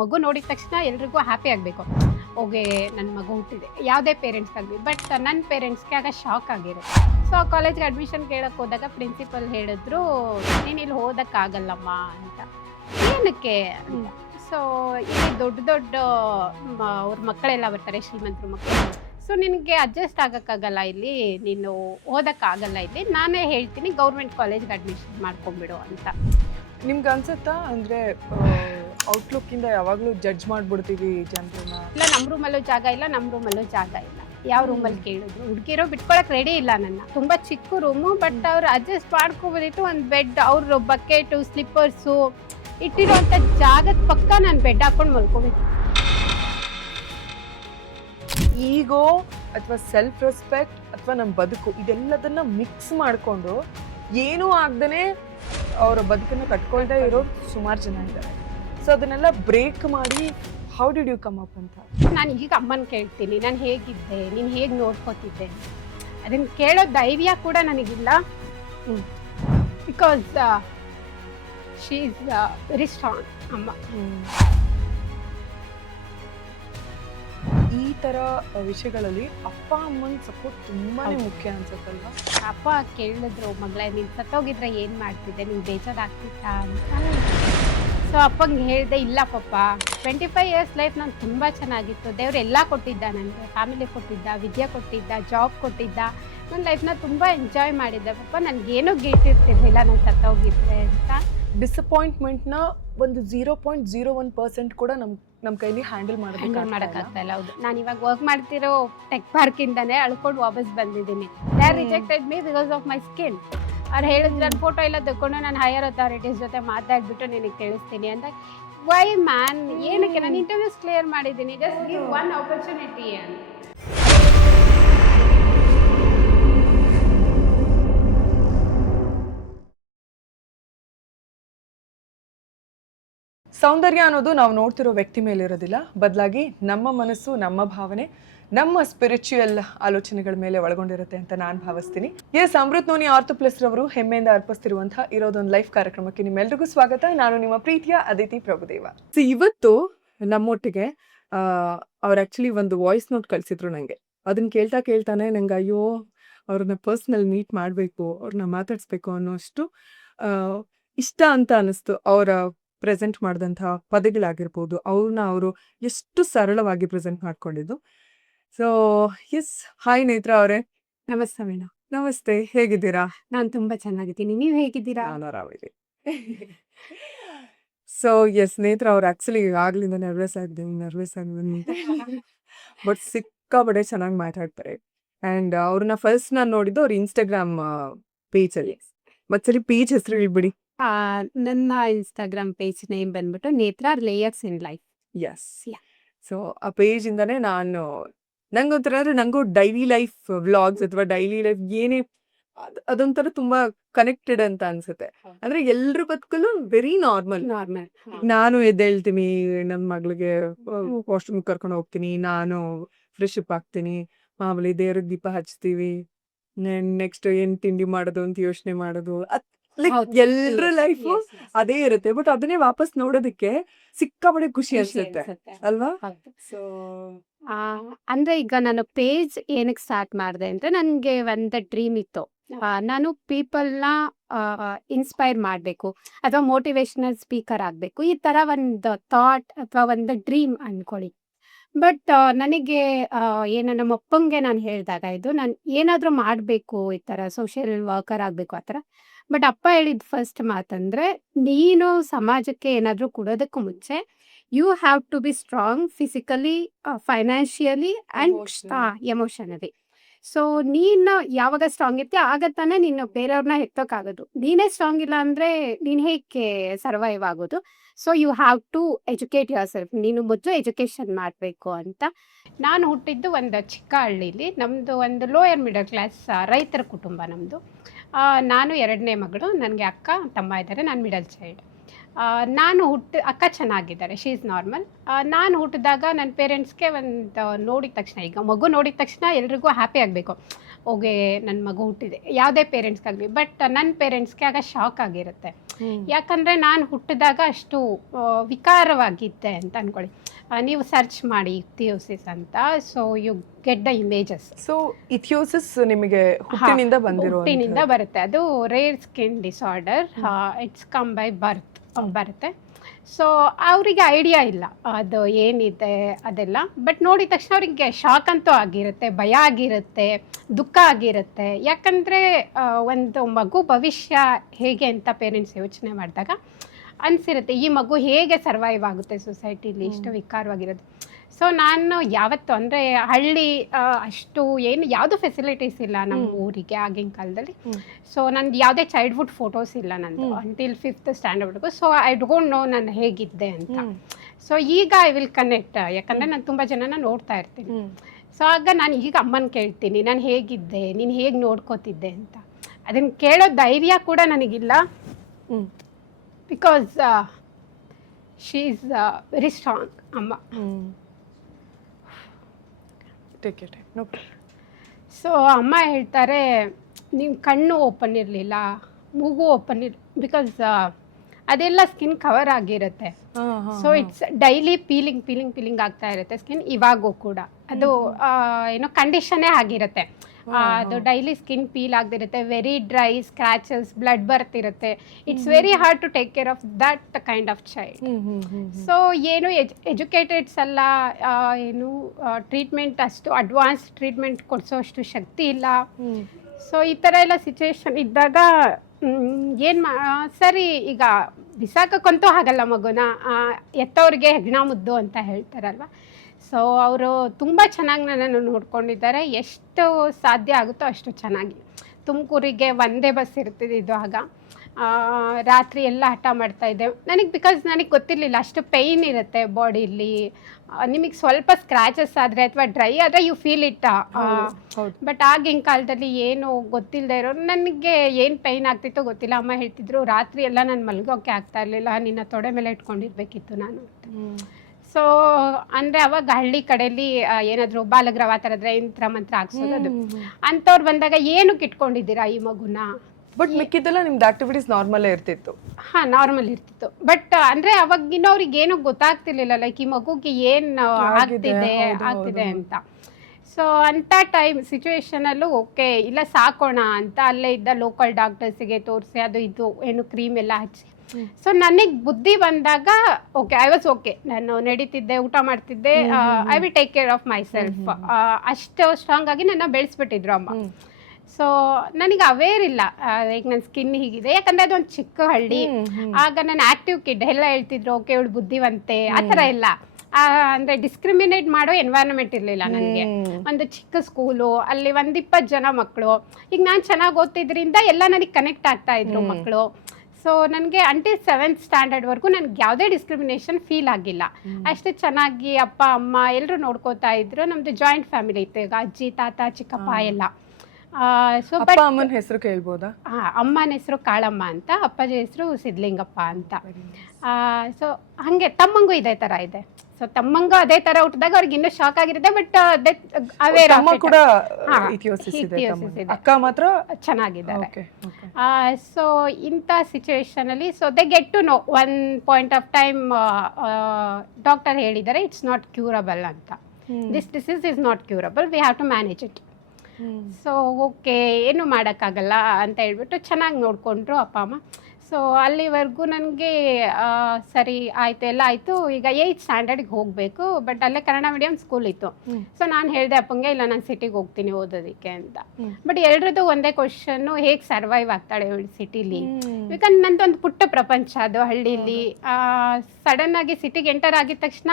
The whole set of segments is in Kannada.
ಮಗು ನೋಡಿದ ತಕ್ಷಣ ಎಲ್ರಿಗೂ ಹ್ಯಾಪಿ ಆಗಬೇಕು. ಓಕೆ, ನನ್ನ ಮಗು ಹುಟ್ಟಿದೆ, ಯಾವುದೇ ಪೇರೆಂಟ್ಸ್ಗಾಗಲಿ. ಬಟ್ ನನ್ನ ಪೇರೆಂಟ್ಸ್ಗೆ ಆಗ ಶಾಕ್ ಆಗಿರುತ್ತೆ. ಸೊ ಕಾಲೇಜ್ಗೆ ಅಡ್ಮಿಷನ್ ಕೇಳಕ್ಕೆ ಹೋದಾಗ ಪ್ರಿನ್ಸಿಪಲ್ ಹೇಳಿದ್ರು, ನೀನು ಇಲ್ಲಿ ಓದೋಕ್ಕಾಗಲ್ಲಮ್ಮ ಅಂತ. ಏನಕ್ಕೆ ಅಂತ. ಸೊ ಇಲ್ಲಿ ದೊಡ್ಡ ದೊಡ್ಡ ಅವ್ರ ಮಕ್ಕಳೆಲ್ಲ ಬರ್ತಾರೆ, ಶ್ರೀಮಂತರ ಮಕ್ಕಳು. ಸೊ ನಿನಗೆ ಅಡ್ಜಸ್ಟ್ ಆಗೋಕ್ಕಾಗಲ್ಲ, ಇಲ್ಲಿ ನೀನು ಓದೋಕ್ಕಾಗಲ್ಲ, ಇಲ್ಲಿ ನಾನೇ ಹೇಳ್ತೀನಿ ಗೌರ್ಮೆಂಟ್ ಕಾಲೇಜ್ಗೆ ಅಡ್ಮಿಷನ್ ಮಾಡ್ಕೊಂಬಿಡು ಅಂತ. ನಿಮ್ಗೆ ಅನ್ಸುತ್ತಾ ಅಂದರೆ ಔಟ್ಲುಕ್ಕಿಂದ ಯಾವಾಗಲೂ ಜಡ್ಜ್ ಮಾಡಿಬಿಡ್ತೀವಿ ಜನರನ್ನ? ಇಲ್ಲ, ನಮ್ಮ ರೂಮಲ್ಲೂ ಜಾಗ ಇಲ್ಲ, ನಮ್ಮ ರೂಮಲ್ಲೂ ಜಾಗ ಇಲ್ಲ. ಯಾವ ರೂಮಲ್ಲಿ ಕೇಳಿದ್ರು ಹುಡುಗಿರೋ ಬಿಟ್ಕೊಳಕ್ ರೆಡಿ ಇಲ್ಲ. ನನ್ನ ತುಂಬಾ ಚಿಕ್ಕ ರೂಮು, ಬಟ್ ಅವ್ರು ಅಡ್ಜಸ್ಟ್ ಮಾಡ್ಕೋಬೋದಿತ್ತು. ಒಂದು ಬೆಡ್, ಅವ್ರ ಬಕೆಟು, ಸ್ಲಿಪ್ಪರ್ಸು ಇಟ್ಟಿರೋಂಥ ಜಾಗದ ಪಕ್ಕ ನಾನು ಬೆಡ್ ಹಾಕೊಂಡು ಮಲ್ಕೋಬೇಕು. ಈಗೋ ಅಥವಾ ಸೆಲ್ಫ್ ರೆಸ್ಪೆಕ್ಟ್ ಅಥವಾ ನಮ್ಮ ಬದುಕು ಇದೆಲ್ಲದನ್ನ ಮಿಕ್ಸ್ ಮಾಡಿಕೊಂಡು ಏನೂ ಆಗ್ದೇ ಅವರ ಬದುಕನ್ನು ಕಟ್ಕೊಳ್ತಾ ಇರೋರು ಸುಮಾರು ಜನ ಇದ್ದಾರೆ. ಸೊ ಅದನ್ನೆಲ್ಲ ಬ್ರೇಕ್ ಮಾಡಿ how did you come up ಅಂತ? ನಾನು ಈಗ ಅಮ್ಮನ ಕೇಳ್ತೀನಿ, ನಾನು ಹೇಗಿದ್ದೆ, ನೀನು ಹೇಗೆ ನೋಡ್ಕೋತಿದ್ದೆ, ಅದನ್ನು ಕೇಳೋ ಧೈರ್ಯ ಕೂಡ ನನಗಿಲ್ಲ. Because she is very strong ಅಮ್ಮ. ಈ ಥರ ವಿಷಯಗಳಲ್ಲಿ ಅಪ್ಪ ಅಮ್ಮನ ಸಪೋರ್ಟ್ ತುಂಬಾನೇ ಮುಖ್ಯ ಅನ್ಸುತ್ತಲ್ವಾ? ಅಪ್ಪ ಕೇಳಿದ್ರು, ಮಗಳೇ ನೀನು ಸತ್ತೋಗಿದ್ರೆ ಏನು ಮಾಡ್ತಿದ್ದೆ, ನಿಂಗೆ ಬೇಜಾರಾಗ್ತಿತ್ತಾ ಅಂತ. ಸೊ ಅಪ್ಪಂಗೆ ಹೇಳಿದೆ, ಇಲ್ಲ ಪಪ್ಪ, 25 ಇಯರ್ಸ್ ಲೈಫ್ ನಾನು ತುಂಬ ಚೆನ್ನಾಗಿತ್ತು. ದೇವ್ರು ಎಲ್ಲ ಕೊಟ್ಟಿದ್ದ, ನನಗೆ ಫ್ಯಾಮಿಲಿ ಕೊಟ್ಟಿದ್ದ, ವಿದ್ಯೆ ಕೊಟ್ಟಿದ್ದ, ಜಾಬ್ ಕೊಟ್ಟಿದ್ದ. ನನ್ನ ಲೈಫ್ನ ತುಂಬ ಎಂಜಾಯ್ ಮಾಡಿದ್ದೆ ಪಪ್ಪ, ನನಗೇನೂ ಗಿಲ್ಟ್ ಇರ್ತಿರ್ಲಿಲ್ಲ ನಾನು ಸತ್ತೋಗಿದ್ರೆ ಅಂತ. ಡಿಸಪಾಯಿಂಟ್ಮೆಂಟ್ನ ಒಂದು 0.01% ಕೂಡ ನಮ್ಮ ಕೈಲಿ ಹ್ಯಾಂಡಲ್ ಮಾಡೋಕ್ಕಾಗ್ತಾ ಇಲ್ಲ. ಹೌದು, ನಾನು ಇವಾಗ ವರ್ಕ್ ಮಾಡ್ತಿರೋ ಟೆಕ್ ಪಾರ್ಕಿಂದಾನೆ ಅಳ್ಕೊಂಡು ವಾಪಸ್ ಬಂದಿದ್ದೀನಿ. They are rejected me because of my skin. ಅವ್ರು ಹೇಳಿದ್ರು, ನನ್ನ ಫೋಟೋ ಎಲ್ಲ ತಗೊಂಡು ನಾನು ಹೈಯರ್ ಅಥಾರಿಟೀಸ್ ಜೊತೆ ಮಾತಾಡ್ಬಿಟ್ಟು ನಿನಗೆ ತಿಳಿಸ್ತೀನಿ ಅಂತ. ವೈ ಮ್ಯಾನ್, ಏನಕ್ಕೆ? ನಾನು ಇಂಟರ್ವ್ಯೂಸ್ ಕ್ಲಿಯರ್ ಮಾಡಿದ್ದೀನಿ, ಜಸ್ಟ್ ಗಿವ್ ಒನ್ ಆಪರ್ಚುನಿಟಿ ಅಂತ. ಸೌಂದರ್ಯ ಅನ್ನೋದು ನಾವು ನೋಡ್ತಿರೋ ವ್ಯಕ್ತಿ ಮೇಲೆ ಇರೋದಿಲ್ಲ, ಬದಲಾಗಿ ನಮ್ಮ ಮನಸ್ಸು, ನಮ್ಮ ಭಾವನೆ, ನಮ್ಮ ಸ್ಪಿರಿಚುವಲ್ ಆಲೋಚನೆಗಳ ಮೇಲೆ ಒಳಗೊಂಡಿರುತ್ತೆ ಅಂತ ನಾನು ಭಾವಿಸ್ತೀನಿ. ಎಸ್, ಅಮೃತ್ ನೋನಿ ಆರ್ಥೋಪ್ಲಸ್ ರವರು ಹೆಮ್ಮೆಯಿಂದ ಅರ್ಪಿಸ್ತಿರುವಂತಹ ಇರೋದೊಂದು ಲೈಫ್ ಕಾರ್ಯಕ್ರಮಕ್ಕೆ ನಿಮ್ಮೆಲ್ರಿಗೂ ಸ್ವಾಗತ. ನಾನು ನಿಮ್ಮ ಪ್ರೀತಿಯ ಅದಿತಿ ಪ್ರಭುದೇವ. ಇವತ್ತು ನಮ್ಮೊಟ್ಟಿಗೆ ಅವ್ರು ಆ್ಯಕ್ಚುಲಿ ಒಂದು ವಾಯ್ಸ್ ನೋಟ್ ಕಳಿಸಿದ್ರು ನನಗೆ. ಅದನ್ನ ಕೇಳ್ತಾನೆ ನಂಗೆ ಅಯ್ಯೋ ಅವ್ರನ್ನ ಪರ್ಸ್ನಲ್ ಮೀಟ್ ಮಾಡಬೇಕು, ಅವ್ರನ್ನ ಮಾತಾಡಿಸ್ಬೇಕು ಅನ್ನೋಷ್ಟು ಇಷ್ಟ ಅಂತ ಅನ್ನಿಸ್ತು. ಅವರ ಪ್ರೆಸೆಂಟ್ ಮಾಡಿದಂತಹ ಪದಗಳಾಗಿರ್ಬೋದು, ಅವ್ರನ್ನ ಅವರು ಎಷ್ಟು ಸರಳವಾಗಿ ಪ್ರೆಸೆಂಟ್ ಮಾಡ್ಕೊಂಡಿದ್ದು. ಸೊ ಎಸ್, ಹಾಯ್ ನೇತ್ರ ಅವರೇ. ನಮಸ್ತೆ ಮೇಡಮ್. ನಮಸ್ತೆ, ಹೇಗಿದ್ದೀರಾ? ನಾನು ತುಂಬ ಚೆನ್ನಾಗಿದ್ದೀನಿ, ನೀವು ಹೇಗಿದ್ದೀರಾ? ನಾನು ಆರಾಮಿದೆ. ಸೊ ಎಸ್, ನೇತ್ರ ಅವ್ರು ಆ್ಯಕ್ಚುಲಿ ಆಗ್ಲಿಂದ ನರ್ವಸ್ ಆಗಿದ್ದೀನಿ ಬಟ್ ಸಿಕ್ಕಾಪಟ್ಟೆ ಚೆನ್ನಾಗಿ ಮಾತಾಡ್ತಾರೆ. ಆ್ಯಂಡ್ ಅವ್ರನ್ನ ಫಸ್ಟ್ ನಾನು ನೋಡಿದ್ದು ಅವ್ರ ಇನ್ಸ್ಟಾಗ್ರಾಮ್ ಪೇಜಲ್ಲಿ. ಮತ್ತಲ್ಲಿ ಪೇಜ್ ಹೆಸರು ಹೇಳ್ಬಿಡಿ. ನನ್ನ ಇನ್ಸ್ಟಾಗ್ರಾಮ್ ಪೇಜ್ ನೇಮ್ ಬಂದ್ಬಿಟ್ಟು Nethra layers in life. Yes. So ಆ ಪೇಜಿಂದಾನೇ ನಂಗೊಂಥರ ಅಂದರೆ ನನಗೂ ಡೈಲಿ ಲೈಫ್ ವ್ಲಾಗ್ಸ್ ಅಥವಾ ಡೈಲಿ ಲೈಫ್ ಏನೇ ಅದೊಂಥರ ತುಂಬ ಕನೆಕ್ಟೆಡ್ ಅಂತ ಅನ್ಸುತ್ತೆ. ಅಂದರೆ ಎಲ್ಲರ ಬದುಕಲ್ಲೂ ವೆರಿ ನಾರ್ಮಲ್. ನಾನು ಎದ್ದೇಳ್ತೀನಿ, ನನ್ನ ಮಗಳಿಗೆ ವಾಶ್ರೂಮ್ ಕರ್ಕೊಂಡು ಹೋಗ್ತೀನಿ, ನಾನು ಫ್ರೆಶ್ ಅಪ್ ಆಗ್ತೀನಿ, ಮಾಮೂಲಿ ದೇವ್ರಿಗೆ ದೀಪ ಹಚ್ತೀವಿ, ನೆಕ್ಸ್ಟ್ ಏನು ತಿಂಡಿ ಮಾಡೋದು ಅಂತ ಯೋಚನೆ ಮಾಡೋದು, ಎಲ್ಲರ ಲೈಫು ಅದೇ ಇರುತ್ತೆ. ಬಟ್ ಅದನ್ನೇ ವಾಪಸ್ ನೋಡೋದಕ್ಕೆ ಸಿಕ್ಕಾಪಟ್ಟೆ ಖುಷಿ ಅನ್ಸುತ್ತೆ ಅಲ್ವಾ? ಸೊ ಅಂದ್ರೆ ಈಗ ನಾನು ಪೇಜ್ ಏನಕ್ಕೆ ಸ್ಟಾರ್ಟ್ ಮಾಡಿದೆ ಅಂದ್ರೆ, ನನಗೆ ಒಂದು ಡ್ರೀಮ್ ಇತ್ತು. ನಾನು ಪೀಪಲ್ನ ಇನ್ಸ್ಪೈರ್ ಮಾಡಬೇಕು ಅಥವಾ ಮೋಟಿವೇಶನಲ್ ಸ್ಪೀಕರ್ ಆಗಬೇಕು, ಈ ಥರ ಒಂದು ಥಾಟ್ ಅಥವಾ ಒಂದು ಡ್ರೀಮ್ ಅಂದ್ಕೊಳ್ಳಿ. ಬಟ್ ನನಗೆ ನಮ್ಮ ಅಪ್ಪಂಗೆ ನಾನು ಹೇಳಿದಾಗ, ಇದು ನಾನು ಏನಾದರೂ ಮಾಡಬೇಕು, ಈ ಥರ ಸೋಷಿಯಲ್ ವರ್ಕರ್ ಆಗಬೇಕು ಆ ಥರ. ಬಟ್ ಅಪ್ಪ ಹೇಳಿದ ಫಸ್ಟ್ ಮಾತಂದರೆ, ನೀನು ಸಮಾಜಕ್ಕೆ ಏನಾದರೂ ಕೊಡೋದಕ್ಕೂ ಮುಂಚೆ you have to be strong physically, financially and emotionally. So ನೀನು ಯಾವಾಗ ಸ್ಟ್ರಾಂಗ್ ಇರ್ತೀಯ ಆಗ ತಾನೇ ನೀನು ಬೇರೆಯವ್ರನ್ನ ಎತ್ತೋಕ್ಕಾಗೋದು. ನೀನೇ ಸ್ಟ್ರಾಂಗ್ ಇಲ್ಲ ಅಂದರೆ ನೀನು ಹೇಗೆ ಸರ್ವೈವ್ ಆಗೋದು? So you have to educate yourself. ನೀನು ಮೊದಲು ಎಜುಕೇಷನ್ ಮಾಡಬೇಕು ಅಂತ. ನಾನು ಹುಟ್ಟಿದ್ದು ಒಂದು ಚಿಕ್ಕ ಹಳ್ಳೀಲಿ. ನಮ್ಮದು ಒಂದು ಲೋಯರ್ ಮಿಡಲ್ ಕ್ಲಾಸ್ ರೈತರ ಕುಟುಂಬ ನಮ್ಮದು. ನಾನು 2ನೇ ಮಗಳು, ನನಗೆ ಅಕ್ಕ ತಮ್ಮ ಇದ್ದಾರೆ, ನಾನು ಮಿಡಲ್ ಚೈಲ್ಡ್. ಅಕ್ಕ ಚೆನ್ನಾಗಿದ್ದಾರೆ, ಶಿ ಈಸ್ ನಾರ್ಮಲ್. ನಾನು ಹುಟ್ಟಿದಾಗ ನನ್ನ ಪೇರೆಂಟ್ಸ್ಗೆ ಒಂದು ನೋಡಿದ ತಕ್ಷಣ, ಈಗ ಮಗು ನೋಡಿದ ತಕ್ಷಣ ಎಲ್ರಿಗೂ ಹ್ಯಾಪಿ ಆಗಬೇಕು. ಓಕೆ, ನನ್ನ ಮಗು ಹುಟ್ಟಿದೆ, ಯಾವುದೇ ಪೇರೆಂಟ್ಸ್ಗಾಗಲಿ. ಬಟ್ ನನ್ನ ಪೇರೆಂಟ್ಸ್ಗೆ ಆಗ ಶಾಕ್ ಆಗಿರುತ್ತೆ. ಯಾಕಂದರೆ ನಾನು ಹುಟ್ಟಿದಾಗ ಅಷ್ಟು ವಿಕಾರವಾಗಿದ್ದೆ ಅಂತ ಅಂದ್ಕೊಳ್ಳಿ. ನೀವು ಸರ್ಚ್ ಮಾಡಿ ಇಕ್ತಿಯೋಸಿಸ್ ಅಂತ, so you get the images. So ichthyosis ನಿಮಗೆ ಹುಟ್ಟಿನಿಂದ ಬಂದಿರೋ ಹುಟ್ಟಿನಿಂದ ಬರುತ್ತೆ. ಅದು rare skin disorder, it's come by birth ಬರುತ್ತೆ. ಸೊ ಅವರಿಗೆ ಐಡಿಯಾ ಇಲ್ಲ ಅದು ಏನಿದೆ ಅದೆಲ್ಲ. ಬಟ್ ನೋಡಿದ ತಕ್ಷಣ ಅವರಿಗೆ ಶಾಕ್ ಅಂತೂ ಆಗಿರುತ್ತೆ, ಭಯ ಆಗಿರುತ್ತೆ, ದುಃಖ ಆಗಿರುತ್ತೆ. ಯಾಕಂದರೆ ಒಂದು ಮಗು ಭವಿಷ್ಯ ಹೇಗೆ ಅಂತ ಪೇರೆಂಟ್ಸ್ ಯೋಚನೆ ಮಾಡಿದಾಗ ಅನಿಸಿರುತ್ತೆ, ಈ ಮಗು ಹೇಗೆ ಸರ್ವೈವ್ ಆಗುತ್ತೆ ಸೊಸೈಟಿಲಿ ಇಷ್ಟು ವಿಕಾರವಾಗಿರೋದು. ಸೊ ನಾನು ಯಾವತ್ತು ಅಂದರೆ ಹಳ್ಳಿ ಅಷ್ಟು ಏನು ಯಾವುದು ಫೆಸಿಲಿಟೀಸ್ ಇಲ್ಲ ನಮ್ಮ ಊರಿಗೆ ಆಗಿನ ಕಾಲದಲ್ಲಿ. ಸೊ ನಂದು ಯಾವುದೇ ಚೈಲ್ಡ್ಹುಡ್ ಫೋಟೋಸ್ ಇಲ್ಲ ನಂದು ಅಂಟಿಲ್ 5th ಸ್ಟ್ಯಾಂಡರ್ಡ್ವರೆಗೂ. ಸೊ ಐ ಡೋಂಟ್ ನೋ ನಾನು ಹೇಗಿದ್ದೆ ಅಂತ. ಸೊ ಈಗ ಐ ವಿಲ್ ಕನೆಕ್ಟ್, ಯಾಕಂದರೆ ನಾನು ತುಂಬ ಜನನ ನೋಡ್ತಾ ಇರ್ತೀನಿ. ಸೊ ಆಗ ನಾನು ಈಗ ಅಮ್ಮನ ಕೇಳ್ತೀನಿ, ನಾನು ಹೇಗಿದ್ದೆ, ನೀನು ಹೇಗೆ ನೋಡ್ಕೋತಿದ್ದೆ ಅಂತ. ಅದನ್ನು ಕೇಳೋ ಧೈರ್ಯ ಕೂಡ ನನಗಿಲ್ಲ, because she is very strong ಅಮ್ಮ. ಸೊ ಅಮ್ಮ ಹೇಳ್ತಾರೆ, ನೀವು ಕಣ್ಣು ಓಪನ್ ಇರಲಿಲ್ಲ, ಮೂಗು ಓಪನ್ ಬಿಕಾಸ್ ಅದೆಲ್ಲ ಸ್ಕಿನ್ ಕವರ್ ಆಗಿರುತ್ತೆ. ಸೊ ಇಟ್ಸ್ ಡೈಲಿ ಪೀಲಿಂಗ್ ಆಗ್ತಾ ಇರುತ್ತೆ ಸ್ಕಿನ್. ಇವಾಗೂ ಕೂಡ ಅದು ಏನೋ ಕಂಡೀಷನ್ನೇ ಆಗಿರುತ್ತೆ. ಅದು ಡೈಲಿ ಸ್ಕಿನ್ ಪೀಲ್ ಆಗದಿರುತ್ತೆ, ವೆರಿ ಡ್ರೈ, ಸ್ಕ್ರಾಚಸ್, ಬ್ಲಡ್ ಬರ್ತಿರುತ್ತೆ. It's very hard to take care of that kind of child. So ಏನು ಎಜುಕೇಟೆಡ್ಸ್ ಅಲ್ಲ, ಏನು ಟ್ರೀಟ್ಮೆಂಟ್ ಅಷ್ಟು ಅಡ್ವಾನ್ಸ್ ಟ್ರೀಟ್ಮೆಂಟ್ ಕೊಡಿಸೋ ಅಷ್ಟು ಶಕ್ತಿ ಇಲ್ಲ. ಸೊ ಈ ಥರ ಎಲ್ಲ ಸಿಚುವೇಶನ್ ಇದ್ದಾಗ ಏನು ಸರಿ, ಈಗ ಬಿಸಾಕಕ್ಕಂತೂ ಆಗಲ್ಲ ಮಗುನ, ಎತ್ತವ್ರಿಗೆ ಹೆಗ್ಣ ಮುದ್ದು ಅಂತ ಹೇಳ್ತಾರಲ್ವ. ಸೊ ಅವರು ತುಂಬ ಚೆನ್ನಾಗಿ ನನ್ನನ್ನು ನೋಡ್ಕೊಂಡಿದ್ದಾರೆ, ಎಷ್ಟು ಸಾಧ್ಯ ಆಗುತ್ತೋ ಅಷ್ಟು ಚೆನ್ನಾಗಿ. ತುಮಕೂರಿಗೆ ಒಂದೇ ಬಸ್ ಇರ್ತಿದ್ದು ಆಗ. ರಾತ್ರಿ ಎಲ್ಲ ಹಠ ಮಾಡ್ತಾಯಿದ್ದೆ ನನಗೆ, ಬಿಕಾಸ್ ನನಗೆ ಗೊತ್ತಿರಲಿಲ್ಲ ಅಷ್ಟು ಪೇಯ್ನ್ ಇರುತ್ತೆ ಬಾಡಿಲಿ. ನಿಮಗೆ ಸ್ವಲ್ಪ ಸ್ಕ್ರ್ಯಾಚಸ್ ಆದರೆ ಅಥವಾ ಡ್ರೈ ಆದರೆ ಯು ಫೀಲ್ ಇಟ್. ಬಟ್ ಆಗಿನ ಕಾಲದಲ್ಲಿ ಏನು ಗೊತ್ತಿಲ್ಲದೆ ಇರೋ ನನಗೆ ಏನು ಪೇಯ್ನ್ ಆಗ್ತಿತ್ತೋ ಗೊತ್ತಿಲ್ಲ. ಅಮ್ಮ ಹೇಳ್ತಿದ್ರು, ರಾತ್ರಿ ಎಲ್ಲ ನಾನು ಮಲ್ಗೋಕ್ಕೆ ಆಗ್ತಾ ಇರಲಿಲ್ಲ, ನಿನ್ನ ತೊಡೆ ಮೇಲೆ ಇಟ್ಕೊಂಡಿರ್ಬೇಕಿತ್ತು ನಾನು ಅಂತ. ಸೊ ಅಂದರೆ ಅವಾಗ ಹಳ್ಳಿ ಕಡೆಯಲ್ಲಿ ಏನಾದರೂ ಬಾಲಗ್ರವ ಥರದ್ರೆ ಯಂತ್ರ ಮಂತ್ರ ಹಾಕ್ಸೋದು ಅದು. ಅಂಥವ್ರು ಬಂದಾಗ ಏನಕ್ಕೆ ಇಟ್ಕೊಂಡಿದ್ದೀರಾ ಈ ಮಗುನ? ಬಟ್ ಮಿಕ್ಕಿದ್ದೆಲ್ಲ ನಿಮ್ದು ಆಕ್ಟಿವಿಟೀಸ್ ನಾರ್ಮಲೇ ಇರ್ತಿತ್ತು? ಹಾಂ, ನಾರ್ಮಲ್ ಇರ್ತಿತ್ತು. ಬಟ್ ಅಂದರೆ ಅವಾಗಿನವ್ರಿಗೆ ಏನೂ ಗೊತ್ತಾಗ್ತಿರ್ಲಿಲ್ಲ, ಲೈಕ್ ಈ ಮಗುಗೆ ಏನು ಆಗ್ತಿದೆ ಅಂತ. ಸೊ ಅಂಥ ಸಿಚುವೇಶನಲ್ಲೂ ಓಕೆ ಇಲ್ಲ ಸಾಕೋಣ ಅಂತ ಅಲ್ಲೇ ಇದ್ದ ಲೋಕಲ್ ಡಾಕ್ಟರ್ಸಿಗೆ ತೋರಿಸಿ ಅದು ಇದು ಏನು ಕ್ರೀಮ್ ಎಲ್ಲ ಹಚ್ಚಿ. ಸೊ ನನಗೆ ಬುದ್ಧಿ ಬಂದಾಗ ಓಕೆ, ಐ ವಾಸ್ ಓಕೆ, ನಾನು ನಡೀತಿದ್ದೆ, ಊಟ ಮಾಡ್ತಿದ್ದೆ, I will take care of my self. ಅಷ್ಟು ಸ್ಟ್ರಾಂಗ್ ಆಗಿ ನನ್ನ ಬೆಳೆಸ್ಬಿಟ್ಟಿದ್ರು ಅಮ್ಮ. ಸೊ ನನಗೆ ಅವೇರ್ ಇಲ್ಲ ಈಗ ನನ್ನ ಸ್ಕಿನ್ ಹೀಗಿದೆ, ಯಾಕಂದರೆ ಅದೊಂದು ಚಿಕ್ಕ ಹಳ್ಳಿ. ಆಗ ನಾನು ಆ್ಯಕ್ಟಿವ್ ಕಿಡ್ ಎಲ್ಲ ಹೇಳ್ತಿದ್ರು, ಓಕೆ ಇವಳು ಬುದ್ಧಿವಂತೆ ಆ ಥರ ಎಲ್ಲ. ಅಂದರೆ ಡಿಸ್ಕ್ರಿಮಿನೇಟ್ ಮಾಡೋ ಎನ್ವೈರನ್ಮೆಂಟ್ ಇರಲಿಲ್ಲ ನನಗೆ. ಒಂದು ಚಿಕ್ಕ ಸ್ಕೂಲು, ಅಲ್ಲಿ 1-20 ಜನ ಮಕ್ಕಳು. ಈಗ ನಾನು ಚೆನ್ನಾಗಿ ಓದ್ತಿದ್ರಿಂದ ಎಲ್ಲ ನನಗೆ ಕನೆಕ್ಟ್ ಆಗ್ತಾ ಇದ್ರು ಮಕ್ಕಳು. ಸೊ ನನಗೆ ಅಂಟಿಲ್ 7th ಸ್ಟ್ಯಾಂಡರ್ಡ್ವರೆಗೂ ನನಗೆ ಯಾವುದೇ ಡಿಸ್ಕ್ರಿಮಿನೇಷನ್ ಫೀಲ್ ಆಗಿಲ್ಲ. ಅಷ್ಟು ಚೆನ್ನಾಗಿ ಅಪ್ಪ ಅಮ್ಮ ಎಲ್ಲರೂ ನೋಡ್ಕೋತಾ ಇದ್ರು. ನಮ್ಮದು ಜಾಯಿಂಟ್ ಫ್ಯಾಮಿಲಿ ಇತ್ತು, ಈಗ ಅಜ್ಜಿ ತಾತ ಚಿಕ್ಕಪ್ಪ ಎಲ್ಲ. ಸೊ ಅಪ್ಪ ಅಮ್ಮನ ಹೆಸರು ಕೇಳ್ಬೋದಾ? ಅಮ್ಮನ ಹೆಸರು ಕಾಳಮ್ಮ ಅಂತ, ಅಪ್ಪಾಜಿ ಹೆಸರು ಸಿದ್ಲಿಂಗಪ್ಪ ಅಂತ. ಸೊ ಹಾಗೆ ತಮ್ಮಂಗೂ ಇದೇ ಥರ ಇದೆ. ಸೊ ತಮ್ಮಂಗೂ ಅದೇ ಥರ ಹುಟ್ಟಿದಾಗ ಅವ್ರಿಗೆ ಇನ್ನೂ ಶಾಕ್ ಆಗಿರುತ್ತೆ. ಬಟ್ ತಮ್ಮ ಕೂಡ ಇಥಿಯೋಸಿಸ್ ಇದೆ, ಅಕ್ಕ ಮಾತ್ರ ಚೆನ್ನಾಗಿದ್ದಾರೆ. ಸೊ ಇಂಥ ಸಿಚುವೇಶನಲ್ಲಿ so they get to know one point of time doctor ಹೇಳಿದ್ದಾರೆ, ಇಟ್ಸ್ ನಾಟ್ ಕ್ಯೂರಬಲ್ ಅಂತ. This disease is not curable, we have to manage it. So okay, ಏನು ಮಾಡೋಕ್ಕಾಗಲ್ಲ ಅಂತ ಹೇಳ್ಬಿಟ್ಟು ಚೆನ್ನಾಗಿ ನೋಡಿಕೊಂಡ್ರು ಅಪ್ಪ ಅಮ್ಮ. ಸೊ ಅಲ್ಲಿವರೆಗೂ ನನಗೆ ಸರಿ ಆಯಿತು, ಎಲ್ಲ ಆಯಿತು. ಈಗ 8th ಸ್ಟ್ಯಾಂಡರ್ಡ್ಗೆ ಹೋಗಬೇಕು, ಬಟ್ ಅಲ್ಲೇ ಕನ್ನಡ ಮೀಡಿಯಮ್ ಸ್ಕೂಲ್ ಇತ್ತು. ಸೊ ನಾನು ಹೇಳಿದೆ ಅಪ್ಪಂಗೆ, ಇಲ್ಲ ನಾನು ಸಿಟಿಗೆ ಹೋಗ್ತೀನಿ ಓದೋದಕ್ಕೆ ಅಂತ. ಬಟ್ ಎಲ್ರದ್ದು ಒಂದೇ ಕ್ವಶನ್ನು, ಹೇಗೆ ಸರ್ವೈವ್ ಆಗ್ತಾಳೆ ಇವಳು ಸಿಟಿಲಿ? ಯಾಕಂದ್ರೆ ನಂದೊಂದು ಪುಟ್ಟ ಪ್ರಪಂಚ ಅದು ಹಳ್ಳೀಲಿ. ಸಡನ್ನಾಗಿ ಸಿಟಿಗೆ ಎಂಟರ್ ಆಗಿದ ತಕ್ಷಣ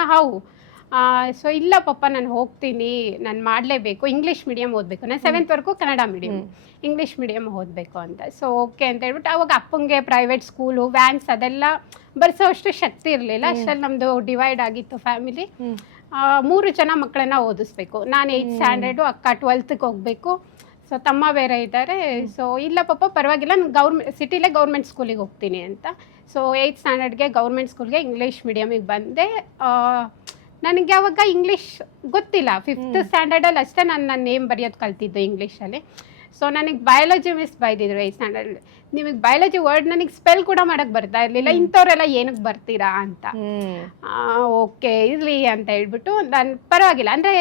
ಸೊ ಇಲ್ಲ ಪಪ್ಪ ನಾನು ಹೋಗ್ತೀನಿ, ನಾನು ಮಾಡಲೇಬೇಕು, ಇಂಗ್ಲೀಷ್ ಮೀಡಿಯಮ್ ಓದಬೇಕು. ನಾನು 7th ವರೆಗೂ ಕನ್ನಡ ಮೀಡಿಯಮ್, ಇಂಗ್ಲೀಷ್ ಮೀಡಿಯಮ್ ಓದಬೇಕು ಅಂತ. ಸೊ ಓಕೆ ಅಂತ ಹೇಳ್ಬಿಟ್ಟು ಅವಾಗ ಅಪ್ಪಂಗೆ ಪ್ರೈವೇಟ್ ಸ್ಕೂಲು, ವ್ಯಾನ್ಸ್ ಅದೆಲ್ಲ ಬರ್ಸೋ ಅಷ್ಟು ಶಕ್ತಿ ಇರಲಿಲ್ಲ. ಅಷ್ಟರಲ್ಲಿ ನಮ್ಮದು ಡಿವೈಡ್ ಆಗಿತ್ತು ಫ್ಯಾಮಿಲಿ. 3 ಜನ ಮಕ್ಕಳನ್ನ ಓದಿಸ್ಬೇಕು. ನಾನು 8th ಸ್ಟ್ಯಾಂಡರ್ಡು, ಅಕ್ಕ 12th ಹೋಗಬೇಕು. ಸೊ ತಮ್ಮ ಬೇರೆ ಇದ್ದಾರೆ. ಸೊ ಇಲ್ಲ ಪಪ್ಪ ಪರವಾಗಿಲ್ಲ, ನಾನು ಸಿಟಿಲೇ ಗೌರ್ಮೆಂಟ್ ಸ್ಕೂಲಿಗೆ ಹೋಗ್ತೀನಿ ಅಂತ. ಸೊ 8th ಸ್ಟ್ಯಾಂಡರ್ಡ್ಗೆ ಗೌರ್ಮೆಂಟ್ ಸ್ಕೂಲ್ಗೆ ಇಂಗ್ಲೀಷ್ ಮೀಡಿಯಮಿಗೆ ಬಂದೆ. ನನಗೆ ಅವಾಗ ಇಂಗ್ಲೀಷ್ ಗೊತ್ತಿಲ್ಲ. 5th ಸ್ಟ್ಯಾಂಡರ್ಡಲ್ಲಿ ಅಷ್ಟೇ ನಾನು ನನ್ನ ನೇಮ್ ಬರೆಯೋದು ಕಲ್ತಿದ್ದು ಇಂಗ್ಲೀಷಲ್ಲಿ. ಸೊ ನನಗೆ ಬಯಾಲಜಿ ಮಿಸ್ ಬೈದಿದ್ರು 8th ಸ್ಟ್ಯಾಂಡರ್ಡಲ್ಲಿ, ನಿಮಗೆ ಬಯಾಲಜಿ ವರ್ಡ್ ನನಗೆ ಸ್ಪೆಲ್ ಕೂಡ ಮಾಡಕ್ ಬರ್ತಾ ಇರ್ಲಿಲ್ಲ, ಇಂಥವ್ರೆಲ್ಲ ಏನಕ್ಕೆ ಬರ್ತೀರಾ ಅಂತ. ಓಕೆ ಇರಲಿ ಅಂತ ಹೇಳ್ಬಿಟ್ಟು ನಾನು ಪರವಾಗಿಲ್ಲ, ಅಂದರೆ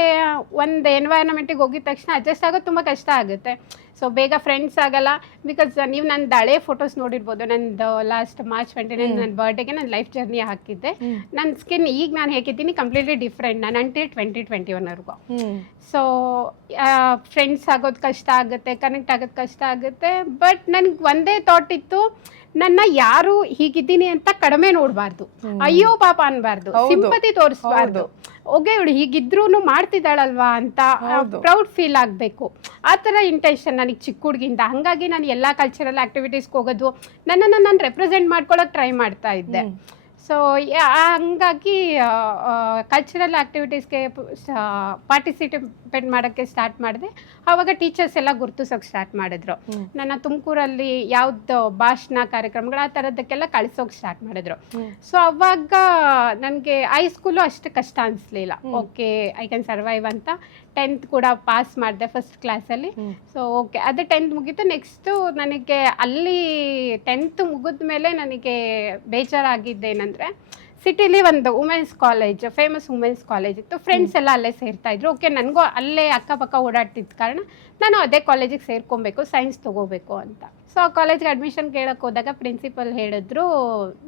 ಒಂದು ಎನ್ವೈರನ್ಮೆಂಟಿಗೆ ಹೋಗಿದ ತಕ್ಷಣ ಅಡ್ಜಸ್ಟ್ ಆಗೋದು ತುಂಬ ಕಷ್ಟ ಆಗುತ್ತೆ. ಸೊ ಬೇಗ ಫ್ರೆಂಡ್ಸ್ ಆಗಲ್ಲ. ಬಿಕಾಸ್ ನೀವು ನನ್ನ ಹಳೆ ಫೋಟೋಸ್ ನೋಡಿರ್ಬೋದು, ನಂದು ಲಾಸ್ಟ್ March 29 ನನ್ನ ಬರ್ಡೇಗೆ ನನ್ನ ಲೈಫ್ ಜರ್ನಿ ಹಾಕಿದ್ದೆ. ನನ್ನ ಸ್ಕಿನ್ ಈಗ ನಾನು ಹೇಗಿದ್ದೀನಿ ಕಂಪ್ಲೀಟ್ಲಿ ಡಿಫ್ರೆಂಟ್ ನಾನು ಅಂಟಿಲ್ 2021ವರೆಗೂ. ಸೊ ಫ್ರೆಂಡ್ಸ್ ಆಗೋದು ಕಷ್ಟ ಆಗುತ್ತೆ, ಕನೆಕ್ಟ್ ಆಗೋದು ಕಷ್ಟ ಆಗುತ್ತೆ. ಬಟ್ ನನಗೆ ಒಂದೇ ಥಾಟ್ ಇತ್ತು, ನನ್ನ ಯಾರು ಹೀಗಿದ್ದೀನಿ ಅಂತ ಕಡಿಮೆ ನೋಡಬಾರ್ದು, ಅಯ್ಯೋ ಪಾಪ ಅನ್ಬಾರ್ದು, ಸಿಂಪತಿ ತೋರಿಸ್ಬಾರ್ದು. ಓಕೆ ಇವಳು ಹೀಗಿದ್ರು ಮಾಡ್ತಿದ್ದಾಳಲ್ವಾ ಅಂತ ಪ್ರೌಡ್ ಫೀಲ್ ಆಗಬೇಕು, ಆ ಥರ ಇಂಟೆನ್ಷನ್ ನನಗೆ ಚಿಕ್ಕ ಹುಡುಗಿಂದ. ಹಾಗಾಗಿ ನಾನು ಎಲ್ಲ ಕಲ್ಚರಲ್ ಆ್ಯಕ್ಟಿವಿಟೀಸ್ಗೆ ಹೋಗೋದು, ನನ್ನನ್ನು ನಾನು ರೆಪ್ರೆಸೆಂಟ್ ಮಾಡ್ಕೊಳ್ಳೋಕೆ ಟ್ರೈ ಮಾಡ್ತಾ ಇದ್ದೆ. ಸೊ ಹಂಗಾಗಿ ಕಲ್ಚರಲ್ ಆ್ಯಕ್ಟಿವಿಟೀಸ್ಗೆ ಪಾರ್ಟಿಸಿಪೇಟ್ ಮಾಡೋಕ್ಕೆ ಸ್ಟಾರ್ಟ್ ಮಾಡಿದೆ. ಆವಾಗ ಟೀಚರ್ಸ್ ಎಲ್ಲ ಗುರುತಿಸೋಕೆ ಸ್ಟಾರ್ಟ್ ಮಾಡಿದ್ರು. ನನ್ನ ತುಮಕೂರಲ್ಲಿ ಯಾವ್ದು ಭಾಷಣ ಕಾರ್ಯಕ್ರಮಗಳು ಆ ಥರದಕ್ಕೆಲ್ಲ ಕಳಿಸೋಕೆ ಸ್ಟಾರ್ಟ್ ಮಾಡಿದ್ರು. ಸೊ ಅವಾಗ ನನಗೆ ಹೈಸ್ಕೂಲು ಅಷ್ಟು ಕಷ್ಟ ಅನಿಸ್ಲಿಲ್ಲ. ಓಕೆ ಐ ಕ್ಯಾನ್ ಸರ್ವೈವ್ ಅಂತ 10th ಕೂಡ ಪಾಸ್ ಮಾಡಿದೆ ಫಸ್ಟ್ ಕ್ಲಾಸಲ್ಲಿ. ಸೊ ಓಕೆ ಅದು 10th ಮುಗೀತು. ನೆಕ್ಸ್ಟು ನನಗೆ ಅಲ್ಲಿ 10th ಮುಗಿದ ಮೇಲೆ ನನಗೆ ಬೇಜಾರಾಗಿದ್ದೇನೆಂದರೆ, ಸಿಟಿಲಿ ಒಂದು women's college, famous women's college ಇತ್ತು. ಫ್ರೆಂಡ್ಸ್ ಎಲ್ಲ ಅಲ್ಲೇ ಸೇರ್ತಾ ಇದ್ರು. ಓಕೆ ನನಗೂ ಅಲ್ಲೇ ಅಕ್ಕಪಕ್ಕ ಓಡಾಡ್ತಿದ್ದ ಕಾರಣ ನಾನು ಅದೇ ಕಾಲೇಜಿಗೆ ಸೇರ್ಕೊಬೇಕು, ಸೈನ್ಸ್ ತೊಗೋಬೇಕು ಅಂತ. ಸೊ ಆ ಕಾಲೇಜ್ಗೆ ಅಡ್ಮಿಷನ್ ಕೇಳೋಕ್ಕೆ ಹೋದಾಗ ಪ್ರಿನ್ಸಿಪಲ್ ಹೇಳಿದ್ರು,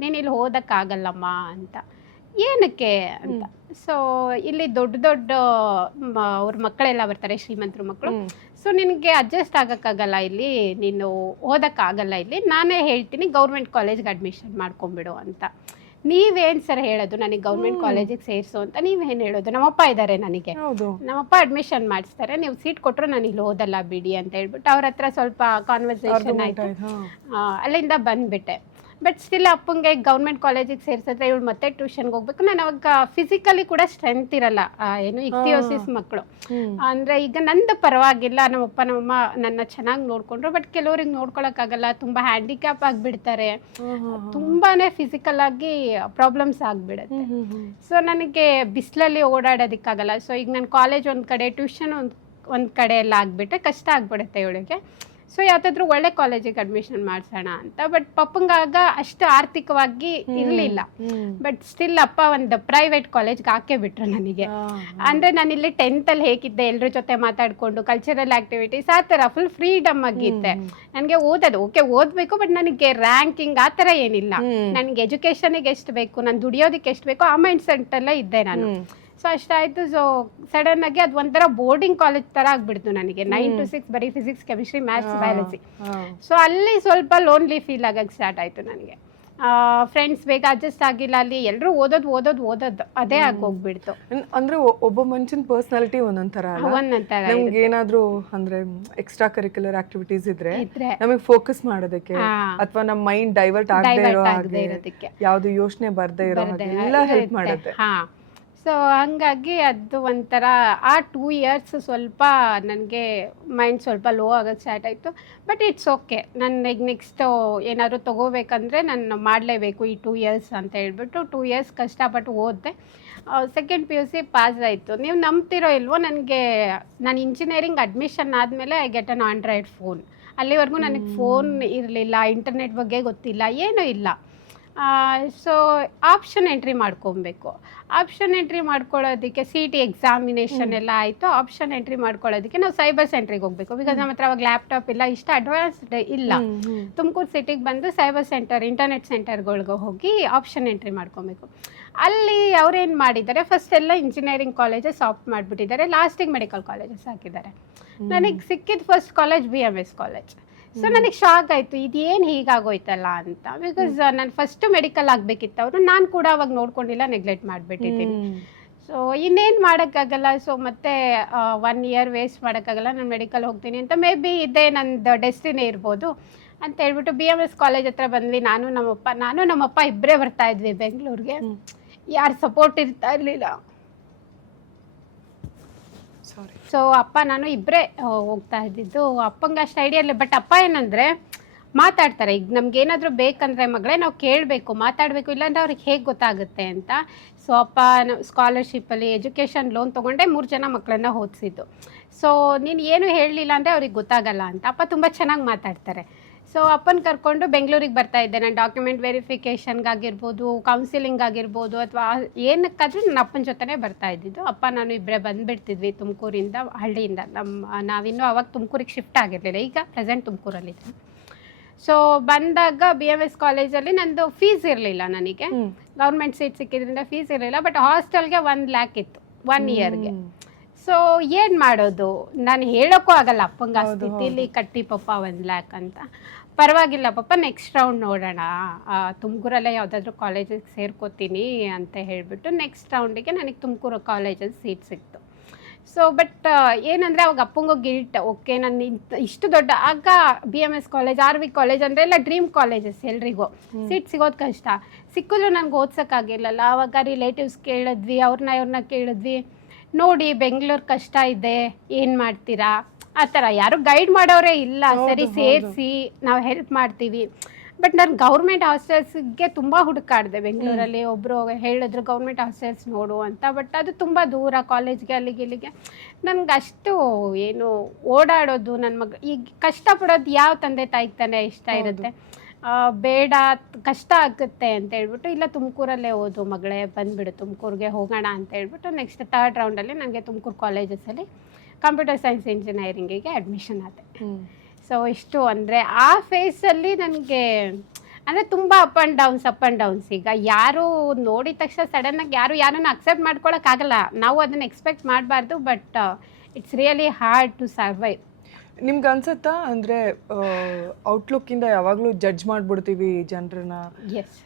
ನೀನು ಇಲ್ಲಿ ಓದೋಕ್ಕಾಗಲ್ಲಮ್ಮ ಅಂತ. ಏನಕ್ಕೆ ಅಂತ. ಸೊ ಇಲ್ಲಿ ದೊಡ್ಡ ದೊಡ್ಡ ಅವ್ರ ಮಕ್ಕಳೆಲ್ಲ ಬರ್ತಾರೆ, ಶ್ರೀಮಂತರ ಮಕ್ಕಳು. ಸೊ ನಿನಗೆ ಅಡ್ಜಸ್ಟ್ ಆಗೋಕ್ಕಾಗಲ್ಲ ಇಲ್ಲಿ, ನೀನು ಓದೋಕ್ಕಾಗಲ್ಲ ಇಲ್ಲಿ, ನಾನೇ ಹೇಳ್ತೀನಿ ಗೌರ್ಮೆಂಟ್ ಕಾಲೇಜ್ಗೆ ಅಡ್ಮಿಷನ್ ಮಾಡ್ಕೊಂಬಿಡು ಅಂತ. ನೀವೇನು ಸರ್ ಹೇಳೋದು ನನಗೆ ಗೌರ್ಮೆಂಟ್ ಕಾಲೇಜಿಗೆ ಸೇರಿಸು ಅಂತ? ನೀವೇನು ಹೇಳೋದು? ನಮ್ಮಪ್ಪ ಇದ್ದಾರೆ ನನಗೆ, ನಮ್ಮಪ್ಪ ಅಡ್ಮಿಷನ್ ಮಾಡಿಸ್ತಾರೆ, ನೀವು ಸೀಟ್ ಕೊಟ್ಟರು ನಾನು ಇಲ್ಲಿ ಓದಲ್ಲ ಬಿಡಿ ಅಂತ ಹೇಳ್ಬಿಟ್ಟು ಅವ್ರ ಹತ್ರ ಸ್ವಲ್ಪ ಕಾನ್ವರ್ಸೇಷನ್ ಆಯಿತು. ಅಲ್ಲಿಂದ ಬಂದುಬಿಟ್ಟೆ. ಬಟ್ ಸ್ಟಿಲ್ ಅಪ್ಪಂಗೆ ಗೌರ್ಮೆಂಟ್ ಕಾಲೇಜಿಗೆ ಸೇರಿಸಿದ್ರೆ ಇವಳು ಮತ್ತೆ ಟ್ಯೂಷನ್ಗೆ ಹೋಗ್ಬೇಕು. ನಾನು ಅವಾಗ ಫಿಸಿಕಲಿ ಕೂಡ ಸ್ಟ್ರೆಂತ್ ಇರಲ್ಲ, ಏನು ಇಕ್ತಿಯೋಸಿಸ್ ಮಕ್ಕಳು ಅಂದರೆ. ಈಗ ನಂದು ಪರವಾಗಿಲ್ಲ, ನಮ್ಮಪ್ಪ ನಮ್ಮಮ್ಮ ನನ್ನ ಚೆನ್ನಾಗಿ ನೋಡಿಕೊಂಡ್ರು. ಬಟ್ ಕೆಲವ್ರಿಗೆ ನೋಡ್ಕೊಳಕ್ಕಾಗಲ್ಲ, ತುಂಬ ಹ್ಯಾಂಡಿಕ್ಯಾಪ್ ಆಗಿಬಿಡ್ತಾರೆ, ತುಂಬಾ ಫಿಸಿಕಲ್ ಆಗಿ ಪ್ರಾಬ್ಲಮ್ಸ್ ಆಗಿಬಿಡುತ್ತೆ. ಸೊ ನನಗೆ ಬಿಸಿಲಲ್ಲಿ ಓಡಾಡೋದಕ್ಕಾಗಲ್ಲ. ಸೊ ಈಗ ನನ್ನ ಕಾಲೇಜ್ ಒಂದು ಕಡೆ, ಟ್ಯೂಷನ್ ಒಂದು ಕಡೆ ಎಲ್ಲ ಆಗಿಬಿಟ್ರೆ ಕಷ್ಟ ಆಗಿಬಿಡುತ್ತೆ ಇವಳಿಗೆ. ಸೊ ಯಾವುದಾದ್ರೂ ಒಳ್ಳೆ ಕಾಲೇಜಿಗೆ ಅಡ್ಮಿಷನ್ ಮಾಡಿಸೋಣ ಅಂತ. ಬಟ್ ಪಪ್ಪಂಗಾಗ ಅಷ್ಟು ಆರ್ಥಿಕವಾಗಿ ಇರಲಿಲ್ಲ. ಬಟ್ ಸ್ಟಿಲ್ ಅಪ್ಪ ಒಂದು ಪ್ರೈವೇಟ್ ಕಾಲೇಜ್ಗೆ ಹಾಕೇ ಬಿಟ್ರು ನನಗೆ. ಅಂದರೆ ನಾನಿಲ್ಲಿ 10th ಹೇಗಿದ್ದೆ, ಎಲ್ಲರ ಜೊತೆ ಮಾತಾಡಿಕೊಂಡು ಕಲ್ಚರಲ್ ಆ್ಯಕ್ಟಿವಿಟೀಸ್ ಆ ಥರ ಫುಲ್ ಫ್ರೀಡಮ್ ಆಗಿದ್ದೆ. ನನಗೆ ಓದೋದು ಓಕೆ ಓದಬೇಕು, ಬಟ್ ನನಗೆ ರ್ಯಾಂಕಿಂಗ್ ಆ ಥರ ಏನಿಲ್ಲ. ನನಗೆ ಎಜುಕೇಷನಿಗೆ ಎಷ್ಟು ಬೇಕು, ನಾನು ದುಡಿಯೋದಕ್ಕೆ ಎಷ್ಟು ಬೇಕೋ ಆ ಮೈಂಡ್ ಸೆಟ್ಟಲ್ಲೇ ಇದ್ದೆ ನಾನು. ಸೊ ಅಷ್ಟಾಯಿತು. ಸೊ ಸಡನ್ನಾಗಿ ಅದು ಒಂಥರ ಬೋರ್ಡಿಂಗ್ ಕಾಲೇಜ್ ಥರ ಆಗಿಬಿಡ್ತು ನನಗೆ. 9 to 6 ಬರೀ physics, chemistry, maths, biology. So ಅಲ್ಲಿ ಸ್ವಲ್ಪ ಲೋನ್ಲಿ ಫೀಲ್ ಆಗೋಕ್ಕೆ ಸ್ಟಾರ್ಟ್ ಆಯಿತು ನನಗೆ. ಫ್ರೆಂಡ್ಸ್ ಬೇಗ ಅಡ್ಜಸ್ಟ್ ಆಗಿಲ್ಲ, ಅಲ್ಲಿ ಎಲ್ಲರೂ ಓದೋದು ಅದೇ ಆಗೋಗ್ಬಿಡ್ತು. ಅಂದ್ರೆ ಒಬ್ಬ ಮನುಷ್ಯನ ಪರ್ಸನಾಲಿಟಿ ಒಂದೊಂಥರ ನಮ್ಗೆ ಏನಾದ್ರೂ ಅಂದ್ರೆ ಎಕ್ಸ್ಟ್ರಾ ಕರಿಕ್ಯುಲರ್ ಆಕ್ಟಿವಿಟೀಸ್ ಇದ್ರೆ ನಮಗೆ ಫೋಕಸ್ ಮಾಡೋದಕ್ಕೆ ಅಥವಾ ನಮ್ಮ ಮೈಂಡ್ ಡೈವರ್ಟ್ ಆಗದೆ ಇರೋ ಹಾಗೆ, ಯಾವ್ದು ಯೋಚನೆ ಬರ್ದೇ ಇರೋ ಹಾಗೆ ಎಲ್ಲ ಹೆಲ್ಪ್ ಮಾಡುತ್ತೆ. ಸೊ ಹಾಗಾಗಿ ಅದು ಒಂಥರ ಆ 2 years ಸ್ವಲ್ಪ ನನಗೆ ಮೈಂಡ್ ಸ್ವಲ್ಪ ಲೋ ಆಗೋಕ್ಕೆ ಸ್ಟಾರ್ಟ್ ಆಯಿತು. ಬಟ್ ಇಟ್ಸ್ ಓಕೆ, ನಾನು ಈಗ ನೆಕ್ಸ್ಟು ಏನಾದರೂ ತೊಗೋಬೇಕಂದ್ರೆ ನಾನು ಮಾಡಲೇಬೇಕು ಈ 2 years ಅಂತ ಹೇಳ್ಬಿಟ್ಟು 2 years ಕಷ್ಟಪಟ್ಟು ಓದಿದೆ. ಸೆಕೆಂಡ್ PUC ಪಾಸ್ ಆಯಿತು. ನೀವು ನಂಬ್ತಿರೋ ಇಲ್ವೋ, ನನಗೆ ನಾನು ಇಂಜಿನಿಯರಿಂಗ್ ಅಡ್ಮಿಷನ್ ಆದಮೇಲೆ I get an Android phone. ಅಲ್ಲಿವರೆಗೂ ನನಗೆ ಫೋನ್ ಇರಲಿಲ್ಲ, ಇಂಟರ್ನೆಟ್ ಬಗ್ಗೆ ಗೊತ್ತಿಲ್ಲ, ಏನೂ ಇಲ್ಲ. ಸೊ ಆಪ್ಷನ್ ಎಂಟ್ರಿ ಮಾಡ್ಕೊಬೇಕು. ಆಪ್ಷನ್ ಎಂಟ್ರಿ ಮಾಡ್ಕೊಳ್ಳೋದಕ್ಕೆ CT ಎಕ್ಸಾಮಿನೇಷನ್ ಎಲ್ಲ ಆಯಿತು. ಆಪ್ಷನ್ ಎಂಟ್ರಿ ಮಾಡ್ಕೊಳ್ಳೋದಕ್ಕೆ ನಾವು ಸೈಬರ್ ಸೆಂಟ್ರಿಗೆ ಹೋಗಬೇಕು. ಬಿಕಾಸ್ ನಮ್ಮ ಹತ್ರ ಅವಾಗ ಲ್ಯಾಪ್ಟಾಪ್ ಇಲ್ಲ, ಇಷ್ಟ ಅಡ್ವಾನ್ಸ್ಡ್ ಇಲ್ಲ. ತುಮಕೂರು ಸಿಟಿಗೆ ಬಂದು ಸೈಬರ್ ಸೆಂಟರ್, ಇಂಟರ್ನೆಟ್ ಸೆಂಟರ್ಗಳ್ಗೆ ಹೋಗಿ ಆಪ್ಷನ್ ಎಂಟ್ರಿ ಮಾಡ್ಕೊಬೇಕು. ಅಲ್ಲಿ ಅವ್ರೇನು ಮಾಡಿದ್ದಾರೆ, ಫಸ್ಟ್ ಎಲ್ಲ ಇಂಜಿನಿಯರಿಂಗ್ ಕಾಲೇಜಸ್ ಆಪ್ಟ್ ಮಾಡಿಬಿಟ್ಟಿದ್ದಾರೆ, ಲಾಸ್ಟಿಗೆ ಮೆಡಿಕಲ್ ಕಾಲೇಜಸ್ ಹಾಕಿದ್ದಾರೆ. ನನಗೆ ಸಿಕ್ಕಿದ first college BMS college. So ನನಗೆ ಶಾಕ್ ಆಯಿತು, ಇದೇನು ಹೀಗಾಗೋಯ್ತಲ್ಲ ಅಂತ. ಬಿಕಾಸ್ ನಾನು ಫಸ್ಟು ಮೆಡಿಕಲ್ ಆಗಬೇಕಿತ್ತು ಅವರು, ನಾನು ಕೂಡ ಅವಾಗ ನೋಡ್ಕೊಂಡಿಲ್ಲ, ನೆಗ್ಲೆಕ್ಟ್ ಮಾಡಿಬಿಟ್ಟಿದ್ದೀನಿ. ಸೊ ಇನ್ನೇನು ಮಾಡೋಕ್ಕಾಗಲ್ಲ. ಸೊ ಮತ್ತೆ 1 year ವೇಸ್ಟ್ ಮಾಡೋಕ್ಕಾಗಲ್ಲ, ನಾನು ಮೆಡಿಕಲ್ ಹೋಗ್ತೀನಿ ಅಂತ. ಮೇ ಬಿ ಇದೇ ನಂದು ಡೆಸ್ಟಿನಿ ಇರ್ಬೋದು ಅಂತ ಹೇಳ್ಬಿಟ್ಟು BMS ಕಾಲೇಜ್ ಹತ್ರ ಬಂದ್ವಿ. ನಾನು ನಮ್ಮಪ್ಪ ಇಬ್ಬರೇ ಬರ್ತಾ ಇದ್ವಿ ಬೆಂಗಳೂರಿಗೆ. ಯಾರು ಸಪೋರ್ಟ್ ಇರ್ತಾ ಇರಲಿಲ್ಲ. ಸೊ ಅಪ್ಪ ನಾನು ಇಬ್ಬರೇ ಹೋಗ್ತಾ ಇದ್ದಿದ್ದು. ಅಪ್ಪಂಗೆ ಅಷ್ಟು ಐಡಿಯಾ ಇರಲಿಲ್ಲ. ಬಟ್ ಅಪ್ಪ ಏನಂದರೆ ಮಾತಾಡ್ತಾರೆ. ಈಗ ನಮ್ಗೇನಾದರೂ ಬೇಕಂದರೆ ಮಗಳೇ ನಾವು ಕೇಳಬೇಕು, ಮಾತಾಡಬೇಕು, ಇಲ್ಲಾಂದರೆ ಅವ್ರಿಗೆ ಹೇಗೆ ಗೊತ್ತಾಗುತ್ತೆ ಅಂತ. ಸೊ ಅಪ್ಪ ಸ್ಕಾಲರ್ಶಿಪ್ಪಲ್ಲಿ ಎಜುಕೇಷನ್ ಲೋನ್ ತೊಗೊಂಡೆ 3 ಜನ ಮಕ್ಕಳನ್ನ ಓದಿಸಿದ್ದು. ಸೊ ನೀನು ಏನು ಹೇಳಲಿಲ್ಲ ಅಂದರೆ ಅವ್ರಿಗೆ ಗೊತ್ತಾಗಲ್ಲ ಅಂತ. ಅಪ್ಪ ತುಂಬ ಚೆನ್ನಾಗಿ ಮಾತಾಡ್ತಾರೆ. ಸೊ ಅಪ್ಪನ ಕರ್ಕೊಂಡು ಬೆಂಗಳೂರಿಗೆ ಬರ್ತಾ ಇದ್ದೆ. ನಾನು ಡಾಕ್ಯುಮೆಂಟ್ ವೆರಿಫಿಕೇಷನ್ಗಾಗಿರ್ಬೋದು, ಕೌನ್ಸಿಲಿಂಗ್ ಆಗಿರ್ಬೋದು, ಅಥವಾ ಏನಕ್ಕಾದ್ರೂ ನನ್ನ ಅಪ್ಪನ ಜೊತೆನೇ ಬರ್ತಾ ಇದ್ದಿದ್ದು. ಅಪ್ಪ ನಾನು ಇಬ್ಬರೇ ಬಂದುಬಿಡ್ತಿದ್ವಿ ತುಮಕೂರಿಂದ, ಹಳ್ಳಿಯಿಂದ. ನಾವಿನ್ನೂ ಅವಾಗ ತುಮಕೂರಿಗೆ ಶಿಫ್ಟ್ ಆಗಿರಲಿಲ್ಲ, ಈಗ ಪ್ರೆಸೆಂಟ್ ತುಮಕೂರಲ್ಲಿದ್ದೆ. ಸೊ ಬಂದಾಗ BMS ಕಾಲೇಜಲ್ಲಿ ನಂದು ಫೀಸ್ ಇರಲಿಲ್ಲ, ನನಗೆ ಗೌರ್ಮೆಂಟ್ ಸೀಟ್ ಸಿಕ್ಕಿದ್ರಿಂದ ಫೀಸ್ ಇರಲಿಲ್ಲ. ಬಟ್ ಹಾಸ್ಟೆಲ್ಗೆ 1 lakh ಇತ್ತು 1 ಇಯರ್ಗೆ. ಸೊ ಏನು ಮಾಡೋದು, ನಾನು ಹೇಳೋಕ್ಕೂ ಆಗಲ್ಲ ಅಪ್ಪಂಗೆ ಆ ಸ್ಥಿತಿಲಿ ಕಟ್ಟಿ ಪಪ್ಪ 1 lakh ಅಂತ. ಪರವಾಗಿಲ್ಲ ಪಪ್ಪ, ನೆಕ್ಸ್ಟ್ ರೌಂಡ್ ನೋಡೋಣ, ತುಮಕೂರಲ್ಲೇ ಯಾವುದಾದ್ರೂ ಕಾಲೇಜಿಗೆ ಸೇರ್ಕೋತೀನಿ ಅಂತ ಹೇಳಿಬಿಟ್ಟು ನೆಕ್ಸ್ಟ್ ರೌಂಡಿಗೆ ನನಗೆ ತುಮಕೂರು ಕಾಲೇಜಲ್ಲಿ ಸೀಟ್ ಸಿಕ್ತು. ಸೊ ಬಟ್ ಏನಂದರೆ ಅವಾಗ ಅಪ್ಪಂಗೂ ಗಿಲ್ಟ್. ಓಕೆ, ನಾನು ಇಷ್ಟು ದೊಡ್ಡ ಆಗ BMS ಕಾಲೇಜ್, RV ಕಾಲೇಜ್ ಅಂದರೆ ಎಲ್ಲ ಡ್ರೀಮ್ ಕಾಲೇಜಸ್, ಎಲ್ರಿಗೂ ಸೀಟ್ ಸಿಗೋದು ಕಷ್ಟ. ಸಿಕ್ಕಿದ್ರು ನನಗೆ ಓದ್ಸೋಕ್ಕಾಗಿಲ್ಲಲ್ಲ. ಆವಾಗ ರಿಲೇಟಿವ್ಸ್ ಕೇಳಿದ್ವಿ, ಇವ್ರನ್ನ ಕೇಳಿದ್ವಿ, ನೋಡಿ ಬೆಂಗಳೂರು ಕಷ್ಟ ಇದೆ, ಏನು ಮಾಡ್ತೀರಾ ಆ ಥರ. ಯಾರು ಗೈಡ್ ಮಾಡೋರೇ ಇಲ್ಲ. ಸರಿ ಸೇರಿಸಿ ನಾವು ಹೆಲ್ಪ್ ಮಾಡ್ತೀವಿ. ಬಟ್ ನಾನು ಗೌರ್ಮೆಂಟ್ ಹಾಸ್ಟೆಲ್ಸ್ಗೆ ತುಂಬ ಹುಡುಕಾಡಿದೆ ಬೆಂಗಳೂರಲ್ಲಿ. ಒಬ್ಬರು ಹೇಳಿದ್ರು ಗೌರ್ಮೆಂಟ್ ಹಾಸ್ಟೆಲ್ಸ್ ನೋಡು ಅಂತ. ಬಟ್ ಅದು ತುಂಬ ದೂರ, ಕಾಲೇಜ್ಗೆ ಅಲ್ಲಿಗೆ ಇಲ್ಲಿಗೆ ನನಗೆ ಅಷ್ಟು ಏನು ಓಡಾಡೋದು, ನನ್ನ ಮಗ ಈಗ ಕಷ್ಟಪಡೋದು ಯಾವ ತಂದೆ ತಾಯಿಗೆ ತಾನೇ ಇಷ್ಟ ಇರುತ್ತೆ. ಬೇಡ, ಕಷ್ಟ ಆಗುತ್ತೆ ಅಂತ ಹೇಳ್ಬಿಟ್ಟು, ಇಲ್ಲ ತುಮಕೂರಲ್ಲೇ ಓದು ಮಗಳೇ, ಬಂದುಬಿಡು ತುಮಕೂರಿಗೆ ಹೋಗೋಣ ಅಂತ ಹೇಳ್ಬಿಟ್ಟು ನೆಕ್ಸ್ಟ್ 3rd ರೌಂಡಲ್ಲಿ ನನಗೆ ತುಮಕೂರು ಕಾಲೇಜಸಲ್ಲಿ ಕಂಪ್ಯೂಟರ್ ಸೈನ್ಸ್ ಇಂಜಿನಿಯರಿಂಗಿಗೆ ಅಡ್ಮಿಷನ್ ಆದೆ. ಸೊ ಇಷ್ಟು ಅಂದರೆ ಆ ಫೇಸಲ್ಲಿ ನನಗೆ ಅಂದರೆ ತುಂಬ ಅಪ್ ಆ್ಯಂಡ್ ಡೌನ್ಸ್. ಈಗ ಯಾರು ನೋಡಿದ ತಕ್ಷಣ ಸಡನ್ನಾಗಿ ಯಾರನ್ನು ಅಕ್ಸೆಪ್ಟ್ ಮಾಡ್ಕೊಳಕ್ಕಾಗಲ್ಲ, ನಾವು ಅದನ್ನು ಎಕ್ಸ್ಪೆಕ್ಟ್ ಮಾಡಬಾರ್ದು. But it's really hard to survive. ನಿಮ್ಗೆ ಅನ್ಸುತ್ತಾ ಅಂದರೆ ಔಟ್ಲುಕ್ಕಿಂದ ಯಾವಾಗಲೂ ಜಡ್ಜ್ ಮಾಡಿಬಿಡ್ತೀವಿ ಜನರನ್ನ,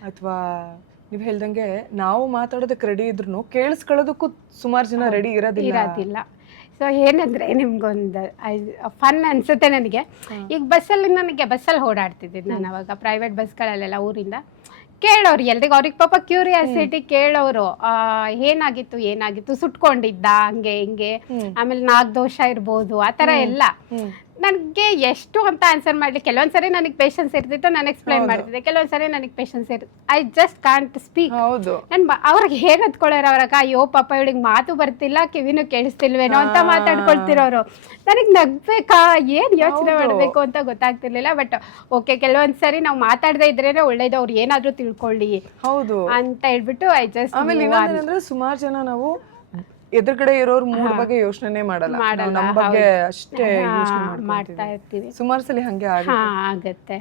ಅಥವಾ ನೀವು ಹೇಳ್ದಂಗೆ ನಾವು ಮಾತಾಡೋದಕ್ಕೆ ರೆಡಿ ಇದ್ರು ಕೇಳಿಸ್ಕೊಳ್ಳೋದಕ್ಕೂ ಸುಮಾರು ಜನ ರೆಡಿ ಇರೋದಿಲ್ಲ. ಸೊ ಏನಂದರೆ ನಿಮ್ಗೊಂದು ಫನ್ ಅನಿಸುತ್ತೆ ನನಗೆ. ಈಗ ಬಸ್ಸಲ್ಲಿ ಓಡಾಡ್ತಿದ್ದಿದ್ದು ನಾನು ಅವಾಗ, ಪ್ರೈವೇಟ್ ಬಸ್ಗಳಲ್ಲೆಲ್ಲ ಊರಿಂದ. ಕೇಳೋರು ಎಲ್ರಿಗೂ, ಅವ್ರಿಗೆ ಪಾಪ ಕ್ಯೂರಿಯಾಸಿಟಿ, ಕೇಳೋರು ಏನಾಗಿತ್ತು ಸುಟ್ಕೊಂಡಿದ್ದ, ಹಂಗೆ ಹಿಂಗೆ, ಆಮೇಲೆ ನಾಗದೋಷ ಇರ್ಬೋದು ಆ ಥರ ಎಲ್ಲ. ನನಗೆ ಎಷ್ಟು ಅಂತ ಆನ್ಸರ್ ಮಾಡಲಿ, ಕೆಲವೊಂದ್ಸರಿ ನನಗೆ ಪೇಷನ್ಸ್ ಇರ್ತಿತ್ತು, ನಾನು ಎಕ್ಸ್ಪ್ಲೈನ್ ಮಾಡ್ತಿದ್ದೆ. ಕೆಲವೊಂದ್ಸರಿ ನನಗೆ patience I just can't speak. ಅವ್ರಿಗೆ ಹೇಗೆ ಹತ್ಕೊಳ್ಳೋರು, ಅವ್ರಾಗ ಅಯ್ಯೋ ಪಾಪ ಇವಳಿಗೆ ಮಾತು ಬರ್ತಿಲ್ಲ, ಕಿವಿನೂ ಕೇಳಿಸ್ತಿಲ್ವೇನೋ ಅಂತ ಮಾತಾಡ್ಕೊಳ್ತಿರೋರು. ನನಗೆ ನಗ್ಬೇಕಾ, ಏನು ಯೋಚನೆ ಮಾಡಬೇಕು ಅಂತ ಗೊತ್ತಾಗ್ತಿರ್ಲಿಲ್ಲ. ಬಟ್ ಓಕೆ, ಕೆಲವೊಂದ್ಸರಿ ನಾವು ಮಾತಾಡದೇ ಇದ್ರೇನೆ ಒಳ್ಳೇದು, ಅವ್ರು ಏನಾದರೂ ತಿಳ್ಕೊಳ್ಳಿ ಅಂತ ಹೇಳ್ಬಿಟ್ಟು ಐ ಜಸ್ಟ್. ಆಮೇಲೆ ಸುಮಾರು ಜನ ನಾವು ಎದುರುಗಡೆ ಇರೋರ್ ಮೂಡ್ ಬಗ್ಗೆ ಯೋಚನೆ ಮಾಡಲ್ಲ, ನಮ್ಮ ಬಗ್ಗೆ ಅಷ್ಟೇ ಮಾಡ್ತಾ ಇರ್ತೀವಿ. ಸುಮಾರು ಸಲ ಹಂಗೆ ಆಗತ್ತೆ.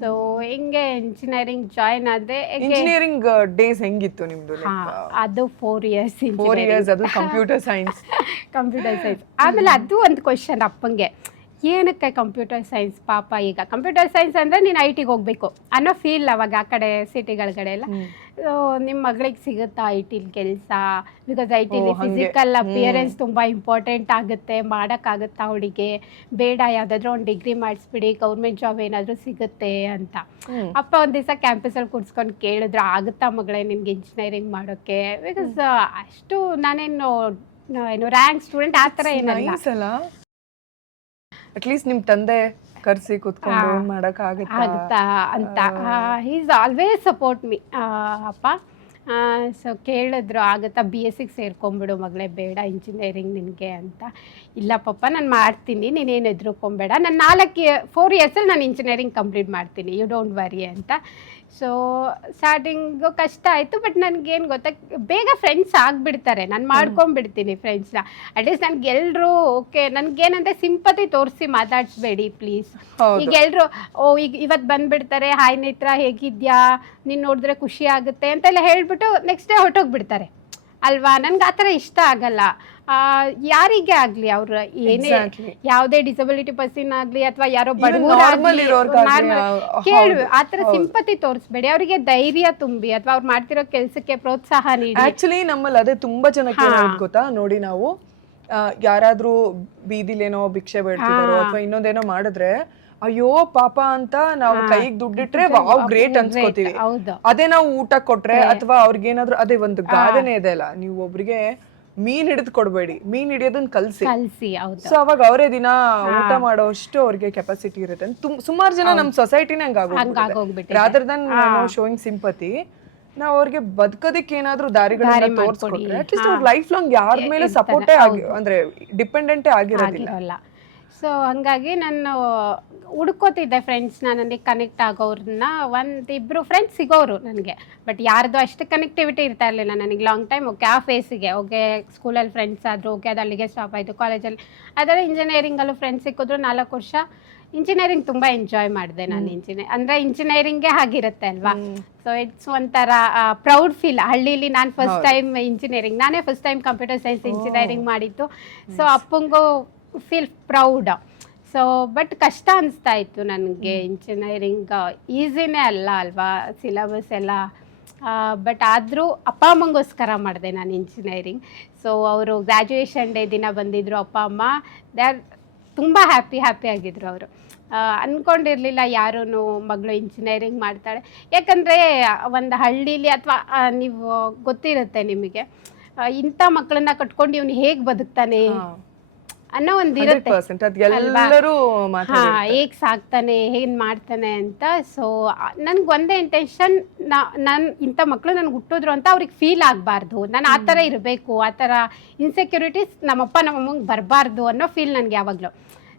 ಸೊ ಹಿಂಗೆ ಇಂಜಿನಿಯರಿಂಗ್ ಜಾಯಿನ್ ಆದ್ರೆ. ಇಂಜಿನಿಯರಿಂಗ್ ಡೇಸ್ ಹೆಂಗಿತ್ತು ನಿಮ್ದು? ಅದು 4 years. ಅದು ಕಂಪ್ಯೂಟರ್ ಸೈನ್ಸ್. ಆಮೇಲೆ ಅದು ಒಂದು ಕ್ವಶನ್ ಅಪ್ಪಂಗೆ, ಏನಕ್ಕೆ ಕಂಪ್ಯೂಟರ್ ಸೈನ್ಸ್ ಪಾಪ? ಈಗ ಕಂಪ್ಯೂಟರ್ ಸೈನ್ಸ್ ಅಂದರೆ ನೀನು IT ಗೆ ಹೋಗ್ಬೇಕು ಅನ್ನೋ ಫೀಲ್ ಅವಾಗ ಆ ಕಡೆ ಸಿಟಿಗಳ ಎಲ್ಲ. ನಿಮ್ಮ ಮಗಳಿಗೆ ಸಿಗುತ್ತಾ IT ಕೆಲಸ? ಬಿಕಾಸ್ IT ಫಿಸಿಕಲ್ ಅಪಿಯರೆನ್ಸ್ ತುಂಬ ಇಂಪಾರ್ಟೆಂಟ್ ಆಗುತ್ತೆ, ಮಾಡೋಕ್ಕಾಗುತ್ತಾ ಅವಳಿಗೆ? ಬೇಡ, ಯಾವುದಾದ್ರೂ ಒಂದು ಡಿಗ್ರಿ ಮಾಡಿಸ್ಬಿಡಿ, ಗೌರ್ಮೆಂಟ್ ಜಾಬ್ ಏನಾದರೂ ಸಿಗುತ್ತೆ ಅಂತ. ಅಪ್ಪ ಒಂದು ದಿವಸ ಕ್ಯಾಂಪಸಲ್ಲಿ ಕೂರಿಸ್ಕೊಂಡು ಕೇಳಿದ್ರು, ಆಗುತ್ತಾ ಮಗಳೇ ನಿನ್ಗೆ ಇಂಜಿನಿಯರಿಂಗ್ ಮಾಡೋಕ್ಕೆ? ಬಿಕಾಸ್ ಅಷ್ಟು ನಾನೇನು ರ್ಯಾಂಕ್ ಸ್ಟೂಡೆಂಟ್ ಆ ಥರ ಏನಲ್ಲ. ಅಟ್ಲೀಸ್ಟ್ ನಿಮ್ಮ ತಂದೆ ಕರ್ಸಿ ಕೂತ್ಕೊಂಡು ಮಾಡಕ್ಕಾಗುತ್ತಾ ಅಂತ ಈಸ್ ಆಲ್ವೇಸ್ ಸಪೋರ್ಟ್ ಮೀ ಅಪ್ಪ. ಸೊ ಕೇಳಿದ್ರು, ಆಗುತ್ತಾ BSc ಸೇರ್ಕೊಂಬಿಡು ಮಗಳೇ, ಬೇಡ ಇಂಜಿನಿಯರಿಂಗ್ ನಿನಗೆ ಅಂತ. ಇಲ್ಲ ಪಪ್ಪ, ನಾನು ಮಾಡ್ತೀನಿ, ನೀನೇನು ಹೆದ್ರುಕೊಂಬೇಡ, ನಾನು 4 yearsಲ್ಲಿ ನಾನು ಇಂಜಿನಿಯರಿಂಗ್ ಕಂಪ್ಲೀಟ್ ಮಾಡ್ತೀನಿ, ಯು ಡೋಂಟ್ ವರಿ ಅಂತ. ಸೊ ಸ್ಟಾರ್ಟಿಂಗು ಕಷ್ಟ ಆಯಿತು. ಬಟ್ ನನಗೇನು ಗೊತ್ತಾ, ಬೇಗ ಫ್ರೆಂಡ್ಸ್ ಆಗಿಬಿಡ್ತಾರೆ, ನಾನು ಮಾಡ್ಕೊಂಡ್ಬಿಡ್ತೀನಿ ಫ್ರೆಂಡ್ಸ್ನ. ಅಟ್ಲೀಸ್ಟ್ ನನಗೆ ಎಲ್ಲರೂ ಓಕೆ, ನನಗೇನಂದರೆ ಸಿಂಪತಿ ತೋರಿಸಿ ಮಾತಾಡಿಸ್ಬೇಡಿ ಪ್ಲೀಸ್. ಈಗ ಎಲ್ಲರೂ ಈಗ ಇವತ್ತು ಬಂದುಬಿಡ್ತಾರೆ, ಹಾಯ್ ನೇತ್ರ ಹೇಗಿದ್ಯಾ, ನೀನು ನೋಡಿದ್ರೆ ಖುಷಿ ಆಗುತ್ತೆ ಅಂತೆಲ್ಲ ಹೇಳಿಬಿಟ್ಟು ನೆಕ್ಸ್ಟ್ ಡೇ ಹೊರಟೋಗ್ಬಿಡ್ತಾರೆ ಅಲ್ವಾ? ನನಗೆ ಆ ಥರ ಇಷ್ಟ ಆಗಲ್ಲ. ಯಾರಿಗೆ ಆಗಲಿ, ಅವ್ರು ಏನೇ ಯಾವುದೇ ಡಿಸಬಿಲಿಟಿ ಪರ್ಸನ್ ಆಗಲಿ ಅಥವಾ ಯಾರೋ ಕೇಳು, ಆ ಥರ ಸಿಂಪತಿ ತೋರಿಸ್ಬೇಡಿ, ಅವರಿಗೆ ಧೈರ್ಯ ತುಂಬಿ ಅಥವಾ ಅವ್ರು ಮಾಡ್ತಿರೋ ಕೆಲಸಕ್ಕೆ ಪ್ರೋತ್ಸಾಹ ನೀಡಿ. ಆಕ್ಚುಲಿ ನಮ್ಮಲ್ಲಿ ಅದೇ ತುಂಬಾ ಜನಕ್ಕೆ ಗೊತ್ತಾ ನೋಡಿ, ನಾವು ಯಾರಾದ್ರೂ ಬೀದಿಲೇನೋ ಭಿಕ್ಷೆ ಬೇಡ್ತಿದಾರೋ ಅಥವಾ ಇನ್ನೊಂದೇನೋ ಮಾಡಿದ್ರೆ ಅಯ್ಯೋ ಪಾಪ ಅಂತ ನಾವು ಕೈಗೆ ದುಡ್ಡಿಟ್ರೆ ವಾವ್ ಗ್ರೇಟ್ ಅನ್ಸ್ಕೋತೀವಿ. ಅದೇ ನಾವು ಊಟ ಕೊಟ್ರೆ ಅಥವಾ ಅವ್ರಿಗೇನಾದ್ರು, ಅದೇ ಒಂದು ಗಾದೆನೇ ಇದೆ ಅಲ್ಲ, ನೀವು ಒಬ್ರಿಗೆ ಮೀನ್ ಹಿಡಿದು ಕೊಡ್ಬೇಡಿ, ಮೀನ್ ಹಿಡಿಯೋದನ್ನ ಕಲ್ಸಿ. ಸೊ ಅವಾಗ ಅವರೇ ದಿನ ಊಟ ಮಾಡೋಷ್ಟು ಅವ್ರಿಗೆ ಕೆಪಾಸಿಟಿ ಇರುತ್ತೆ. ಸುಮಾರು ಜನ ನಮ್ ಸೊಸೈಟಿನೇ ಹಂಗಾಗೋಗ್ಬಿಟ್ಟು, ರಾದರ್ ದನ್ ಶೋಯಿಂಗ್ ಸಿಂಪತಿ, ನಾವು ಅವ್ರಿಗೆ ಬದುಕೋದಕ್ಕೆ ಏನಾದ್ರೂ ದಾರಿಗಳನ್ನ ತೋರಿಸ್ಕೊಟ್ರೆ ಅಟ್ಲೀಸ್ಟ್ ಅವ್ರ ಲೈಫ್ ಲಾಂಗ್ ಯಾರ ಮೇಲೆ ಸಪೋರ್ಟೇ ಅಂದ್ರೆ ಡಿಪೆಂಡೆಂಟೇ ಆಗಿರೋದಿಲ್ಲ. ಸೊ ಹಂಗಾಗಿ ನಾನು ಹುಡ್ಕೋತಿದ್ದೆ ಫ್ರೆಂಡ್ಸ್ನ, ನನಗೆ ಕನೆಕ್ಟ್ ಆಗೋರನ್ನ. ಒಂದಿಬ್ಬರು ಫ್ರೆಂಡ್ಸ್ ಸಿಗೋರು ನನಗೆ, ಬಟ್ ಯಾರ್ದು ಅಷ್ಟು ಕನೆಕ್ಟಿವಿಟಿ ಇರ್ತಾ ಇರಲಿಲ್ಲ ನನಗೆ ಲಾಂಗ್ ಟೈಮ್. ಓಕೆ, ಆ ಫೇಸಿಗೆ ಓಕೆ, ಸ್ಕೂಲಲ್ಲಿ ಫ್ರೆಂಡ್ಸ್ ಆದರು, ಓಕೆ, ಅದು ಅಲ್ಲಿಗೆ ಸ್ಟಾಪ್ ಆಯಿತು. ಕಾಲೇಜಲ್ಲಿ ಅದರ ಇಂಜಿನಿಯರಿಂಗಲ್ಲೂ ಫ್ರೆಂಡ್ಸ್ ಸಿಕ್ಕಿದ್ರು. 4 ವರ್ಷ ಇಂಜಿನಿಯರಿಂಗ್ ತುಂಬ ಎಂಜಾಯ್ ಮಾಡಿದೆ ನಾನು. ಅಂದರೆ ಇಂಜಿನಿಯರಿಂಗೇ ಆಗಿರುತ್ತೆ ಅಲ್ವಾ. ಸೊ ಇಟ್ಸ್ ಒಂಥರ ಪ್ರೌಡ್ ಫೀಲ್. ಹಳ್ಳೀಲಿ ನಾನು ಫಸ್ಟ್ ಟೈಮ್ ಇಂಜಿನಿಯರಿಂಗ್, ನಾನೇ first time computer science engineering ಮಾಡಿದ್ದು. ಸೊ ಅಪ್ಪಂಗೂ ಫೀಲ್ ಪ್ರೌಡ್. ಸೊ ಬಟ್ ಕಷ್ಟ ಅನಿಸ್ತಾ ಇತ್ತು ನನಗೆ. ಇಂಜಿನಿಯರಿಂಗ್ ಈಸಿನೇ ಅಲ್ಲ ಅಲ್ವಾ, ಸಿಲೆಬಸ್ ಎಲ್ಲ. ಬಟ್ ಆದರೂ ಅಪ್ಪ ಅಮ್ಮಂಗೋಸ್ಕರ ಮಾಡಿದೆ ನಾನು ಇಂಜಿನಿಯರಿಂಗ್. ಸೊ ಅವರು ಗ್ರ್ಯಾಜುಯೇಷನ್ ಡೇ ದಿನ ಬಂದಿದ್ದರು ಅಪ್ಪ ಅಮ್ಮ. ದೇ ಆರ್ ತುಂಬ ಹ್ಯಾಪಿ ಆಗಿದ್ರು ಅವರು. ಅಂದ್ಕೊಂಡಿರಲಿಲ್ಲ ಯಾರೂ ಮಗಳು ಇಂಜಿನಿಯರಿಂಗ್ ಮಾಡ್ತಾಳೆ. ಯಾಕಂದರೆ ಒಂದು ಹಳ್ಳೀಲಿ ಅಥವಾ ನೀವು ಗೊತ್ತಿರುತ್ತೆ ನಿಮಗೆ, ಇಂಥ ಮಕ್ಕಳನ್ನ ಕಟ್ಕೊಂಡು ಇವನು ಹೇಗೆ ಬದುಕ್ತಾನೆ ಅನ್ನೋ ಒಂದು ಇರುತ್ತೆ ಅಲ್ವಾ. ಹೇಗೆ ಸಾಕ್ತಾನೆ, ಹೇಗೆ ಮಾಡ್ತಾನೆ ಅಂತ. ಸೊ ನನ್ಗೆ ಒಂದೇ ಇಂಟೆನ್ಷನ್, ನಾನು ಇಂಥ ಮಕ್ಕಳು ನನಗೆ ಹುಟ್ಟಿದ್ರು ಅಂತ ಅವ್ರಿಗೆ ಫೀಲ್ ಆಗಬಾರ್ದು. ನಾನು ಆ ಥರ ಇರಬೇಕು, ಆ ಥರ ಇನ್ಸೆಕ್ಯೂರಿಟೀಸ್ ನಮ್ಮಪ್ಪ ನಮ್ಮಮ್ಮಂಗೆ ಬರಬಾರ್ದು ಅನ್ನೋ ಫೀಲ್ ನನಗೆ ಯಾವಾಗಲೂ.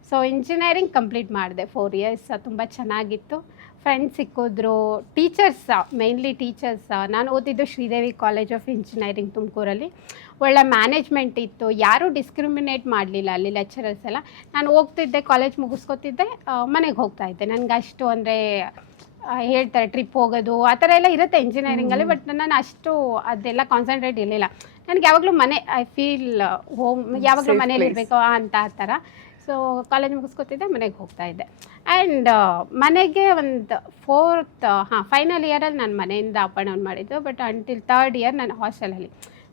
ಸೊ ಇಂಜಿನಿಯರಿಂಗ್ ಕಂಪ್ಲೀಟ್ ಮಾಡಿದೆ 4 years. ತುಂಬ ಚೆನ್ನಾಗಿತ್ತು. ಫ್ರೆಂಡ್ಸ್ ಸಿಕ್ಕಿದ್ರು, ಟೀಚರ್ಸ್, ಮೇನ್ಲಿ ಟೀಚರ್ಸ್. ನಾನು ಓದಿದ್ದು ಶ್ರೀದೇವಿ ಕಾಲೇಜ್ ಆಫ್ ಇಂಜಿನಿಯರಿಂಗ್ ತುಮಕೂರಲ್ಲಿ. ಒಳ್ಳೆ ಮ್ಯಾನೇಜ್ಮೆಂಟ್ ಇತ್ತು, ಯಾರೂ ಡಿಸ್ಕ್ರಿಮಿನೇಟ್ ಮಾಡಲಿಲ್ಲ ಅಲ್ಲಿ ಲೆಕ್ಚರರ್ಸ್ ಎಲ್ಲ. ನಾನು ಹೋಗ್ತಿದ್ದೆ, ಕಾಲೇಜ್ ಮುಗಿಸ್ಕೊತಿದ್ದೆ, ಮನೆಗೆ ಹೋಗ್ತಾಯಿದ್ದೆ. ನನಗೆ ಅಷ್ಟು ಅಂದರೆ ಹೇಳ್ತಾರೆ ಟ್ರಿಪ್ ಹೋಗೋದು ಆ ಥರ ಎಲ್ಲ ಇರುತ್ತೆ ಇಂಜಿನಿಯರಿಂಗಲ್ಲಿ. ಬಟ್ ನಾನು ಅಷ್ಟು ಅದೆಲ್ಲ ಕಾನ್ಸಂಟ್ರೇಟ್ ಇರಲಿಲ್ಲ. ನನಗೆ ಯಾವಾಗಲೂ ಮನೆ, ಐ ಫೀಲ್ ಹೋಮ್, ಯಾವಾಗಲೂ ಮನೇಲಿ ಇರಬೇಕು ಅಂತ ಆ ಥರ. ಸೊ ಕಾಲೇಜ್ ಮುಗಿಸ್ಕೊತಿದ್ದೆ, ಮನೆಗೆ ಹೋಗ್ತಾಯಿದ್ದೆ. ಆ್ಯಂಡ್ ಮನೆಗೆ ಒಂದು ಫೈನಲ್ ಇಯರಲ್ಲಿ ನಾನು ಮನೆಯಿಂದ ಅಪ್ ಆ್ಯಂಡ್ ಡೌನ್ ಮಾಡಿದ್ದು. ಬಟ್ ಅಂಟಿಲ್ 3rd year ನಾನು ಹಾಸ್ಟೆಲಲ್ಲಿ.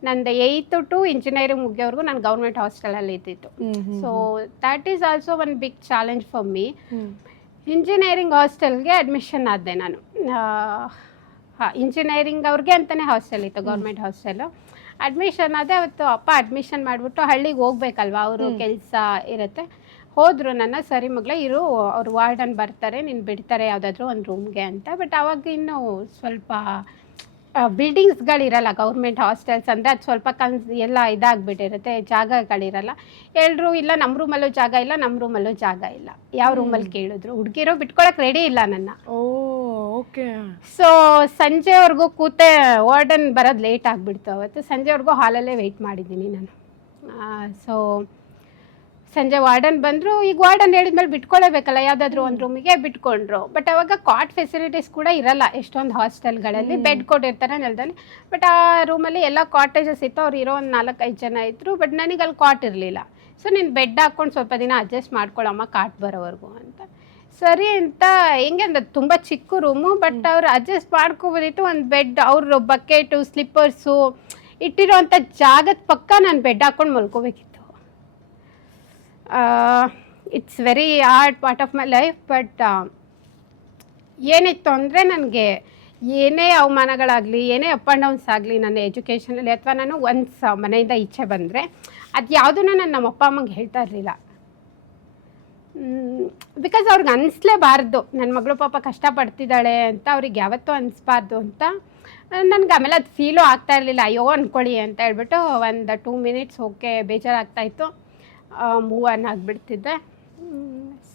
ನಂದು 8th to ಇಂಜಿನಿಯರಿಂಗ್ ಮುಗಿಯೋವರೆಗೂ ನಾನು ಗೌರ್ಮೆಂಟ್ ಹಾಸ್ಟೆಲಲ್ಲಿ ಇದ್ದಿತ್ತು. So that is also one big challenge for me. Engineering ಹಾಸ್ಟೆಲ್ಗೆ ಅಡ್ಮಿಷನ್ ಆದೆ ನಾನು. ಇಂಜಿನಿಯರಿಂಗ್ ಅವ್ರಿಗೆ ಅಂತಲೇ ಹಾಸ್ಟೆಲ್ ಇತ್ತು, ಗೌರ್ಮೆಂಟ್ ಹಾಸ್ಟೆಲು. ಅಡ್ಮಿಷನ್ ಆದೆ. ಅವತ್ತು ಅಪ್ಪ ಅಡ್ಮಿಷನ್ ಮಾಡಿಬಿಟ್ಟು ಹಳ್ಳಿಗೆ ಹೋಗ್ಬೇಕಲ್ವ, ಅವರು ಕೆಲಸ ಇರುತ್ತೆ. ಹೋದರು ನನ್ನ, ಸರಿ ಮಗಳ ಇರು, ಅವ್ರು ವಾರ್ಡನ್ ಬರ್ತಾರೆ, ನೀನು ಬಿಡ್ತಾರೆ ಯಾವುದಾದ್ರೂ ಒಂದು ರೂಮ್ಗೆ ಅಂತ. ಬಟ್ ಆವಾಗ ಇನ್ನೂ ಸ್ವಲ್ಪ ಬಿಲ್ಡಿಂಗ್ಸ್ಗಳಿರಲ್ಲ ಗೌರ್ಮೆಂಟ್ ಹಾಸ್ಟೆಲ್ಸ್ ಅಂದರೆ. ಅದು ಸ್ವಲ್ಪ ಎಲ್ಲ ಇದಾಗಿಬಿಟ್ಟಿರುತ್ತೆ, ಜಾಗಗಳಿರಲ್ಲ. ಎಲ್ಲರೂ ಇಲ್ಲ ನಮ್ಮ ರೂಮಲ್ಲೂ ಜಾಗ ಇಲ್ಲ, ನಮ್ಮ ರೂಮಲ್ಲೂ ಜಾಗ ಇಲ್ಲ, ಯಾವ ರೂಮಲ್ಲಿ ಕೇಳಿದ್ರು. ಹುಡುಗಿರೋ ಬಿಟ್ಕೊಳಕ್ಕೆ ರೆಡಿ ಇಲ್ಲ ನನ್ನ. ಸೊ ಸಂಜೆವರೆಗೂ ಕೂತೆ, ವಾರ್ಡನ್ ಬರೋದು ಲೇಟ್ ಆಗಿಬಿಡ್ತು ಅವತ್ತು. ಸಂಜೆವರೆಗೂ ಹಾಲಲ್ಲೇ ವೆಯ್ಟ್ ಮಾಡಿದ್ದೀನಿ ನಾನು. ಸೊ ಸಂಜೆ ವಾರ್ಡನ್ ಬಂದರು. ಈಗ ವಾರ್ಡನ್ ಹೇಳಿದ್ಮೇಲೆ ಬಿಟ್ಕೊಳ್ಳೇಬೇಕಲ್ಲ, ಯಾವುದಾದ್ರೂ ಒಂದು ರೂಮಿಗೆ ಬಿಟ್ಕೊಂಡ್ರು. ಬಟ್ ಅವಾಗ ಕಾಟ್ ಫೆಸಿಲಿಟೀಸ್ ಕೂಡ ಇರಲ್ಲ ಎಷ್ಟೊಂದು ಹಾಸ್ಟೆಲ್ಗಳಲ್ಲಿ. ಬೆಡ್ ಕೊಟ್ಟಿರ್ತಾರೆ ನೆಲದಲ್ಲಿ. ಬಟ್ ಆ ರೂಮಲ್ಲಿ ಎಲ್ಲ ಕಾಟೇಜಸ್ ಇತ್ತು. ಅವ್ರು ಇರೋ ಒಂದು 4-5 ಜನ ಇದ್ದರು. ಬಟ್ ನನಗೆ ಅಲ್ಲಿ ಕಾಟ್ ಇರಲಿಲ್ಲ. ಸೊ ನೀನು ಬೆಡ್ ಹಾಕ್ಕೊಂಡು ಸ್ವಲ್ಪ ದಿನ ಅಡ್ಜಸ್ಟ್ ಮಾಡ್ಕೊಳ್ಳಮ್ಮ ಕಾಟ್ ಬರೋವರೆಗೂ ಅಂತ. ಸರಿ ಅಂತ ಹೆಂಗೆ ಅಂದ್ರೆ ತುಂಬ ಚಿಕ್ಕ ರೂಮು. ಬಟ್ ಅವ್ರು ಅಡ್ಜಸ್ಟ್ ಮಾಡ್ಕೋಬೋದಿತ್ತು. ಒಂದು ಬೆಡ್, ಅವರು ಬಕೆಟು, ಸ್ಲಿಪ್ಪರ್ಸು ಇಟ್ಟಿರೋವಂಥ ಜಾಗದ ಪಕ್ಕ ನಾನು ಬೆಡ್ ಹಾಕ್ಕೊಂಡು ಮಲ್ಕೋಬೇಕಿತ್ತು. It's very hard part of my life. But ಏನಿತ್ತು ಅಂದರೆ, ನನಗೆ ಏನೇ ಅವಮಾನಗಳಾಗಲಿ, ಏನೇ ಅಪ್ ಆ್ಯಂಡ್ ಡೌನ್ಸ್ ಆಗಲಿ ನನ್ನ ಎಜುಕೇಷನಲ್ಲಿ, ಅಥವಾ ನಾನು ಒನ್ಸ್ ಮನೆಯಿಂದ ಈಚೆ ಬಂದರೆ ಅದು ಯಾವುದೂ ನಾನು ನಮ್ಮ ಅಪ್ಪ ಅಮ್ಮಂಗೆ ಹೇಳ್ತಾ ಇರಲಿಲ್ಲ. ಬಿಕಾಸ್ ಅವ್ರಿಗೆ ಅನಿಸ್ಲೇಬಾರ್ದು ನನ್ನ ಮಗಳು ಪಾಪ ಕಷ್ಟಪಡ್ತಿದ್ದಾಳೆ ಅಂತ. ಅವ್ರಿಗೆ ಯಾವತ್ತೂ ಅನಿಸ್ಬಾರ್ದು ಅಂತ. ನನಗೆ ಆಮೇಲೆ ಅದು ಫೀಲು ಆಗ್ತಾ ಇರಲಿಲ್ಲ. ಅಯ್ಯೋ ಅಂದ್ಕೊಳ್ಳಿ ಅಂತ ಹೇಳ್ಬಿಟ್ಟು ಒಂದು 2 minutes ಓಕೆ ಬೇಜಾರಾಗ್ತಾಯಿತ್ತು, ಮೂವ್ ಆನ್ ಆಗಿಬಿಡ್ತಿದ್ದೆ.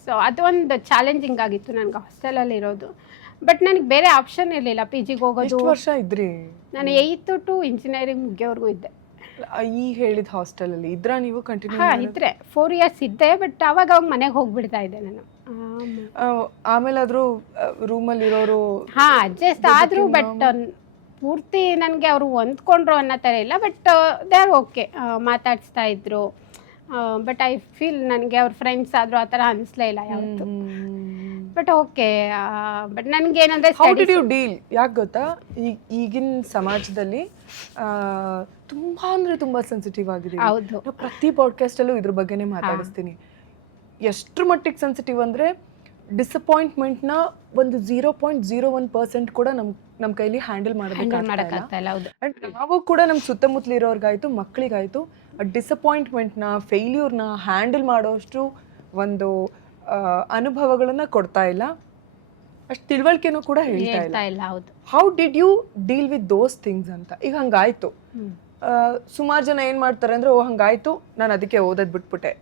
ಸೊ ಅದೊಂದು ಚಾಲೆಂಜಿಂಗ್ ಆಗಿತ್ತು ನನಗೆ ಹಾಸ್ಟೆಲಲ್ಲಿ ಇರೋದು. ಬಟ್ ನನಗೆ ಬೇರೆ ಆಪ್ಷನ್ ಇರಲಿಲ್ಲ. ಪಿ ಜಿಗೆ ಹೋಗೋದು. ವರ್ಷ ಇದ್ರಿ? ನಾನು 8th to ಇಂಜಿನಿಯರಿಂಗ್ ಮುಗಿಯೋವರೆಗೂ ಇದ್ದೆ. ಈ ಹೇಳಿದ ಹಾಸ್ಟೆಲಲ್ಲಿ ಇದ್ರಾ ನೀವು? ಕಂಟಿನ್ಯೂ? ಇದ್ರೆ 4 years ಇದ್ದೆ. ಬಟ್ ಅವಾಗ ಮನೆಗೆ ಹೋಗ್ಬಿಡ್ತಾ ಇದ್ದೆ ನಾನು. ಆಮೇಲೆ ಆದರೂ ರೂಮಲ್ಲಿ ಇರೋರು ಅಡ್ಜಸ್ಟ್ ಆದರೂ. ಬಟ್ ಪೂರ್ತಿ ನನಗೆ ಅವರು ಹೊಂದ್ಕೊಂಡ್ರು ಅನ್ನೋ ಥರ ಇಲ್ಲ. ಬಟ್ ದೇ ಆರ್ ಓಕೆ, ಮಾತಾಡಿಸ್ತಾ ಇದ್ರು. ಬಟ್ ಐ ಫೀಲ್ ನನಗೆ ಅವ್ರ ಫ್ರೆಂಡ್ಸ್ ಆದರೂ ಆ ಥರ ಅನಿಸ್ಲೇ ಇಲ್ಲ ಯಾವತ್ತು. But okay. ಬಟ್ ನನಗೇನಂದರೆ, ಹೌ ಡಿಡ್ ಯು ಡೀಲ್? ಯಾಕೆ ಗೊತ್ತಾ, ಈಗಿನ ಸಮಾಜದಲ್ಲಿ ತುಂಬಾ ಅಂದರೆ ತುಂಬ ಸೆನ್ಸಿಟಿವ್ ಆಗಿದೆ. ಹೌದು. ಪ್ರತಿ ಪಾಡ್ಕಾಸ್ಟಲ್ಲೂ ಇದ್ರ ಬಗ್ಗೆನೇ ಮಾತಾಡಿಸ್ತೀನಿ. ಎಷ್ಟರ ಮಟ್ಟಿಗೆ ಸೆನ್ಸಿಟಿವ್ ಅಂದರೆ, ಡಿಸಪಾಯಿಂಟ್ಮೆಂಟ್ನ ಒಂದು 0.01% ಕೂಡ ನಮ್ಮ ಕೈಲಿ ಹ್ಯಾಂಡಲ್ ಮಾಡೋದಕ್ಕಾಗ್ತಾ ಇಲ್ಲ. ಆ್ಯಂಡ್ ನಾವು ಕೂಡ ನಮ್ಮ ಸುತ್ತಮುತ್ತಲಿರೋರ್ಗಾಯ್ತು, ಮಕ್ಕಳಿಗಾಯ್ತು, ಡಿಸಪಾಯಿಂಟ್ಮೆಂಟ್ನ, ಫೇಲ್ಯೂರ್ನ ಹ್ಯಾಂಡಲ್ ಮಾಡೋಷ್ಟು ಒಂದು ಅನುಭವಗಳನ್ನು ಕೊಡ್ತಾ ಇಲ್ಲ. ಅಷ್ಟು ತಿಳುವಳಿಕೆನೂ ಕೂಡ ಹೇಳ್ತಾ ಇಲ್ಲ. How did you deal with those things ಅಂತ? ಈಗ ಹಂಗಾಯ್ತು, ಸುಮಾರು ಜನ ಏನು ಮಾಡ್ತಾರೆ ಅಂದರೆ, ಓ ಹಂಗಾಯ್ತು, ನಾನು ಅದಕ್ಕೆ ಓದೋದು ಬಿಟ್ಬಿಟ್ಟೆ,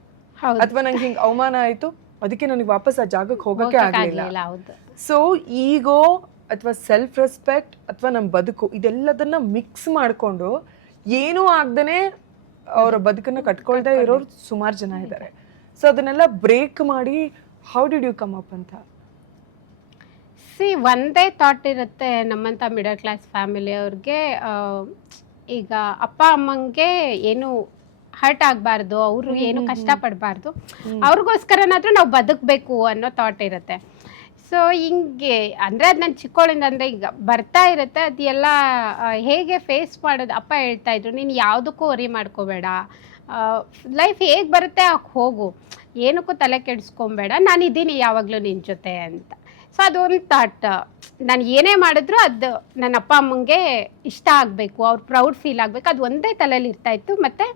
ಅಥವಾ ನಂಗೆ ಹಿಂಗೆ ಅವಮಾನ ಆಯಿತು, ಅದಕ್ಕೆ ನನಗೆ ವಾಪಸ್ ಆ ಜಾಗಕ್ಕೆ ಹೋಗೋಕೆ ಆಗಲಿಲ್ಲ. ಆಗ್ಲಿಲ್ಲ. ಹೌದು. ಸೊ ಈಗೋ ಅಥವಾ ಸೆಲ್ಫ್ ರೆಸ್ಪೆಕ್ಟ್ ಅಥವಾ ನಮ್ಮ ಬದುಕು ಇದೆಲ್ಲದನ್ನ ಮಿಕ್ಸ್ ಮಾಡಿಕೊಂಡು ಏನೂ ಆಗ್ದೇ ಅವರ ಬದುಕನ್ನ ಕಟ್ಕೊಳ್ದೇ ಇರೋರು ಸುಮಾರು ಜನ ಇದ್ದಾರೆ. ಸೊ ಅದನ್ನೆಲ್ಲ ಬ್ರೇಕ್ ಮಾಡಿ how did you come up ಅಂತ? ಒಂದೇ ಥಾಟ್ ಇರುತ್ತೆ ನಮ್ಮಂಥ ಮಿಡಲ್ ಕ್ಲಾಸ್ ಫ್ಯಾಮಿಲಿ ಅವ್ರಿಗೆ. ಈಗ ಅಪ್ಪ ಅಮ್ಮಂಗೆ ಏನು ಹರ್ಟ್ ಆಗಬಾರ್ದು, ಅವರು ಏನು ಕಷ್ಟಪಡಬಾರ್ದು, ಅವ್ರಿಗೋಸ್ಕರನಾದ್ರೂ ನಾವು ಬದುಕಬೇಕು ಅನ್ನೋ ಥಾಟ್ ಇರುತ್ತೆ. ಸೊ ಹಿಂಗೆ ಅಂದರೆ ಅದು ನಾನು ಚಿಕ್ಕವಳಿಂದ ಅಂದರೆ ಈಗ ಬರ್ತಾ ಇರುತ್ತೆ ಅದು ಎಲ್ಲ ಹೇಗೆ ಫೇಸ್ ಮಾಡೋದು. ಅಪ್ಪ ಹೇಳ್ತಾ ಇದ್ರು, ನೀನು ಯಾವುದಕ್ಕೂ ವರಿ ಮಾಡ್ಕೋಬೇಡ, ಲೈಫ್ ಹೇಗೆ ಬರುತ್ತೆ ಹೋಗು, ಏನಕ್ಕೂ ತಲೆ ಕೆಡಿಸ್ಕೊಬೇಡ, ನಾನಿದ್ದೀನಿ ಯಾವಾಗಲೂ ನಿನ್ನ ಜೊತೆ ಅಂತ. ಸೊ ಅದೊಂದು ಥಾಟ್. ನಾನು ಏನೇ ಮಾಡಿದ್ರು ಅದು ನನ್ನ ಅಪ್ಪ ಅಮ್ಮಂಗೆ ಇಷ್ಟ ಆಗಬೇಕು, ಅವ್ರು ಪ್ರೌಡ್ ಫೀಲ್ ಆಗಬೇಕು, ಅದು ಒಂದೇ ತಲೆಯಲ್ಲಿ ಇರ್ತಾಯಿತ್ತು. ಮತ್ತು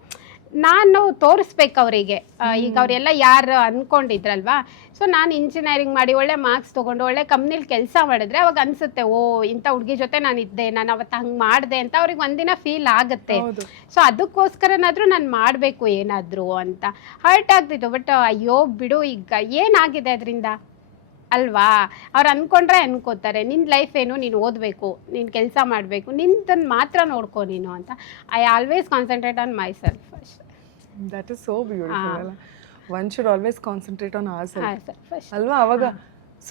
ನಾನು ತೋರಿಸ್ಬೇಕು ಅವರಿಗೆ. ಈಗ ಅವರೆಲ್ಲ ಯಾರು ಅಂದ್ಕೊಂಡಿದ್ರಲ್ವಾ, ಸೊ ನಾನು ಇಂಜಿನಿಯರಿಂಗ್ ಮಾಡಿ ಒಳ್ಳೆ ಮಾರ್ಕ್ಸ್ ತೊಗೊಂಡು ಒಳ್ಳೆ ಕಂಪ್ನಿಲಿ ಕೆಲಸ ಮಾಡಿದ್ರೆ ಅವಾಗ ಅನಿಸುತ್ತೆ, ಓ ಇಂಥ ಹುಡುಗಿ ಜೊತೆ ನಾನು ಇದ್ದೆ, ನಾನು ಅವತ್ತು ಹಂಗೆ ಮಾಡಿದೆ ಅಂತ ಅವ್ರಿಗೆ ಒಂದಿನ ಫೀಲ್ ಆಗುತ್ತೆ. ಸೊ ಅದಕ್ಕೋಸ್ಕರನಾದರೂ ನಾನು ಮಾಡಬೇಕು ಏನಾದರೂ ಅಂತ ಹರ್ಟ್ ಆಗ್ತಿತ್ತು. ಬಟ್ ಅಯ್ಯೋ ಬಿಡು, ಈಗ ಏನಾಗಿದೆ ಅದರಿಂದ ಅಲ್ವಾ, ಅವ್ರು ಅಂದ್ಕೊಂಡ್ರೆ ಅನ್ಕೋತಾರೆ. ನಿನ್ನ ಲೈಫ್ ಏನು, ನೀನು ಓದಬೇಕು, ನೀನು ಕೆಲಸ ಮಾಡಬೇಕು, ನಿಂದನ್ನು ಮಾತ್ರ ನೋಡ್ಕೊ ನೀನು ಅಂತ. I always concentrate on myself first. That is so beautiful ಅಲ್ಲ. One should always concentrate on our self first ಅಲ್ವಾ? ಅವಾಗ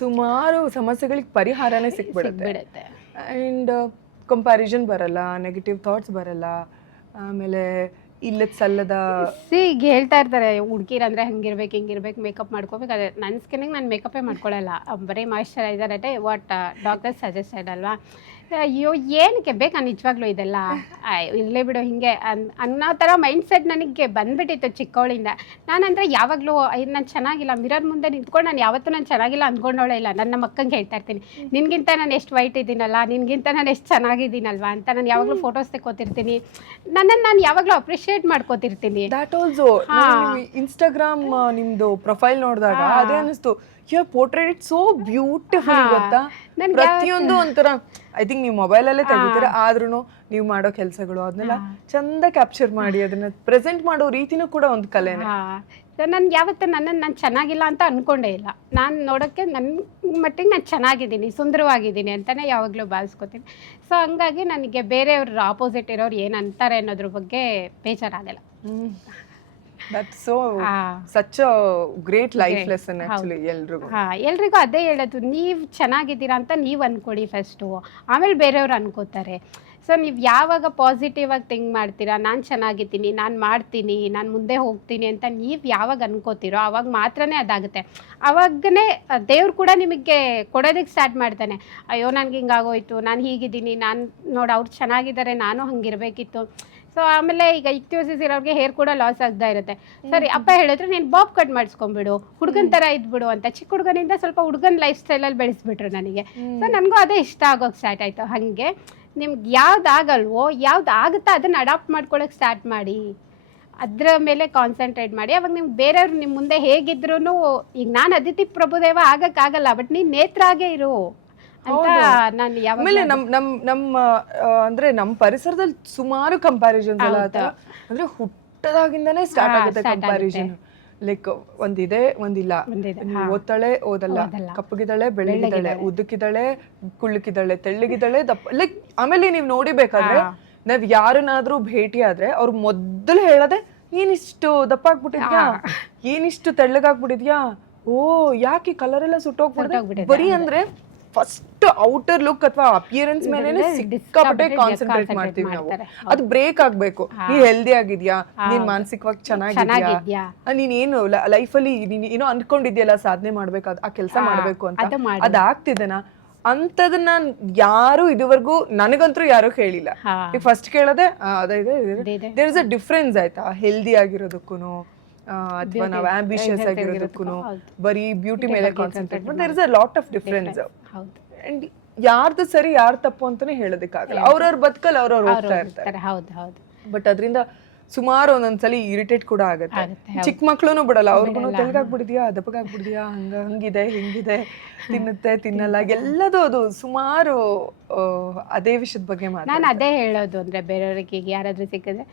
ಸುಮಾರು ಸಮಸ್ಯೆಗಳಿಗೆ ಪರಿಹಾರನೇ ಸಿಕ್ಬಿಡುತ್ತೆ. ಆ್ಯಂಡ್ ಕಂಪ್ಯಾರಿಸನ್ ಬರಲ್ಲ, ನೆಗೆಟಿವ್ ಥಾಟ್ಸ್ ಬರಲ್ಲ, ಆಮೇಲೆ ಇಲ್ಲದ ಸಲ್ಲದ ಈಗ ಹೇಳ್ತಾ ಇರ್ತಾರೆ ಹುಡುಗಿರಂದ್ರೆ ಹಂಗಿರ್ಬೇಕು ಹಿಂಗಿರ್ಬೇಕು, ಮೇಕಪ್ ಮಾಡ್ಕೋಬೇಕು. ಅದೇ ನನ್ನ ಸ್ಕಿನ್ನಿಗೆ ನಾನು ಮೇಕಪ್ಪೇ ಮಾಡ್ಕೊಳ್ಳಲ್ಲ, ಬರೀ ಮಾಯಿಶ್ಚರೈಸರ್ ಅದೇ ವಾಟ್ ಡಾಕ್ಟರ್ ಸಜೆಸ್ಟೆಡ್ ಅಲ್ವಾ. ಅಯ್ಯೋ ಏನಕ್ಕೆ ಬೇಕಾ ನಿಜವಾಗ್ಲೂ ಇದೆಲ್ಲ, ಇರಲೇ ಬಿಡು ಹಿಂಗೆ ಅನ್ನೋ ಥರ ಮೈಂಡ್ ಸೆಟ್ ನನಗೆ ಬಂದ್ಬಿಟ್ಟಿತ್ತು ಚಿಕ್ಕವಳಿಂದ. ನಾನಂದರೆ ಯಾವಾಗಲೂ ನಾನು ಚೆನ್ನಾಗಿಲ್ಲ, ಮಿರರ್ ಮುಂದೆ ನಿಂತ್ಕೊಂಡು ನಾನು ಯಾವತ್ತೂ ನಾನು ಚೆನ್ನಾಗಿಲ್ಲ ಅಂದ್ಕೊಂಡವಳೇ ಇಲ್ಲ. ನನ್ನ ಮಕ್ಕಂಗೆ ಹೇಳ್ತಾ ಇರ್ತೀನಿ, ನಿನಗಿಂತ ನಾನು ಎಷ್ಟು ವೈಟ್ ಇದ್ದೀನಲ್ಲ, ನಿನಗಿಂತ ನಾನು ಎಷ್ಟು ಚೆನ್ನಾಗಿದ್ದೀನಲ್ವಾ ಅಂತ ನಾನು ಯಾವಾಗಲೂ ಫೋಟೋಸ್ ತೆಕ್ಕೋತಿರ್ತೀನಿ. ನನ್ನನ್ನು ನಾನು ಯಾವಾಗಲೂ ಅಪ್ರಿಷಿಯೇಟ್ ಮಾಡ್ಕೋತಿರ್ತೀನಿ. ದಟ್ ಆಲ್ಸೋ ಇನ್ಸ್ಟಾಗ್ರಾಮ್ ನಿಮ್ದು ಪ್ರೊಫೈಲ್ ನೋಡಿದಾಗ ಅದೇ ಅನಿಸ್ತು, you portrait it so beautiful. ಗೊತ್ತಾ, ಪ್ರತಿಯೊಂದು ಒಂಥರ ಐ ಥಿಂಕ್ ನೀವು ಮೊಬೈಲಲ್ಲೇ ತೆಗಿತೀರ, ಆದ್ರೂ ನೀವು ಮಾಡೋ ಕೆಲಸಗಳು ಅದನ್ನೆಲ್ಲ ಚಂದ ಕ್ಯಾಪ್ಚರ್ ಮಾಡಿ ಅದನ್ನ ಪ್ರೆಸೆಂಟ್ ಮಾಡೋ ರೀತಿನೂ ಕೂಡ ಒಂದು ಕಲೆನೇ. ನಾನು ಯಾವತ್ತೂ ನನ್ನನ್ನು ನಾನು ಚೆನ್ನಾಗಿಲ್ಲ ಅಂತ ಅಂದ್ಕೊಂಡೇ ಇಲ್ಲ. ನಾನು ನೋಡೋಕ್ಕೆ ನನ್ನ ಮಟ್ಟಿಗೆ ನಾನು ಚೆನ್ನಾಗಿದ್ದೀನಿ, ಸುಂದರವಾಗಿದ್ದೀನಿ ಅಂತಲೇ ಯಾವಾಗಲೂ ಭಾವಿಸ್ಕೊತೀನಿ. ಸೊ ಹಂಗಾಗಿ ನನಗೆ ಬೇರೆಯವ್ರ ಆಪೋಸಿಟ್ ಇರೋರು ಏನು ಅಂತಾರೆ ಅನ್ನೋದ್ರ ಬಗ್ಗೆ ಬೇಜಾರಾಗಲ್ಲ. That's so such a great life lesson actually ಎಲ್ರಿಗೂ. ಎಲ್ರಿಗೂ ಅದೇ ಹೇಳೋದು, ನೀವು ಚೆನ್ನಾಗಿದ್ದೀರಾ ಅಂತ ನೀವು ಅಂದ್ಕೊಳ್ಳಿ ಫಸ್ಟು, ಆಮೇಲೆ ಬೇರೆಯವ್ರು ಅನ್ಕೋತಾರೆ. ಸೊ ನೀವು ಯಾವಾಗ ಪಾಸಿಟಿವ್ ಆಗಿ ಥಿಂಕ್ ಮಾಡ್ತೀರಾ, ನಾನು ಚೆನ್ನಾಗಿದ್ದೀನಿ, ನಾನು ಮಾಡ್ತೀನಿ, ನಾನು ಮುಂದೆ ಹೋಗ್ತೀನಿ ಅಂತ ನೀವು ಯಾವಾಗ ಅನ್ಕೋತೀರೋ ಆವಾಗ ಮಾತ್ರನೇ ಅದಾಗುತ್ತೆ. ಆವಾಗನೇ ದೇವ್ರು ಕೂಡ ನಿಮಗೆ ಕೊಡೋದಕ್ಕೆ ಸ್ಟಾರ್ಟ್ ಮಾಡ್ತಾನೆ. ಅಯ್ಯೋ ನನಗೆ ಹಿಂಗಾಗೋಯ್ತು, ನಾನು ಹೀಗಿದ್ದೀನಿ, ನಾನು ನೋಡು ಅವ್ರು ಚೆನ್ನಾಗಿದ್ದಾರೆ, ನಾನು ಹಂಗಿರಬೇಕಿತ್ತು. ಸೊ ಆಮೇಲೆ ಈಗ ಇಕ್ತಿಯೋಸಿಸ್ ಇರೋರಿಗೆ ಹೇರ್ ಕೂಡ ಲಾಸ್ ಆಗ್ತಾ ಇರುತ್ತೆ. ಸರಿ ಅಪ್ಪ ಹೇಳಿದ್ರು ನೀನು ಬಾಬ್ ಕಟ್ ಮಾಡಿಸ್ಕೊಂಡ್ಬಿಡು, ಹುಡುಗನ ಥರ ಇದ್ಬಿಡು ಅಂತ. ಚಿಕ್ಕ ಹುಡುಗನಿಂದ ಸ್ವಲ್ಪ ಹುಡುಗನ ಲೈಫ್ ಸ್ಟೈಲಲ್ಲಿ ಬೆಳೆಸ್ಬಿಟ್ರು ನನಗೆ. ಸೊ ನನಗೂ ಅದೇ ಇಷ್ಟ ಆಗೋಕ್ಕೆ ಸ್ಟಾರ್ಟ್ ಆಯಿತು. ಹಾಗೆ ನಿಮ್ಗೆ ಯಾವ್ದು ಆಗಲ್ವೋ, ಯಾವ್ದು ಆಗುತ್ತೋ ಅದನ್ನು ಅಡಾಪ್ಟ್ ಮಾಡ್ಕೊಳ್ಳೋಕೆ ಸ್ಟಾರ್ಟ್ ಮಾಡಿ, ಅದರ ಮೇಲೆ ಕಾನ್ಸಂಟ್ರೇಟ್ ಮಾಡಿ. ಅವಾಗ ನಿಮ್ಗೆ ಬೇರೆಯವ್ರು ನಿಮ್ಮ ಮುಂದೆ ಹೇಗಿದ್ರು, ಈಗ ನಾನು ಅದಿತಿ ಪ್ರಭುದೇವ ಆಗಕ್ಕಾಗಲ್ಲ, ಬಟ್ ನೀನು ನೇತ್ರಾಗೆ ಇರು ಅಂತ ನಾನು ಆಮೇಲೆ ನಮ್ಮ ಅಂದ್ರೆ ನಮ್ಮ ಪರಿಸರದಲ್ಲಿ ಸುಮಾರು ಕಂಪ್ಯಾರಿಸನ್ಸ್ ಎಲ್ಲ ಅಂದ್ರೆ ಹುಟ್ಟದಾಗಿಂದಾನೇ ಸ್ಟಾರ್ಟ್ ಆಗುತ್ತೆ ಕಂಪ್ಯಾರಿಸನ್. ಲೈಕ್ ಒಂದಿದೆ ಒಂದಿಲ್ಲ, ಓದ್ತಾಳೆ ಓದಲ್ಲ, ಕಪ್ಪಗಿದ್ದಾಳೆ ಬೆಳಗಿದ್ದಾಳೆ, ಉದ್ದಕ್ಕಿದ್ದಾಳೆ ಕುಳ್ಳಕ್ಕಿದ್ದಾಳೆ, ತೆಳ್ಳಗಿದ್ದಾಳೆ ದಪ್ಪ. ಲೈಕ್ ಆಮೇಲೆ ನೀವು ನೋಡಿಬೇಕಾದ್ರೆ ನಾವ್ ಯಾರನ್ನಾದ್ರೂ ಭೇಟಿ ಆದ್ರೆ ಅವ್ರು ಮೊದಲು ಹೇಳೋದೆ ಏನಿಷ್ಟು ದಪ್ಪ ಆಗ್ಬಿಟ್ಟಿದ್ಯಾ, ಏನಿಷ್ಟು ತೆಳ್ಳಗಾಗ್ಬಿಟ್ಟಿದ್ಯಾ, ಓ ಯಾಕೆ ಕಲರ್ ಎಲ್ಲ ಸುಟ್ಟೋಗ್ಬಿಟ್ಟಿದೆ. ಬರೀ ಅಂದ್ರೆ ಫಸ್ಟ್ ಔಟರ್ ಲುಕ್ ಅಥವಾ ಅಪಿಯರೆನ್ಸ್ ಮೇಲೆ ಸಿಕ್ಕಾಪಟ್ಟೆ ಕಾನ್ಸಂಟ್ರೇಟ್ ಮಾಡ್ತೀವಿ ನಾವು. ಅದು ಬ್ರೇಕ್ ಆಗ್ಬೇಕು. ನೀ ಹೆಲ್ದಿ ಆಗಿದ್ಯಾ, ನೀನ್ ಮಾನಸಿಕವಾಗಿ ಚೆನ್ನಾಗಿದ್ಯಾ, ನೀನೇನು ಲೈಫಲ್ಲಿ ನೀನ್ ಏನೋ ಅನ್ಕೊಂಡಿದ್ಯಲ್ಲ ಸಾಧನೆ ಮಾಡ್ಬೇಕು, ಆ ಕೆಲಸ ಮಾಡ್ಬೇಕು ಅಂತ, ಅದಾಗ್ತಿದೆನಾ ಅಂತದನ್ನ ಯಾರು ಇದುವರೆಗೂ ನನಗಂತೂ ಯಾರು ಹೇಳಿಲ್ಲ. ಈಗ ಫಸ್ಟ್ ಕೇಳೋದೆ ದೇರ್ ಇಸ್ ಅ ಡಿಫ್ರೆನ್ಸ್ ಆಯ್ತಾ, ಹೆಲ್ದಿ ಆಗಿರೋದಕ್ಕೂ ಅಥವಾ ನಾವು ಆಂಬಿಷಿಯಸ್ ಆಗಿರೋದಕ್ಕೂ ಬರೀ ಬ್ಯೂಟಿ ಮೇಲೆ ಕಾನ್ಸಂಟ್ರೇಟ್ ಮಾಡಿ. There is a lot of difference. And ಯಾರ್ದು ಸರಿ ಯಾರು ತಪ್ಪು ಅಂತಾನೆ ಹೇಳೋದಕ್ಕಾಗಲ್ಲ. ಅವ್ರವ್ರ ಬದುಕಲ್ಲಿ ಅವ್ರವ್ರು ಹೋಗ್ತಾ ಇರ್ತಾರೆ. ಬಟ್ ಅದರಿಂದ ಸುಮಾರು ಒಂದೊಂದ್ಸಲಿ ಇರಿಟೇಟ್ ಕೂಡ ಆಗುತ್ತೆ. ಚಿಕ್ಕ ಮಕ್ಳು ಬಿಡಲ್ಲ, ಅವ್ರಿಗೂ ತೆಲುಗಾಗ್ಬಿಡಿದ್ಯಾ, ದಪ್ಪಗಾಗ್ಬಿಡಿದ್ಯಾ, ಹಂಗಿದೆ ಹಿಂಗಿದೆ, ತಿನ್ನುತ್ತೆ ತಿನ್ನಲ್ಲ, ಎಲ್ಲದೂ ಅದು ಸುಮಾರು ಅದೇ ವಿಷಯದ ಬಗ್ಗೆ ನಾನು ಅದೇ ಹೇಳೋದು. ಅಂದ್ರೆ ಬೇರೆಯವ್ರಿಗೆ ಯಾರಾದ್ರೂ ಸಿಕ್ಕಿದ್ರೆ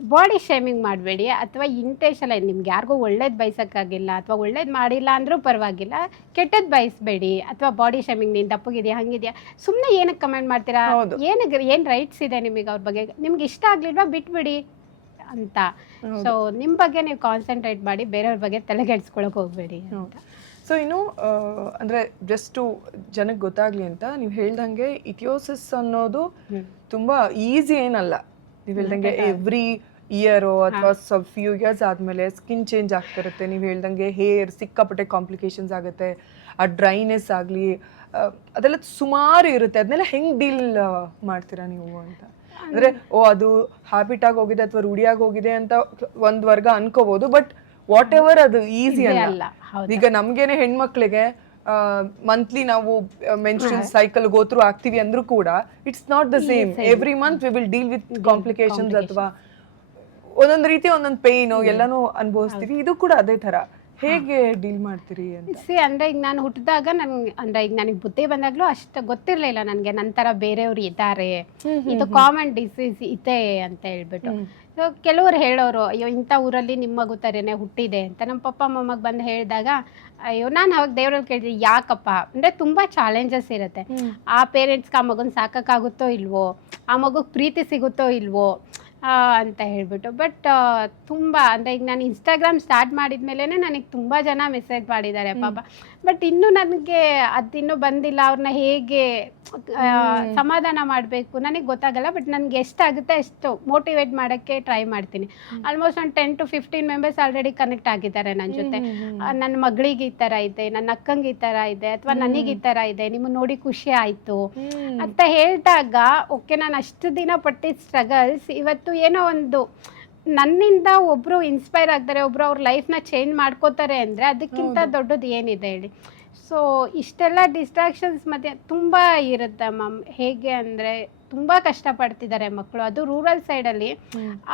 ಬಾಡಿ ಶೇಮಿಂಗ್ ಮಾಡಬೇಡಿ, ಅಥವಾ ಇಂಟೆನ್ಷನ್ ನಿಮ್ಗೆ ಯಾರಿಗೂ ಒಳ್ಳೇದು ಬಯಸೋಕ್ಕಾಗಿಲ್ಲ ಅಥವಾ ಒಳ್ಳೇದು ಮಾಡಿಲ್ಲ ಅಂದರೂ ಪರವಾಗಿಲ್ಲ, ಕೆಟ್ಟದ್ದು ಬಯಸಬೇಡಿ. ಅಥವಾ ಬಾಡಿ ಶೇಮಿಂಗ್, ನೀನು ದಪ್ಪಗಿದೆಯಾ ಹಂಗಿದೆಯಾ, ಸುಮ್ಮನೆ ಏನಕ್ಕೆ ಕಮೆಂಟ್ ಮಾಡ್ತೀರಾ, ಹೌದು. ಏನು ರೈಟ್ಸ್ ಇದೆ ನಿಮಗೆ ಅವ್ರ ಬಗ್ಗೆ, ನಿಮ್ಗೆ ಇಷ್ಟ ಆಗಲಿಲ್ವಾ ಬಿಟ್ಬಿಡಿ ಅಂತ. ಹೌದು. ಸೊ ನಿಮ್ಮ ಬಗ್ಗೆ ನೀವು ಕಾನ್ಸಂಟ್ರೇಟ್ ಮಾಡಿ, ಬೇರೆಯವ್ರ ಬಗ್ಗೆ ತಲೆಗೆಡ್ಸ್ಕೊಳಕ್ಕೆ ಹೋಗಬೇಡಿ ಅಂತ. ಸೊ ಇನ್ನು ಅಂದರೆ ಜಸ್ಟು ಜನಕ್ಕೆ ಗೊತ್ತಾಗಲಿ ಅಂತ ನೀವು ಹೇಳ್ದಂಗೆ ಇಥಿಯೋಸಿಸ್ ಅನ್ನೋದು ತುಂಬ ಈಸಿ ಏನಲ್ಲ. ನೀವು ಹೇಳ್ದಂಗೆ ಎವ್ರಿ ಇಯರು ಅಥವಾ ಸ್ವಲ್ಪ ಫ್ಯೂ ಇಯರ್ಸ್ ಆದಮೇಲೆ ಸ್ಕಿನ್ ಚೇಂಜ್ ಆಗ್ತಿರುತ್ತೆ. ನೀವು ಹೇಳ್ದಂಗೆ ಹೇರ್ ಸಿಕ್ಕಾಪಟ್ಟೆ ಕಾಂಪ್ಲಿಕೇಶನ್ಸ್ ಆಗುತ್ತೆ. ಆ ಡ್ರೈನೆಸ್ ಆಗಲಿ ಅದೆಲ್ಲ ಸುಮಾರು ಇರುತ್ತೆ. ಅದನ್ನೆಲ್ಲ ಹೆಂಗೆ ಡೀಲ್ ಮಾಡ್ತೀರಾ ನೀವು ಅಂತ? ಅಂದರೆ ಅದು ಹ್ಯಾಬಿಟ್ ಆಗಿ ಹೋಗಿದೆ ಅಥವಾ ರೂಢಿಯಾಗಿ ಹೋಗಿದೆ ಅಂತ ಒಂದು ವರ್ಗ ಅನ್ಕೋಬೋದು, ಬಟ್ ವಾಟ್ ಎವರ್ ಅದು ಈಸಿ ಅಲ್ಲ. ಈಗ ನಮ್ಗೇನೆ ಹೆಣ್ಮಕ್ಳಿಗೆ ಮಂತ್ಲಿ ನಾವು ಮೆನ್ಸ್ಟ್ರಲ್ ಸೈಕಲ್ ಗೋತ್ರು ಆಗ್ತೀವಿ ಅಂದ್ರೂ ಕೂಡ it's not the same. Every month we will deal with complications ಅಥವಾ ಒಂದೊಂದು ರೀತಿ ಒಂದೊಂದು ಪೇಯ್ನು ಎಲ್ಲಾನು ಅನುಭವಿಸ್ತೀವಿ. ಇದು ಕೂಡ ಅದೇ ತರ. ಹೇಗೆ ಡೀಲ್ ಮಾಡ್ತೀರಿ ಅಂತ? ಅಂದ್ರೆ ಈಗ ನಾನು ಹುಟ್ಟಿದಾಗ ಅಂದ್ರೆ ಈಗ ನನಗೆ ಬುದ್ಧಿ ಬಂದಾಗ್ಲೂ ಅಷ್ಟು ಗೊತ್ತಿರ್ಲಿಲ್ಲ ನನಗೆ ನಂತರ ಬೇರೆಯವ್ರು ಇದ್ದಾರೆ, ಇದು ಕಾಮನ್ ಡಿಸೀಸ್ ಇದೆ ಅಂತ ಹೇಳ್ಬಿಟ್ಟು. ಸೊ ಕೆಲವರು ಹೇಳೋರು, ಅಯ್ಯೋ ಇಂಥ ಊರಲ್ಲಿ ನಿಮ್ಮ ಮಗು ಥರನೇ ಹುಟ್ಟಿದೆ ಅಂತ. ನಮ್ಮ ಪಪ್ಪ ಮೊಮ್ಮಗ ಬಂದು ಹೇಳಿದಾಗ ಅಯ್ಯೋ ನಾನು ಅವಾಗ ದೇವ್ರಲ್ಲಿ ಕೇಳಿದೆ, ಯಾಕಪ್ಪ ಅಂದರೆ ತುಂಬ ಚಾಲೆಂಜಸ್ ಇರುತ್ತೆ. ಆ ಪೇರೆಂಟ್ಸ್ಗೆ ಆ ಮಗನ ಸಾಕೋಕ್ಕಾಗುತ್ತೋ ಇಲ್ವೋ, ಆ ಮಗುಗೆ ಪ್ರೀತಿ ಸಿಗುತ್ತೋ ಇಲ್ವೋ ಅಂತ ಹೇಳ್ಬಿಟ್ಟು. ಬಟ್ ತುಂಬ ಅಂದರೆ ಈಗ ನಾನು ಇನ್ಸ್ಟಾಗ್ರಾಮ್ ಸ್ಟಾರ್ಟ್ ಮಾಡಿದ್ಮೇಲೆ ನನಗೆ ತುಂಬ ಜನ ಮೆಸೇಜ್ ಮಾಡಿದ್ದಾರೆ ಪಾಪ. ಬಟ್ ಇನ್ನೂ ನನಗೆ ಅದಿನ್ನೂ ಬಂದಿಲ್ಲ. ಅವ್ರನ್ನ ಹೇಗೆ ಸಮಾಧಾನ ಮಾಡಬೇಕು ನನಗೆ ಗೊತ್ತಾಗಲ್ಲ. ಬಟ್ ನನಗೆ ಎಷ್ಟಾಗುತ್ತೆ ಅಷ್ಟು ಮೋಟಿವೇಟ್ ಮಾಡೋಕ್ಕೆ ಟ್ರೈ ಮಾಡ್ತೀನಿ. ಆಲ್ಮೋಸ್ಟ್ ಒಂದು 10 to 15 ಮೆಂಬರ್ಸ್ ಆಲ್ರೆಡಿ ಕನೆಕ್ಟ್ ಆಗಿದ್ದಾರೆ ನನ್ನ ಜೊತೆ. ನನ್ನ ಮಗಳಿಗೆ ಈ ಥರ ಇದೆ, ನನ್ನ ಅಕ್ಕಂಗೆ ಈ ಥರ ಇದೆ, ಅಥವಾ ನನಗೆ ಈ ಥರ ಇದೆ, ನಿಮಗೆ ನೋಡಿ ಖುಷಿ ಆಯಿತು ಅಂತ ಹೇಳಿದಾಗ ಓಕೆ, ನಾನು ಅಷ್ಟು ದಿನ ಪಟ್ಟಿದ್ದ ಸ್ಟ್ರಗಲ್ಸ್ ಇವತ್ತು ಏನೋ ಒಂದು ನನ್ನಿಂದ ಒಬ್ಬರು ಇನ್ಸ್ಪೈರ್ ಆಗ್ತಾರೆ, ಒಬ್ಬರು ಅವ್ರ ಲೈಫ್ನ ಚೇಂಜ್ ಮಾಡ್ಕೋತಾರೆ ಅಂದರೆ ಅದಕ್ಕಿಂತ ದೊಡ್ಡದು ಏನಿದೆ ಹೇಳಿ. ಸೊ ಇಷ್ಟೆಲ್ಲ ಡಿಸ್ಟ್ರಾಕ್ಷನ್ಸ್ ಮಧ್ಯೆ ತುಂಬ ಇರುತ್ತೆ ಮ್ಯಾಮ್. ಹೇಗೆ ಅಂದರೆ ತುಂಬ ಕಷ್ಟಪಡ್ತಿದ್ದಾರೆ ಮಕ್ಕಳು. ಅದು ರೂರಲ್ ಸೈಡಲ್ಲಿ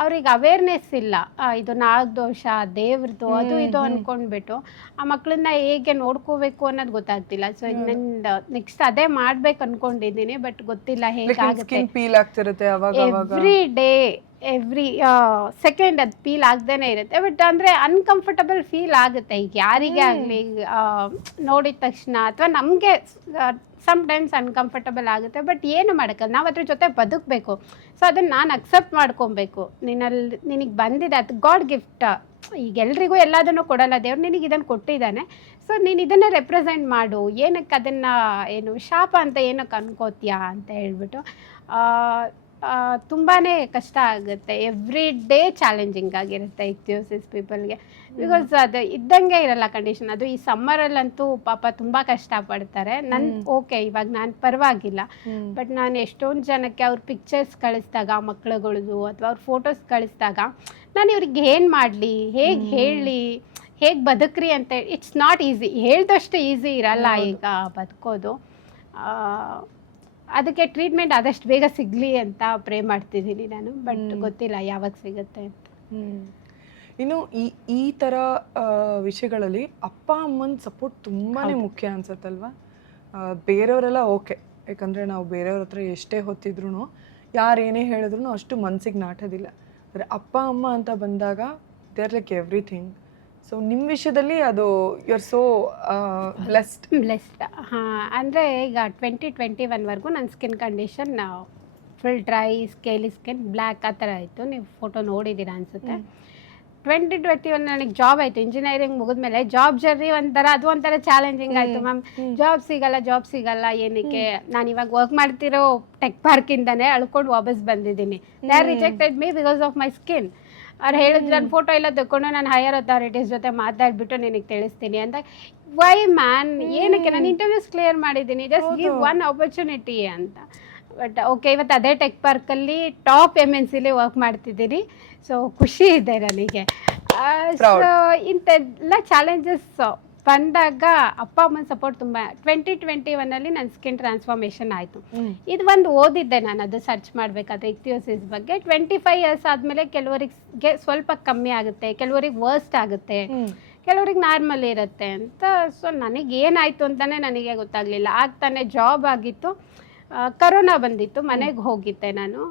ಅವ್ರಿಗೆ ಅವೇರ್ನೆಸ್ ಇಲ್ಲ. ಇದು ನಾಗದೋಷ ದೇವ್ರದ್ದು ಅದು ಇದು ಅಂದ್ಕೊಂಡ್ಬಿಟ್ಟು ಆ ಮಕ್ಕಳನ್ನ ಹೇಗೆ ನೋಡ್ಕೋಬೇಕು ಅನ್ನೋದು ಗೊತ್ತಾಗ್ತಿಲ್ಲ. ಸೊ ನನ್ನ ನೆಕ್ಸ್ಟ್ ಅದೇ ಮಾಡ್ಬೇಕು ಅನ್ಕೊಂಡಿದ್ದೀನಿ, ಬಟ್ ಗೊತ್ತಿಲ್ಲ ಹೇಗಾಗುತ್ತೆ. ಎವ್ರಿ ಡೇ ಎವ್ರಿ ಸೆಕೆಂಡ್ ಅದು ಫೀಲ್ ಆಗ್ದೇನೆ ಇರುತ್ತೆ. ಬಟ್ ಅಂದರೆ ಅನ್ಕಂಫರ್ಟಬಲ್ ಫೀಲ್ ಆಗುತ್ತೆ. ಈಗ ಯಾರಿಗೆ ಆಗಲಿ ನೋಡಿದ ತಕ್ಷಣ ಅಥವಾ ನಮಗೆ ಸಮ್ಟೈಮ್ಸ್ ಅನ್ಕಂಫರ್ಟಬಲ್ ಆಗುತ್ತೆ. ಬಟ್ ಏನು ಮಾಡೋಕ್ಕಲ್ಲ, ನಾವು ಅದ್ರ ಜೊತೆ ಬದುಕಬೇಕು. ಸೊ ಅದನ್ನು ನಾನು ಅಕ್ಸೆಪ್ಟ್ ಮಾಡ್ಕೊಬೇಕು. ನಿನಗೆ ಬಂದಿದೆ, ಅದು ಗಾಡ್ ಗಿಫ್ಟ್. ಈಗ ಎಲ್ರಿಗೂ ಎಲ್ಲದನ್ನು ಕೊಡಲ್ಲ ದೇವ್ರು, ನಿನಗೆ ಇದನ್ನು ಕೊಟ್ಟಿದ್ದಾನೆ. ಸೊ ನೀನು ಇದನ್ನೇ ರೆಪ್ರೆಸೆಂಟ್ ಮಾಡು. ಏನಕ್ಕೆ ಅದನ್ನು ಏನು ಶಾಪ ಅಂತ ಏನಕ್ಕೆ ಅನ್ಕೋತೀಯಾ ಅಂತ ಹೇಳ್ಬಿಟ್ಟು ತುಂಬಾ ಕಷ್ಟ ಆಗುತ್ತೆ. ಎವ್ರಿ ಡೇ ಚಾಲೆಂಜಿಂಗ್ ಆಗಿರುತ್ತೆ ಇಕ್ಥಿಯೋಸಿಸ್ ಪೀಪಲ್ಗೆ. ಬಿಕಾಸ್ ಅದು ಇದ್ದಂಗೆ ಇರಲ್ಲ ಕಂಡೀಷನ್. ಅದು ಈ ಸಮ್ಮರಲ್ಲಂತೂ ಪಾಪ ತುಂಬ ಕಷ್ಟಪಡ್ತಾರೆ. ಓಕೆ ಇವಾಗ ನಾನು ಪರವಾಗಿಲ್ಲ, ಬಟ್ ನಾನು ಎಷ್ಟೊಂದು ಜನಕ್ಕೆ ಅವ್ರ ಪಿಕ್ಚರ್ಸ್ ಕಳಿಸಿದಾಗ ಮಕ್ಳುಗಳದು ಅಥವಾ ಅವ್ರ ಫೋಟೋಸ್ ಕಳಿಸಿದಾಗ ನಾನು ಇವ್ರಿಗೆ ಏನು ಮಾಡಲಿ, ಹೇಗೆ ಹೇಳಿ, ಹೇಗೆ ಬದುಕ್ರಿ ಅಂತ. It's not easy. ಹೇಳ್ದಷ್ಟು ಈಸಿ ಇರಲ್ಲ ಈಗ ಬದುಕೋದು. ಅದಕ್ಕೆ ಟ್ರೀಟ್ಮೆಂಟ್ ಆದಷ್ಟು ಬೇಗ ಸಿಗಲಿ ಅಂತ ಪ್ರೇ ಮಾಡ್ತಿದ್ದೀನಿ ನಾನು. ಬಟ್ ಗೊತ್ತಿಲ್ಲ ಯಾವಾಗ ಸಿಗುತ್ತೆ ಅಂತ. ಇನ್ನು ಈ ಥರ ವಿಷಯಗಳಲ್ಲಿ ಅಪ್ಪ ಅಮ್ಮನ ಸಪೋರ್ಟ್ ತುಂಬಾ ಮುಖ್ಯ ಅನ್ಸತ್ತಲ್ವಾ? ಬೇರೆಯವರೆಲ್ಲ ಓಕೆ, ಯಾಕಂದರೆ ನಾವು ಬೇರೆಯವ್ರ ಹತ್ರ ಎಷ್ಟೇ ಹೊತ್ತಿದ್ರು ಯಾರು ಏನೇ ಹೇಳಿದ್ರು ಅಷ್ಟು ಮನಸ್ಸಿಗೆ ನಾಟೋದಿಲ್ಲ. ಆದರೆ ಅಪ್ಪ ಅಮ್ಮ ಅಂತ ಬಂದಾಗ they are like everything. So ನಿಮ್ಮ ವಿಷಯದಲ್ಲಿ ಅದು ಯು ಆರ್ ಸೋ ಬ್ಲೆಸ್ಡ್. ಹಾಂ, ಅಂದರೆ ಈಗ 2021ವರೆಗೂ ನನ್ನ skin condition full dry, scaly skin, black ಆ ಥರ ಆಯಿತು. ನೀವು ಫೋಟೋ ನೋಡಿದ್ದೀರಾ ಅನಿಸುತ್ತೆ. 2021 ನನಗೆ ಜಾಬ್ ಆಯಿತು. ಇಂಜಿನಿಯರಿಂಗ್ ಮುಗಿದ್ಮೇಲೆ ಜಾಬ್ ಜರ್ನಿ ಒಂಥರ ಚಾಲೆಂಜಿಂಗ್ ಆಯಿತು ಮ್ಯಾಮ್. ಜಾಬ್ ಸಿಗಲ್ಲ ಏನಕ್ಕೆ. ನಾನು ಇವಾಗ ವರ್ಕ್ ಮಾಡ್ತಿರೋ ಟೆಕ್ ಪಾರ್ಕಿಂದನೇ ಅಳ್ಕೊಂಡು ವಾಪಸ್ ಬಂದಿದ್ದೀನಿ. They are rejected me because of my skin. ಅವ್ರು ಹೇಳಿದ್ರು ನನ್ನ ಫೋಟೋ ಎಲ್ಲ ತಗೊಂಡು ನಾನು ಹೈಯರ್ ಅಥಾರಿಟೀಸ್ ಜೊತೆ ಮಾತಾಡ್ಬಿಟ್ಟು ನಿನಗೆ ತಿಳಿಸ್ತೀನಿ ಅಂತ. ವೈ ಮ್ಯಾನ್, ಏನಕ್ಕೆ? ನಾನು ಇಂಟರ್ವ್ಯೂಸ್ ಕ್ಲಿಯರ್ ಮಾಡಿದ್ದೀನಿ, ಜಸ್ಟ್ ಗಿವ್ ಒನ್ ಆಪರ್ಚುನಿಟಿ ಅಂತ. ಬಟ್ ಓಕೆ, ಇವತ್ತು ಅದೇ ಟೆಕ್ ಪಾರ್ಕಲ್ಲಿ ಟಾಪ್ MNCಲಿ ವರ್ಕ್ ಮಾಡ್ತಿದ್ದೀನಿ. ಸೊ ಖುಷಿ ಇದೆ ನನಗೆ. ಸೊ ಇಂಥೆಲ್ಲ ಚಾಲೆಂಜಸ್ ಬಂದಾಗ ಅಪ್ಪ ಅಮ್ಮನ ಸಪೋರ್ಟ್ ತುಂಬ. 2021ಅಲ್ಲಿ ನನ್ನ ಸ್ಕಿನ್ ಟ್ರಾನ್ಸ್ಫಾರ್ಮೇಷನ್ ಆಯಿತು. ಇದು ಒಂದು ಓದಿದ್ದೆ ನಾನು, ಅದು ಸರ್ಚ್ ಮಾಡಬೇಕಾದ್ರೆ ಇಕ್ಥಿಯೋಸಿಸ್ ಬಗ್ಗೆ. 25 ಇಯರ್ಸ್ ಆದಮೇಲೆ ಕೆಲವರಿಗೆ ಸ್ವಲ್ಪ ಕಮ್ಮಿ ಆಗುತ್ತೆ, ಕೆಲವರಿಗೆ ವರ್ಸ್ಟ್ ಆಗುತ್ತೆ, ಕೆಲವ್ರಿಗೆ ನಾರ್ಮಲ್ ಇರುತ್ತೆ ಅಂತ. ಸೊ ನನಗೆ ಏನಾಯಿತು ಅಂತಲೇ ನನಗೆ ಗೊತ್ತಾಗಲಿಲ್ಲ. ಆಗ್ತಾನೆ ಜಾಬ್ ಆಗಿತ್ತು, ಕರೋನಾ ಬಂದಿತ್ತು, ಮನೆಗೆ ಹೋಗಿದ್ದೆ ನಾನು.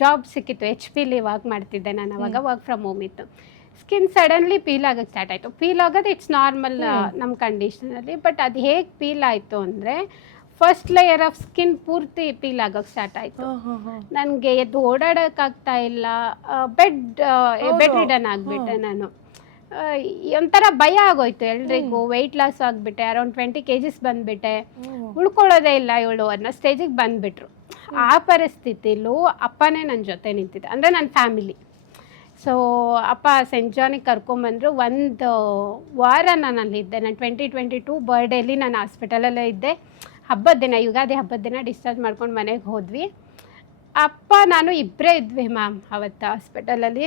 ಜಾಬ್ ಸಿಕ್ಕಿತ್ತು, HP ವರ್ಕ್ ಮಾಡ್ತಿದ್ದೆ ನಾನು ಅವಾಗ, ವರ್ಕ್ ಫ್ರಮ್ ಹೋಮ್ ಇತ್ತು. ಸ್ಕಿನ್ ಸಡನ್ಲಿ ಪೀಲ್ ಆಗೋಕ್ಕೆ ಸ್ಟಾರ್ಟ್ ಆಯಿತು. ಪೀಲ್ ಆಗೋದು ಇಟ್ಸ್ ನಾರ್ಮಲ್ ನಮ್ಮ ಕಂಡೀಷನಲ್ಲಿ. ಬಟ್ ಅದು ಹೇಗೆ ಪೀಲ್ ಆಯಿತು ಅಂದರೆ ಫಸ್ಟ್ ಲೇಯರ್ ಆಫ್ ಸ್ಕಿನ್ ಪೂರ್ತಿ ಪೀಲ್ ಆಗೋಕ್ಕೆ ಸ್ಟಾರ್ಟ್ ಆಯಿತು. ನನಗೆ ಎದ್ದು ಓಡಾಡೋಕ್ಕಾಗ್ತಾ ಇಲ್ಲ, ಬೆಡ್ ರಿಡನ್ ಆಗಿಬಿಟ್ಟೆ ನಾನು. ಒಂಥರ ಭಯ ಆಗೋಯ್ತು ಎಲ್ರಿಗೂ. ವೆಯ್ಟ್ ಲಾಸ್ ಆಗಿಬಿಟ್ಟೆ, ಅರೌಂಡ್ 20 kgs ಬಂದುಬಿಟ್ಟೆ. ಉಳ್ಕೊಳ್ಳೋದೇ ಇಲ್ಲ ಇವಳು ಅನ್ನೋ ಸ್ಟೇಜಿಗೆ ಬಂದುಬಿಟ್ರು. ಆ ಪರಿಸ್ಥಿತಿಲೂ ಅಪ್ಪನೇ ನನ್ನ ಜೊತೆ ನಿಂತಿದ್ದೆ, ಅಂದರೆ ನನ್ನ ಫ್ಯಾಮಿಲಿ. ಸೊ ಅಪ್ಪ ಸೆಂಟ್ ಜಾನಿಗೆ ಕರ್ಕೊಂಬಂದರು. 1 ವಾರ ನಾನು ಅಲ್ಲಿದ್ದೆ. ನಾನು 2022 ಬರ್ಡೇಲಿ ನಾನು ಹಾಸ್ಪಿಟಲಲ್ಲೇ ಇದ್ದೆ. ಹಬ್ಬದ ದಿನ, ಯುಗಾದಿ ಹಬ್ಬದ ದಿನ ಡಿಸ್ಚಾರ್ಜ್ ಮಾಡ್ಕೊಂಡು ಮನೆಗೆ ಹೋದ್ವಿ. ಅಪ್ಪ ನಾನು ಇಬ್ಬರೇ ಇದ್ವಿ ಮ್ಯಾಮ್ ಅವತ್ತು ಹಾಸ್ಪಿಟಲಲ್ಲಿ.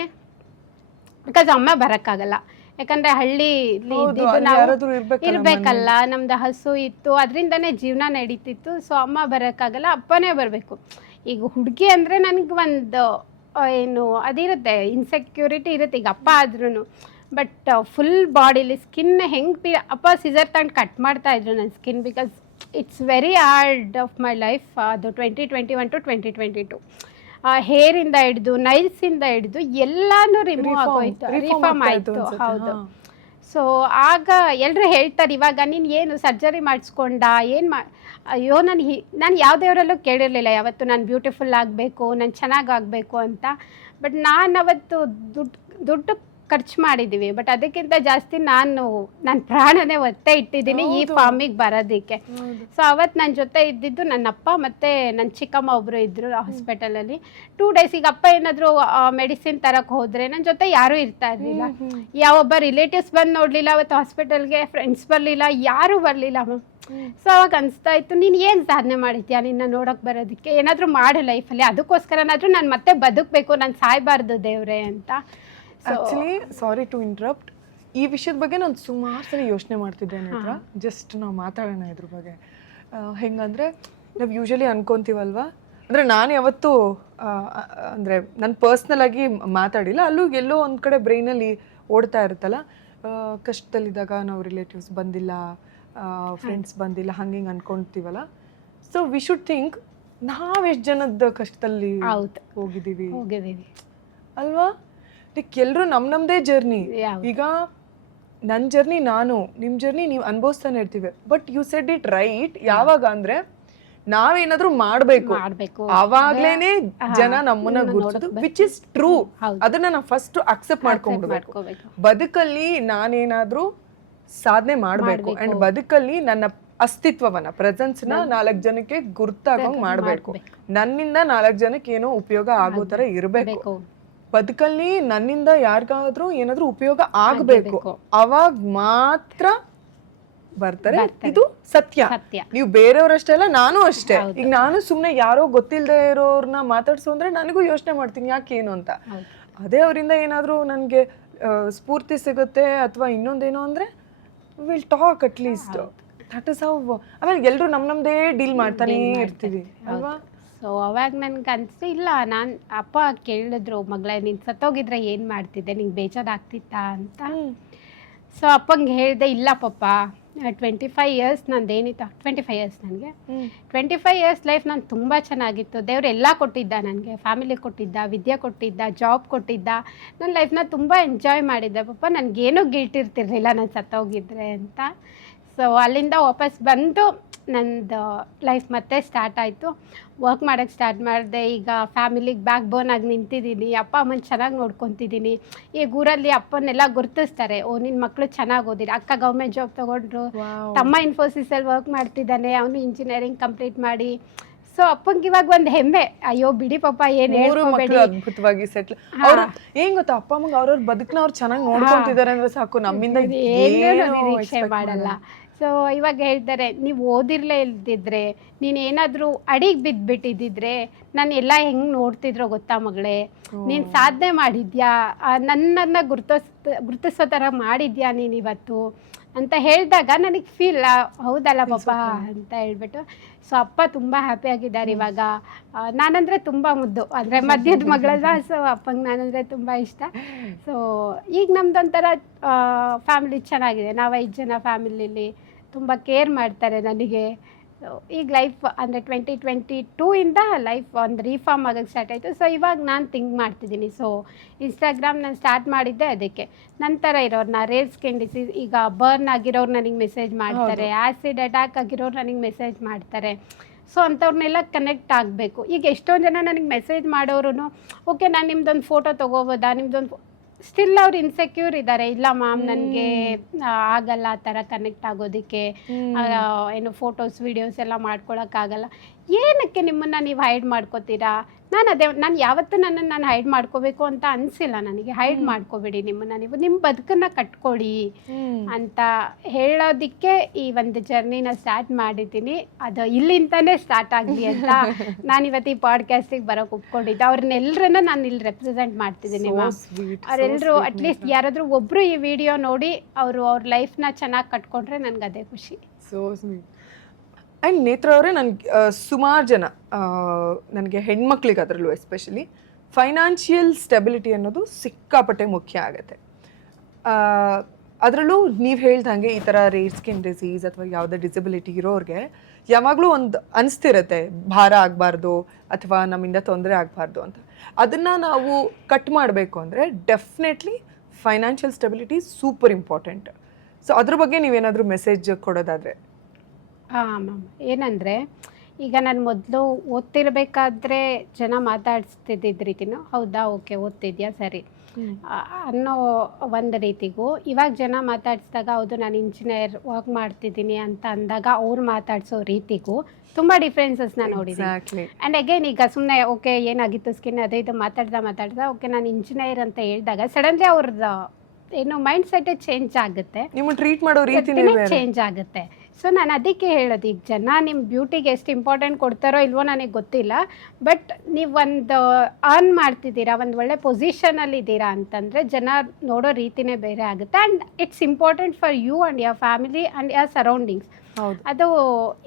ಬಿಕಾಸ್ ಅಮ್ಮ ಬರೋಕ್ಕಾಗಲ್ಲ, ಯಾಕಂದರೆ ಹಳ್ಳಿಲಿ ಇದ್ದಿದ್ದು ನಾವು ಇರಬೇಕಲ್ಲ, ನಮ್ದು ಹಸು ಇತ್ತು, ಅದರಿಂದನೇ ಜೀವನ ನಡೀತಿತ್ತು. ಸೊ ಅಮ್ಮ ಬರೋಕ್ಕಾಗಲ್ಲ, ಅಪ್ಪನೇ ಬರಬೇಕು. ಈಗ ಹುಡುಗಿ ಅಂದರೆ ನನಗೆ ಒಂದು ಏನು ಅದಿರುತ್ತೆ, ಇನ್ಸೆಕ್ಯೂರಿಟಿ ಇರುತ್ತೆ. ಈಗ ಅಪ್ಪ ಆದ್ರೂ ಬಟ್ ಫುಲ್ ಬಾಡಿಲಿ ಸ್ಕಿನ್ ಹೆಂಗೆ ಅಪ್ಪ ಸಿಸರ್ ತಗೊಂಡು ಕಟ್ ಮಾಡ್ತಾಯಿದ್ರು ನನ್ನ skin. Because it's very hard of my life. ಅದು 2021 to 2022 ಹೇರಿಂದ ಹಿಡಿದು ನೈಲ್ಸಿಂದ ಹಿಡಿದು ಎಲ್ಲಾನು ರಿಮೂವ್ ಆಗೋಯ್ತು, ರಿಫಾರ್ಮ್ ಆಯಿತು. ಹೌದು. ಸೊ ಆಗ ಎಲ್ಲರೂ ಹೇಳ್ತಾರೆ, ಇವಾಗ ನೀನು ಏನು ಸರ್ಜರಿ ಮಾಡಿಸ್ಕೊಂಡ, ಏನು ಅಯ್ಯೋ ನಾನು ಯಾವ ದೇವರಲ್ಲೂ ಕೇಳಿರಲಿಲ್ಲ ಯಾವತ್ತು ನಾನು ಬ್ಯೂಟಿಫುಲ್ ಆಗಬೇಕು, ನಾನು ಚೆನ್ನಾಗಾಗಬೇಕು ಅಂತ. ಬಟ್ ನಾನು ಅವತ್ತು ದುಡ್ಡು ಖರ್ಚು ಮಾಡಿದ್ದೀವಿ. ಬಟ್ ಅದಕ್ಕಿಂತ ಜಾಸ್ತಿ ನನ್ನ ಪ್ರಾಣನೇ ಒತ್ತೆ ಇಟ್ಟಿದ್ದೀನಿ ಈ ಫಾರ್ಮಿಗೆ ಬರೋದಕ್ಕೆ. ಸೊ ಅವತ್ತು ನನ್ನ ಜೊತೆ ಇದ್ದಿದ್ದು ನನ್ನ ಅಪ್ಪ ಮತ್ತು ನನ್ನ ಚಿಕ್ಕಮ್ಮ ಒಬ್ಬರು ಇದ್ದರು ಹಾಸ್ಪಿಟಲಲ್ಲಿ. 2 days ಈಗ ಅಪ್ಪ ಏನಾದರೂ ಮೆಡಿಸಿನ್ ತರಕ್ಕೆ ಹೋದರೆ ನನ್ನ ಜೊತೆ ಯಾರೂ ಇರ್ತಾ ಇರಲಿಲ್ಲ. ಯಾವೊಬ್ಬ ರಿಲೇಟಿವ್ಸ್ ಬಂದು ನೋಡಲಿಲ್ಲ ಅವತ್ತು ಹಾಸ್ಪಿಟಲ್ಗೆ, ಫ್ರೆಂಡ್ಸ್ ಬರಲಿಲ್ಲ, ಯಾರೂ ಬರಲಿಲ್ಲ ಮ್ಯಾಮ್. ಸೊ ಅವಾಗ ಅನಿಸ್ತಾ ಇತ್ತು, ನೀನು ಏನು ಸಾಧನೆ ಮಾಡಿದ್ಯಾ ನಿನ್ನ ನೋಡೋಕೆ ಬರೋದಕ್ಕೆ, ಏನಾದರೂ ಮಾಡು ಲೈಫಲ್ಲಿ, ಅದಕ್ಕೋಸ್ಕರನಾದರೂ ನಾನು ಮತ್ತೆ ಬದುಕಬೇಕು, ನಾನು ಸಾಯಬಾರ್ದು ದೇವ್ರೆ ಅಂತ. ಆಕ್ಚುಲಿ ಸಾರಿ ಟು ಇಂಟ್ರಪ್ಟ್, ಈ ವಿಷಯದ ಬಗ್ಗೆ ನಾನು ಸುಮಾರು ಸಲ ಯೋಚನೆ ಮಾಡ್ತಿದ್ದೆ ಹತ್ರ. ಜಸ್ಟ್ ನಾವು ಮಾತಾಡೋಣ ಇದ್ರ ಬಗ್ಗೆ. ಹೆಂಗಂದರೆ ನಾವು ಯೂಶಲಿ ಅನ್ಕೊತೀವಲ್ವ, ಅಂದರೆ ನಾನು ಯಾವತ್ತೂ ಅಂದರೆ ನಾನು ಪರ್ಸ್ನಲ್ ಆಗಿ ಮಾತಾಡಿಲ್ಲ, ಅಲ್ಲೂ ಎಲ್ಲೋ ಒಂದು ಕಡೆ ಬ್ರೈನಲ್ಲಿ ಓಡ್ತಾ ಇರುತ್ತಲ್ಲ, ಕಷ್ಟದಲ್ಲಿದ್ದಾಗ ನಾವು ರಿಲೇಟಿವ್ಸ್ ಬಂದಿಲ್ಲ, ಫ್ರೆಂಡ್ಸ್ ಬಂದಿಲ್ಲ, ಹಂಗೆ ಅನ್ಕೊತೀವಲ್ಲ. ಸೊ ವಿ ಶುಡ್ ಥಿಂಕ್ ನಾವೆಷ್ಟು ಜನದ ಕಷ್ಟದಲ್ಲಿ ಹೋಗಿದ್ದೀವಿ ಅಲ್ವಾ. ಎಲ್ಲರೂ ನಮ್ಮದೇ ಜರ್ನಿ. ಈಗ ನನ್ನ ಜರ್ನಿ ನಾನು, ನಿಮ್ಮ ಜರ್ನಿ ನೀವು ಅನುಭವಿಸ್ತಾನೆ ಇರ್ತೀವಿ. But you said it right. ಯಾವಾಗ ಅಂದ್ರೆ ನಾವೇನಾದ್ರೂ ಮಾಡ್ಬೇಕು, ಅವಾಗ್ಲೇನೆ ಜನ ನಮ್ಮನ್ನ ಗುರುತಿಸೋದು, ವಿಚ್ ಇಸ್ ಟ್ರೂ. ಅದನ್ನ ನಾವು ಫಸ್ಟ್ ಅಕ್ಸೆಪ್ಟ್ ಮಾಡ್ಕೊಂಡ್ಬಿಡ್ಬೇಕು. ಬದುಕಲ್ಲಿ ನಾನೇನಾದ್ರೂ ಸಾಧನೆ ಮಾಡ್ಬೇಕು ಅಂಡ್ ಬದುಕಲ್ಲಿ ನನ್ನ ಅಸ್ತಿತ್ವವನ್ನ, ಪ್ರೆಸೆನ್ಸ್ ನ 4 ಜನಕ್ಕೆ ಗುರ್ತಾಗಂಗ್ ಮಾಡ್ಬೇಕು. ನನ್ನಿಂದ 4 ಜನಕ್ಕೆ ಏನೋ ಉಪಯೋಗ ಆಗೋ ತರ ಇರ್ಬೇಕು. ಬದುಕಲ್ಲಿ ನನ್ನಿಂದ ಯಾರಿಗಾದ್ರೂ ಏನಾದ್ರೂ ಉಪಯೋಗ ಆಗ್ಬೇಕು, ಅವಾಗ ಮಾತ್ರ ಬರ್ತಾರೆ. ಇದು ಸತ್ಯ. ನೀವು ಬೇರೆಯವ್ರಷ್ಟೇ ಅಲ್ಲ, ನಾನು ಅಷ್ಟೇ. ಈಗ ನಾನು ಸುಮ್ನೆ ಯಾರೋ ಗೊತ್ತಿಲ್ಲದೆ ಇರೋರ್ನ ಮಾತಾಡ್ಸು ಅಂದ್ರೆ ನನಗೂ ಯೋಚನೆ ಮಾಡ್ತೀನಿ ಯಾಕೇನು ಅಂತ. ಅದೇ ಅವರಿಂದ ಏನಾದ್ರೂ ನನ್ಗೆ ಸ್ಫೂರ್ತಿ ಸಿಗುತ್ತೆ ಅಥವಾ ಇನ್ನೊಂದೇನೋ ಅಂದ್ರೆ will talk at least. That is how. ಆಮೇಲೆ ಎಲ್ರು ನಮ್ದೇ ಡೀಲ್ ಮಾಡ್ತಾನೆ ಇರ್ತೀವಿ ಅಲ್ವಾ. ಸೊ ಅವಾಗ ನನ್ಗೆ ಅನಿಸ್ತು, ಇಲ್ಲ ನಾನು ಅಪ್ಪ ಕೇಳಿದ್ರು, ಮಗಳೇ ನೀನು ಸತ್ತೋಗಿದ್ರೆ ಏನು ಮಾಡ್ತಿದ್ದೆ, ನಿಂಗೆ ಬೇಜಾರಾಗ್ತಿತ್ತಾ ಅಂತ. ಸೊ ಅಪ್ಪಂಗೆ ಹೇಳಿದೆ, ಇಲ್ಲ ಪಪ್ಪ 25 years ನಂದೇನಿತ್ತು, 25 years ನನಗೆ 25 years ಲೈಫ್ ನಾನು ತುಂಬ ಚೆನ್ನಾಗಿತ್ತು. ದೇವ್ರು ಎಲ್ಲ ಕೊಟ್ಟಿದ್ದ ನನಗೆ, ಫ್ಯಾಮಿಲಿ ಕೊಟ್ಟಿದ್ದ, ವಿದ್ಯೆ ಕೊಟ್ಟಿದ್ದ, ಜಾಬ್ ಕೊಟ್ಟಿದ್ದ. ನನ್ನ ಲೈಫ್ನ ತುಂಬ ಎಂಜಾಯ್ ಮಾಡಿದ್ದೆ ಪಪ್ಪ, ನನಗೇನೂ ಗಿಲ್ಟ್ ಇರ್ತಿರ್ಲಿಲ್ಲ ನಾನು ಸತ್ತೋಗಿದ್ರೆ ಅಂತ. ಸೊ ಅಲ್ಲಿಂದ ವಾಪಸ್ ಬಂದು ನಂದು ಲೈಫ್ ಮತ್ತೆ ಸ್ಟಾರ್ಟ್ ಆಯಿತು. ವರ್ಕ್ ಮಾಡೋಕ್ಕೆ ಸ್ಟಾರ್ಟ್ ಮಾಡಿದೆ. ಈಗ ಫ್ಯಾಮಿಲಿಗೆ ಬ್ಯಾಕ್ ಬೋನ್ ಆಗಿ ನಿಂತಿದ್ದೀನಿ. ಅಪ್ಪ ಅಮ್ಮನ ಚೆನ್ನಾಗಿ ನೋಡ್ಕೊತಿದ್ದೀನಿ. ಈಗ ಊರಲ್ಲಿ ಅಪ್ಪನ್ನೆಲ್ಲ ಗುರುತಿಸ್ತಾರೆ, ಓ ನಿನ್ನ ಮಕ್ಕಳು ಚೆನ್ನಾಗಿ ಓದಿರಿ, ಅಕ್ಕ ಗೌರ್ಮೆಂಟ್ ಜಾಬ್ ತೊಗೊಂಡ್ರು, ತಮ್ಮ ಇನ್ಫೋಸಿಸಲ್ಲಿ ವರ್ಕ್ ಮಾಡ್ತಿದ್ದಾನೆ, ಅವನು ಇಂಜಿನಿಯರಿಂಗ್ ಕಂಪ್ಲೀಟ್ ಮಾಡಿ. ಸೊ ಅಪ್ಪಂಗೆ ಇವಾಗ ಒಂದು ಹೆಮ್ಮೆ, ಅಯ್ಯೋ ಬಿಡಿ ಪಾಪ ಏನು ಹೇಳ್ಕೊಬೇಡಿ, ಅದ್ಭುತವಾಗಿ ಸೆಟ್ಲ್. ಅವ್ರು ಏನ್ ಗೊತ್ತಾ, ಅಪ್ಪ ಅಮ್ಮಂಗೆ ಅವ್ರವ್ರ ಬದುಕನ್ನ ಅವ್ರು ಚೆನ್ನಾಗಿ ನೋಡ್ಕೊಂತಿದ್ದಾರೆ ಅಂದ್ರೆ ಸಾಕು, ನಮ್ಮಿಂದ ಏನು ನಿರೀಕ್ಷೆ ಮಾಡಲ್ಲ. ಸೊ ಇವಾಗ ಹೇಳ್ತಾರೆ, ನೀವು ಓದಿರಲೇ ಇಲ್ದಿದ್ರೆ, ನೀನು ಏನಾದರೂ ಅಡಿಗೆ ಬಿದ್ದುಬಿಟ್ಟಿದ್ದಿದ್ರೆ ನಾನು ಎಲ್ಲ ಹೆಂಗೆ ನೋಡ್ತಿದ್ರೋ ಗೊತ್ತಾ ಮಗಳೇ, ನೀನು ಸಾಧನೆ ಮಾಡಿದ್ಯಾ, ನನ್ನನ್ನು ಗುರುತಿಸೋ ಥರ ಮಾಡಿದ್ಯಾ ನೀನು ಇವತ್ತು ಅಂತ ಹೇಳಿದಾಗ ನನಗೆ ಫೀಲ್ ಹೌದಲ್ಲ ಪಾಪ ಅಂತ ಹೇಳ್ಬಿಟ್ಟು. ಸೊ ಅಪ್ಪ ತುಂಬ ಹ್ಯಾಪಿಯಾಗಿದ್ದಾರೆ ಇವಾಗ. ನಾನಂದರೆ ತುಂಬ ಮುದ್ದು, ಅಂದರೆ ಮಧ್ಯದ ಮಗಳಲ್ಲ. ಸೊ ಅಪ್ಪಂಗೆ ನಾನಂದರೆ ತುಂಬ ಇಷ್ಟ. ಸೊ ಈಗ ನಮ್ದೊಂಥರ ಫ್ಯಾಮಿಲಿ ಚೆನ್ನಾಗಿದೆ. ನಾವು 5 ಜನ ಫ್ಯಾಮಿಲಿಲಿ ತುಂಬ ಕೇರ್ ಮಾಡ್ತಾರೆ ನನಗೆ. ಈಗ ಲೈಫ್ ಅಂದರೆ 2022 ಇಂದ ಲೈಫ್ ಒಂದು ರೀಫಾರ್ಮ್ ಆಗೋಕ್ಕೆ ಸ್ಟಾರ್ಟ್ ಆಯಿತು. ಸೊ ಇವಾಗ ನಾನು ಥಿಂಕ್ ಮಾಡ್ತಿದ್ದೀನಿ. ಸೊ ಇನ್ಸ್ಟಾಗ್ರಾಮ್ ನಾನು ಸ್ಟಾರ್ಟ್ ಮಾಡಿದ್ದೆ ಅದಕ್ಕೆ. ನಂತರ ಇರೋರನ್ನ ರೇರ್ ಸ್ಕಿನ್ ಡಿಸೀಸ್, ಈಗ ಬರ್ನ್ ಆಗಿರೋರು ನನಗೆ ಮೆಸೇಜ್ ಮಾಡ್ತಾರೆ, ಆ್ಯಸಿಡ್ ಅಟ್ಯಾಕ್ ಆಗಿರೋರು ನನಗೆ ಮೆಸೇಜ್ ಮಾಡ್ತಾರೆ. ಸೊ ಅಂಥವ್ರನ್ನೆಲ್ಲ ಕನೆಕ್ಟ್ ಆಗಬೇಕು. ಈಗ ಎಷ್ಟೊಂದು ಜನ ನನಗೆ ಮೆಸೇಜ್ ಮಾಡೋರು, ಓಕೆ ನಾನು ನಿಮ್ದೊಂದು ಫೋಟೋ ತೊಗೋಬೋದಾ, ನಿಮ್ದೊಂದು ಸ್ಟಿಲ್ ಅವ್ರು ಇನ್ಸೆಕ್ಯೂರ್ ಇದ್ದಾರೆ. ಇಲ್ಲ ಮ್ಯಾಮ್ ನನಗೆ ಆಗಲ್ಲ ಆ ಥರ ಕನೆಕ್ಟ್ ಆಗೋದಕ್ಕೆ, ಏನು ಫೋಟೋಸ್ ವಿಡಿಯೋಸ್ ಎಲ್ಲ ಮಾಡ್ಕೊಳಕ್ಕಾಗಲ್ಲ. ಏನಕ್ಕೆ ನಿಮ್ಮನ್ನು ನೀವು ಹೈಡ್ ಮಾಡ್ಕೋತೀರಾ? ನಾನು ಯಾವತ್ತೂ ನನ್ನನ್ನು ನಾನು ಹೈಡ್ ಮಾಡ್ಕೋಬೇಕು ಅಂತ ಅನಿಸಿಲ್ಲ ನನಗೆ. ಹೈಡ್ ಮಾಡ್ಕೋಬೇಡಿ, ನಿಮ್ಮನ್ನು ನೀವು ನಿಮ್ಮ ಬದುಕನ್ನು ಕಟ್ಕೊಳ್ಳಿ ಅಂತ ಹೇಳೋದಕ್ಕೆ ಈ ಒಂದು ಜರ್ನಿನ ಸ್ಟಾರ್ಟ್ ಮಾಡಿದ್ದೀನಿ. ಅದು ಇಲ್ಲಿಂದನೇ ಸ್ಟಾರ್ಟ್ ಆಗಲಿ ಅಂತ ನಾನು ಇವತ್ತು ಈ ಪಾಡ್ಕಾಸ್ಟಿಗೆ ಬರೋಕೆ ಒಪ್ಕೊಂಡಿದ್ದೆ. ಅವ್ರನ್ನೆಲ್ಲರನ್ನ ನಾನು ಇಲ್ಲಿ ರೆಪ್ರೆಸೆಂಟ್ ಮಾಡ್ತಿದ್ದೀನಿ ಮ್ಯಾಮ್. ಅವರೆಲ್ಲರೂ ಅಟ್ಲೀಸ್ಟ್ ಯಾರಾದರೂ ಒಬ್ಬರು ಈ ವಿಡಿಯೋ ನೋಡಿ ಅವ್ರ ಲೈಫ್ನ ಚೆನ್ನಾಗಿ ಕಟ್ಕೊಂಡ್ರೆ ನನಗೆ ಅದೇ ಖುಷಿ. So sweet. ಆ್ಯಂಡ್ ನೇತ್ರ ಅವರೇ, ನನಗೆ ಸುಮಾರು ಜನ ನನಗೆ ಹೆಣ್ಮಕ್ಳಿಗೆ ಅದರಲ್ಲೂ ಎಸ್ಪೆಷಲಿ ಫೈನಾನ್ಷಿಯಲ್ ಸ್ಟೆಬಿಲಿಟಿ ಅನ್ನೋದು ಸಿಕ್ಕಾಪಟ್ಟೆ ಮುಖ್ಯ ಆಗುತ್ತೆ. ಅದರಲ್ಲೂ ನೀವು ಹೇಳ್ದಂಗೆ ಈ ಥರ ರೇರ್ ಸ್ಕಿನ್ ಡಿಸೀಸ್ ಅಥವಾ ಯಾವುದೇ ಡಿಸಬಿಲಿಟಿ ಇರೋರಿಗೆ ಯಾವಾಗಲೂ ಒಂದು ಅನಿಸ್ತಿರುತ್ತೆ ಭಾರ ಆಗಬಾರ್ದು ಅಥವಾ ನಮ್ಮಿಂದ ತೊಂದರೆ ಆಗಬಾರ್ದು ಅಂತ. ಅದನ್ನು ನಾವು ಕಟ್ ಮಾಡಬೇಕು ಅಂದರೆ definitely financial stability super important. So ಅದ್ರ ಬಗ್ಗೆ ನೀವೇನಾದರೂ ಮೆಸೇಜ್ ಕೊಡೋದಾದರೆ? ಹಾಂ ಮ್ಯಾಮ್, ಏನಂದರೆ ಈಗ ನಾನು ಮೊದಲು ಓದ್ತಿರ್ಬೇಕಾದ್ರೆ ಜನ ಮಾತಾಡಿಸ್ತಿದ್ದ ರೀತಿನೂ ಹೌದಾ, ಓಕೆ ಓದ್ತಿದ್ಯಾ ಸರಿ ಅನ್ನೋ ಒಂದು ರೀತಿಗೂ, ಇವಾಗ ಜನ ಮಾತಾಡಿಸಿದಾಗ ಹೌದು ನಾನು ಇಂಜಿನಿಯರ್ ವರ್ಕ್ ಮಾಡ್ತಿದ್ದೀನಿ ಅಂತ ಅಂದಾಗ ಅವ್ರು ಮಾತಾಡಿಸೋ ರೀತಿಗೂ ತುಂಬ ಡಿಫ್ರೆನ್ಸಸ್ನ ನೋಡಿದ್ದೀನಿ. ಆ್ಯಂಡ್ ಅಗೇನ್ ಈಗ ಸುಮ್ಮನೆ ಓಕೆ ಏನಾಗಿತ್ತು ಸ್ಕಿನ್ ಅದೇ ಇದು ಮಾತಾಡ್ದ ಓಕೆ ನಾನು ಇಂಜಿನಿಯರ್ ಅಂತ ಹೇಳಿದಾಗ ಸಡನ್ಲಿ ಅವ್ರದ್ದು ಏನು ಮೈಂಡ್ ಸೆಟ್ಟೇ ಚೇಂಜ್ ಆಗುತ್ತೆ, ನಿಮ್ಮ ಟ್ರೀಟ್ ಮಾಡೋ ರೀತಿನೇ ಚೇಂಜ್ ಆಗುತ್ತೆ. ಸೊ ನಾನು ಅದಕ್ಕೆ ಹೇಳೋದು, ಈಗ ಜನ ನಿಮ್ಮ ಬ್ಯೂಟಿಗೆ ಎಷ್ಟು ಇಂಪಾರ್ಟೆಂಟ್ ಕೊಡ್ತಾರೋ ಇಲ್ವೋ ನನಗೆ ಗೊತ್ತಿಲ್ಲ, ಬಟ್ ನೀವು ಒಂದು ಅರ್ನ್ ಮಾಡ್ತಿದ್ದೀರಾ, ಒಂದು ಒಳ್ಳೆ ಪೊಸಿಷನಲ್ಲಿ ಇದ್ದೀರಾ ಅಂತಂದರೆ ಜನ ನೋಡೋ ರೀತಿನೇ ಬೇರೆ ಆಗುತ್ತೆ. And it's important for you and your family and your surroundings. ಅದು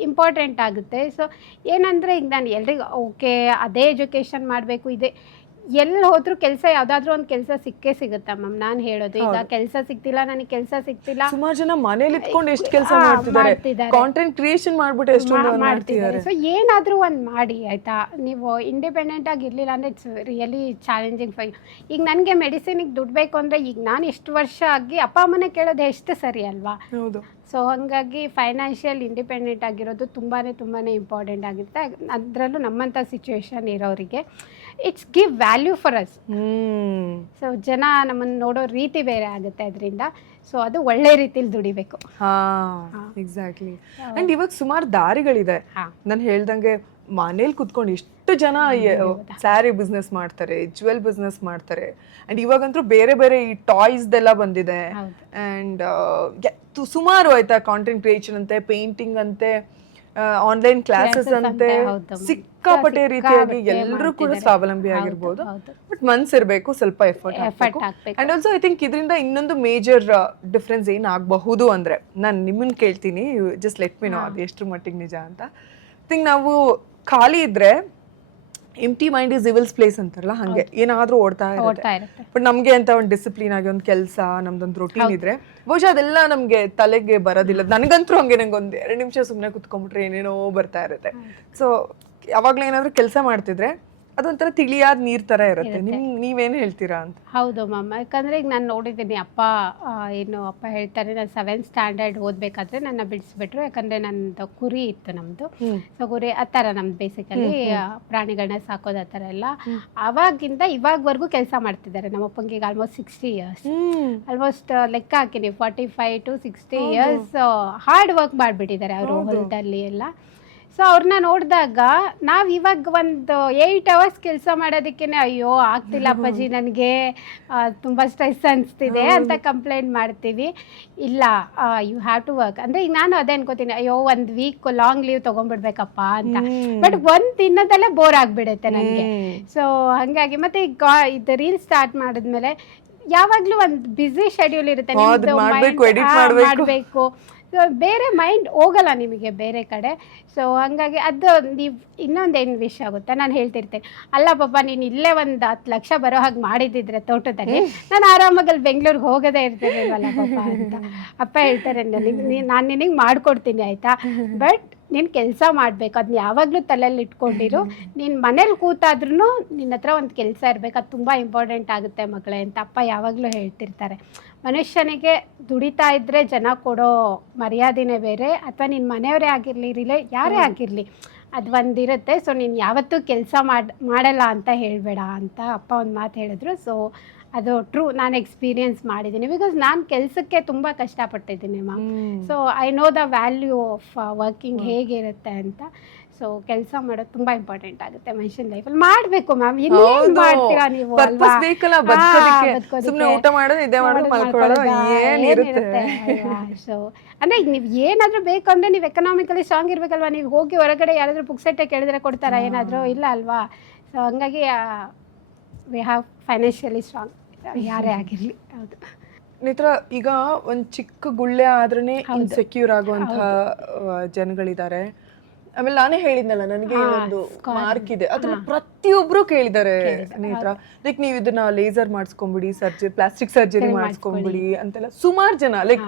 ಇಂಪಾರ್ಟೆಂಟ್ ಆಗುತ್ತೆ. ಸೊ ಏನಂದರೆ ಈಗ ನಾನು ಎಲ್ರಿಗೂ ಓಕೆ ಅದೇ ಎಜುಕೇಷನ್ ಮಾಡಬೇಕು, ಇದೆ ಎಲ್ಲಿ ಹೋದ್ರೂ ಕೆಲಸ ಯಾವುದಾದ್ರೂ ಒಂದು ಕೆಲಸ ಸಿಕ್ಕೇ ಸಿಗುತ್ತೆ ಮ್ಯಾಮ್. ನಾನು ಹೇಳೋದು ಈಗ ಕೆಲಸ ಸಿಗ್ತಿಲ್ಲ, ನನಗೆ ಕೆಲಸ ಸಿಗ್ತಿಲ್ಲ. ಸುಮಾರು ಜನ ಮನೇಲಿ ಇಟ್ಕೊಂಡು ಎಷ್ಟು ಕೆಲಸ ಮಾಡ್ತಿದ್ದಾರೆ, ಕಾಂಟೆಂಟ್ ಕ್ರಿಯೇಷನ್ ಮಾಡ್ಬಿಟ್ಟು ಎಷ್ಟು ಮಾಡ್ತಿದ್ದಾರೆ. ಸೊ ಏನಾದರೂ ಒಂದು ಮಾಡಿ ಆಯ್ತಾ. ನೀವು ಇಂಡಿಪೆಂಡೆಂಟ್ ಆಗಿ ಇರಲಿಲ್ಲ ಅಂದರೆ it's really challenging for you. ಈಗ ನನಗೆ ಮೆಡಿಸಿನಿಗೆ ದುಡ್ಡು ಬೇಕು ಅಂದರೆ ಈಗ ನಾನು ಇಷ್ಟು ವರ್ಷ ಆಗಿ ಅಪ್ಪ ಅಮ್ಮನೇ ಕೇಳೋದು ಎಷ್ಟು ಸರಿ ಅಲ್ವಾ? ಹೌದು. ಸೊ ಹಾಗಾಗಿ ಫೈನಾನ್ಷಿಯಲ್ ಇಂಡಿಪೆಂಡೆಂಟ್ ಆಗಿರೋದು ತುಂಬಾ ಇಂಪಾರ್ಟೆಂಟ್ ಆಗಿರುತ್ತೆ. ಅದರಲ್ಲೂ ನಮ್ಮಂಥ ಸಿಚುವೇಶನ್ ಇರೋರಿಗೆ it's give value for us. So ಜನ ನಮ್ಮನ್ನು ನೋಡೋ ರೀತಿ ಬೇರೆ ಆಗುತ್ತೆ ಅದರಿಂದ. ಸೊ ಅದು ಒಳ್ಳೆ ರೀತಿಲಿ ದುಡಿಬೇಕು. ಎಕ್ಸಾಕ್ಟ್ಲಿ. ಅಂಡ್ ಇವಾಗ ಸುಮಾರು ದಾರಿಗಳಿದೆ. ನಾನು ಹೇಳ್ದಂಗೆ ಮನೇಲಿ ಕುತ್ಕೊಂಡು ಎಷ್ಟು ಜನ ಸ್ಯಾರಿ ಬಿಸ್ನೆಸ್ ಮಾಡ್ತಾರೆ, ಜ್ಯುವೆಲ್ ಬಿಸ್ನೆಸ್ ಮಾಡ್ತಾರೆ. ಅಂಡ್ ಇವಾಗಂತೂ ಬೇರೆ ಬೇರೆ ಈ ಟಾಯ್ಸ್ದೆಲ್ಲ ಬಂದಿದೆ. ಅಂಡ್ ಸುಮಾರು ಆಯ್ತಾ, ಕಾಂಟೆಂಟ್ ಕ್ರಿಯೇಷನ್ ಅಂತೆ, ಪೇಂಟಿಂಗ್ ಅಂತೆ, ಆನ್ಲೈನ್ ಕ್ಲಾಸಸ್ ಅಂತೆ, ಸಿಕ್ಕಾಪಟ್ಟೆ ರೀತಿಯಾಗಿ ಎಲ್ಲರೂ ಕೂಡ ಸ್ವಾವಲಂಬಿ ಆಗಿರ್ಬೋದು. ಬಟ್ ಮನ್ಸಿರ್ಬೇಕು, ಸ್ವಲ್ಪ effort and also I think ಇದರಿಂದ ಇನ್ನೊಂದು ಮೇಜರ್ ಡಿಫ್ರೆನ್ಸ್ ಏನಾಗಬಹುದು ಅಂದ್ರೆ, ನಾನು ನಿಮ್ಮನ್ನ ಕೇಳ್ತೀನಿ, ಜಸ್ಟ್ ಲೆಟ್ ಮಿ ನೋ ಅದು ಎಷ್ಟ್ರ ಮಟ್ಟಿಗೆ ನಿಜ ಅಂತ. ಐ ಥಿಂಕ್ ನಾವು ಖಾಲಿ ಇದ್ರೆ ಎಂಟಿ ಮೈಂಡ್ ಇಸ್ ಇವಿಲ್ಸ್ ಪ್ಲೇಸ್ ಅಂತಾರಲ್ಲ, ಹಂಗೆ ಏನಾದ್ರೂ ಓಡ್ತಾ ಇರುತ್ತೆ. ಬಟ್ ನಮ್ಗೆ ಅಂತ ಒಂದು ಡಿಸಿಪ್ಲಿನ್ ಆಗಿ ಒಂದು ಕೆಲಸ, ನಮ್ದೊಂದು ರೊಟೀನ್ ಇದ್ರೆ ಬಹುಶಃ ಅದೆಲ್ಲ ನಮ್ಗೆ ತಲೆಗೆ ಬರೋದಿಲ್ಲ. ನನಗಂತೂ ಹಂಗೆ, ನಂಗೊಂದು 2 ನಿಮಿಷ ಸುಮ್ಮನೆ ಕುತ್ಕೊಂಡ್ಬಿಟ್ರೆ ಏನೇನೋ ಬರ್ತಾ ಇರುತ್ತೆ. ಸೊ ಯಾವಾಗ್ಲೂ ಏನಾದ್ರು ಕೆಲಸ ಮಾಡ್ತಿದ್ರೆ ಅದೊಂಥರ ತಿಳಿಯಾದ ನೀರ್ ತರ ಇರುತ್ತೆ. ನೀವೇನು ಹೇಳ್ತೀರಾ ಅಂತ? ಹೌದು ಮ್ಯಾಮ್, ಯಾಕಂದ್ರೆ ಈಗ ನಾನು ನೋಡಿದ್ದೀನಿ ಅಪ್ಪ ಹೇಳ್ತಾರೆ, ನಾನು 7th ಸ್ಟ್ಯಾಂಡರ್ಡ್ ಓದ್ಬೇಕಾದ್ರೆ ನನ್ನ ಬಿಡಿಸ್ಬಿಟ್ರು. ಯಾಕಂದ್ರೆ ನನ್ನದು ಕುರಿ ಇತ್ತು, ನಮ್ದು. ಸೊ ಕುರಿ ಆ ಥರ ನಮ್ದು ಬೇಸಿಕಲಿ ಪ್ರಾಣಿಗಳನ್ನ ಸಾಕೋದು ಆ ಥರ ಎಲ್ಲ. ಅವಾಗಿಂದ ಇವಾಗವರೆಗೂ ಕೆಲಸ ಮಾಡ್ತಿದ್ದಾರೆ. ನಮ್ಮ ಅಪ್ಪಂಗೆ ಈಗ ಆಲ್ಮೋಸ್ಟ್ 60 years, ಆಲ್ಮೋಸ್ಟ್ ಲೆಕ್ಕ ಹಾಕಿನಿ 45 to 60 years ಹಾರ್ಡ್ ವರ್ಕ್ ಮಾಡಿಬಿಟ್ಟಿದ್ದಾರೆ ಅವರು ಹೊಲದಲ್ಲಿ ಎಲ್ಲ. ಸೊ ಅವ್ರನ್ನ ನೋಡಿದಾಗ ನಾವು ಇವಾಗ ಒಂದು 8 hours ಕೆಲಸ ಮಾಡೋದಕ್ಕೇ ಅಯ್ಯೋ ಆಗ್ತಿಲ್ಲ ಅಪ್ಪಾಜಿ, ನನಗೆ ತುಂಬ ಸ್ಟ್ರೆಸ್ ಅನಿಸ್ತಿದೆ ಅಂತ ಕಂಪ್ಲೇಂಟ್ ಮಾಡ್ತೀವಿ. ಇಲ್ಲ, ಯು ಹ್ಯಾವ್ ಟು ವರ್ಕ್. ಅಂದರೆ ಈಗ ನಾನು ಅದೇ ಅನ್ಕೋತೀನಿ, ಅಯ್ಯೋ 1 week ಲಾಂಗ್ ಲೀವ್ ತೊಗೊಂಡ್ಬಿಡ್ಬೇಕಪ್ಪ ಅಂತ. ಬಟ್ ಒಂದು ದಿನದಲ್ಲೇ ಬೋರ್ ಆಗಿಬಿಡುತ್ತೆ ನನಗೆ. ಸೊ ಹಾಗಾಗಿ ಮತ್ತೆ ಈಗ ಇದು ರೀಲ್ ಸ್ಟಾರ್ಟ್ ಮಾಡಿದ್ಮೇಲೆ ಯಾವಾಗಲೂ ಒಂದು ಬ್ಯುಸಿ ಶೆಡ್ಯೂಲ್ ಇರುತ್ತೆ, ಮಾಡಬೇಕು. ಸೊ ಬೇರೆ ಮೈಂಡ್ ಹೋಗಲ್ಲ ನಿಮಗೆ ಬೇರೆ ಕಡೆ. ಸೊ ಹಾಗಾಗಿ ಅದು ನೀವು ಇನ್ನೊಂದೇನು ವಿಷಯ ಆಗುತ್ತೆ, ನಾನು ಹೇಳ್ತಿರ್ತೇನೆ, ಅಲ್ಲ ಪಾಪ ನೀನು ಇಲ್ಲೇ ಒಂದು 10 ಲಕ್ಷ ಬರೋ ಹಾಗೆ ಮಾಡಿದ್ದಿದ್ರೆ ತೋಟದಲ್ಲಿ ನಾನು ಆರಾಮಾಗಿ ಅಲ್ಲಿ ಬೆಂಗಳೂರಿಗೆ ಹೋಗೋದೇ ಇರ್ತಿರ್ಲಿಲ್ವಲ್ಲ ಪಾಪ ಅಂತ. ಅಪ್ಪ ಹೇಳ್ತಾರೆ, ನಾನು ನಿನಗೆ ಮಾಡಿಕೊಡ್ತೀನಿ ಆಯಿತಾ, ಬಟ್ ನೀನು ಕೆಲಸ ಮಾಡಬೇಕು, ಅದನ್ನ ಯಾವಾಗಲೂ ತಲೆಯಲ್ಲಿ ಇಟ್ಕೊಂಡಿರು. ನೀನು ಮನೇಲಿ ಕೂತಾದ್ರೂ ನಿನ್ನ ಹತ್ರ ಒಂದು ಕೆಲಸ ಇರಬೇಕು, ಅದು ತುಂಬ ಇಂಪಾರ್ಟೆಂಟ್ ಆಗುತ್ತೆ ಮಗಳೇ ಅಂತ ಅಪ್ಪ ಯಾವಾಗಲೂ ಹೇಳ್ತಿರ್ತಾರೆ. ಮನುಷ್ಯನಿಗೆ ದುಡಿತಾ ಇದ್ದರೆ ಜನ ಕೊಡೋ ಮರ್ಯಾದೆನೇ ಬೇರೆ, ಅಥವಾ ನಿನ್ನ ಮನೆಯವರೇ ಆಗಿರಲಿ ಯಾರೇ ಆಗಿರಲಿ ಅದು ಒಂದಿರುತ್ತೆ. ಸೊ ನೀನು ಯಾವತ್ತೂ ಕೆಲಸ ಮಾಡಲ್ಲ ಅಂತ ಹೇಳಬೇಡ ಅಂತ ಅಪ್ಪ ಒಂದು ಮಾತು ಹೇಳಿದ್ರು. ಸೊ ಅದು ಟ್ರೂ, ನಾನು ಎಕ್ಸ್ಪೀರಿಯನ್ಸ್ ಮಾಡಿದ್ದೀನಿ. ಬಿಕಾಸ್ ನಾನು ಕೆಲಸಕ್ಕೆ ತುಂಬ ಕಷ್ಟಪಟ್ಟಿದ್ದೀನಿ ma'am. So I know the value of working ಹೇಗಿರುತ್ತೆ ಅಂತ. ಸೊ ಕೆಲಸ ಮಾಡೋದು ತುಂಬ ಇಂಪಾರ್ಟೆಂಟ್ ಆಗುತ್ತೆ ಮನುಷ್ಯನ ಲೈಫಲ್ಲಿ. ಮಾಡಬೇಕು ಮ್ಯಾಮ್, ಇನ್ನೇನು ಮಾಡ್ತೀರಾ ನೀವು ಪರ್ಪಸ್ ಬೇಕಲ್ಲ ಬದುಕೋದಕ್ಕೆ. ಸುಮ್ಮನೆ ಊಟ ಮಾಡೋದು, ಇದೇ ಮಾಡೋದು, ಮಲ್ಕೊಳ್ಳೋದು ಏನಿರುತ್ತೆ. ಸೊ ಅಂದರೆ ನೀವು ಏನಾದರೂ ಬೇಕು ಅಂದರೆ ನೀವು ಎಕನಾಮಿಕಲಿ ಸ್ಟ್ರಾಂಗ್ ಇರಬೇಕಲ್ವಾ. ನೀವು ಹೋಗಿ ಹೊರಗಡೆ ಯಾರಾದರೂ ಪುಕ್ಸಟ್ಟೆ ಕೇಳಿದ್ರೆ ಕೊಡ್ತಾರಾ ಏನಾದರೂ? ಇಲ್ಲ ಅಲ್ವಾ. ಸೊ ಹಂಗಾಗಿ ವಿ ಹ್ಯಾವ್ ಫೈನಾನ್ಷಿಯಲಿ ಸ್ಟ್ರಾಂಗ್, ಯಾರೇ ಆಗಿರಲಿ. ಹೌದು ನೇತ್ರ, ಈಗ ಒಂದ್ ಚಿಕ್ಕ ಗುಳ್ಳೆ ಆದ್ರೇನೆ ಇನ್ಸೆಕ್ಯೂರ್ ಆಗುವಂತ ಜನಗಳಿದ್ದಾರೆ. ಆಮೇಲೆ ನಾನೇ ಹೇಳಿದ್ನಲ್ಲ, ನನಗೆ ಒಂದು ಮಾರ್ಕ್ ಇದೆ, ಅದನ್ನ ಪ್ರತಿಯೊಬ್ರು ಕೇಳಿದ್ದಾರೆ ನೇತ್ರ. ಲೈಕ್ ನೀವು ಇದನ್ನ ಲೇಸರ್ ಮಾಡಿಸ್ಕೊಂಬಿಡಿ, ಪ್ಲಾಸ್ಟಿಕ್ ಸರ್ಜರಿ ಮಾಡಿಸ್ಕೊಂಬಿಡಿ ಅಂತೆಲ್ಲ ಸುಮಾರು ಜನ. ಲೈಕ್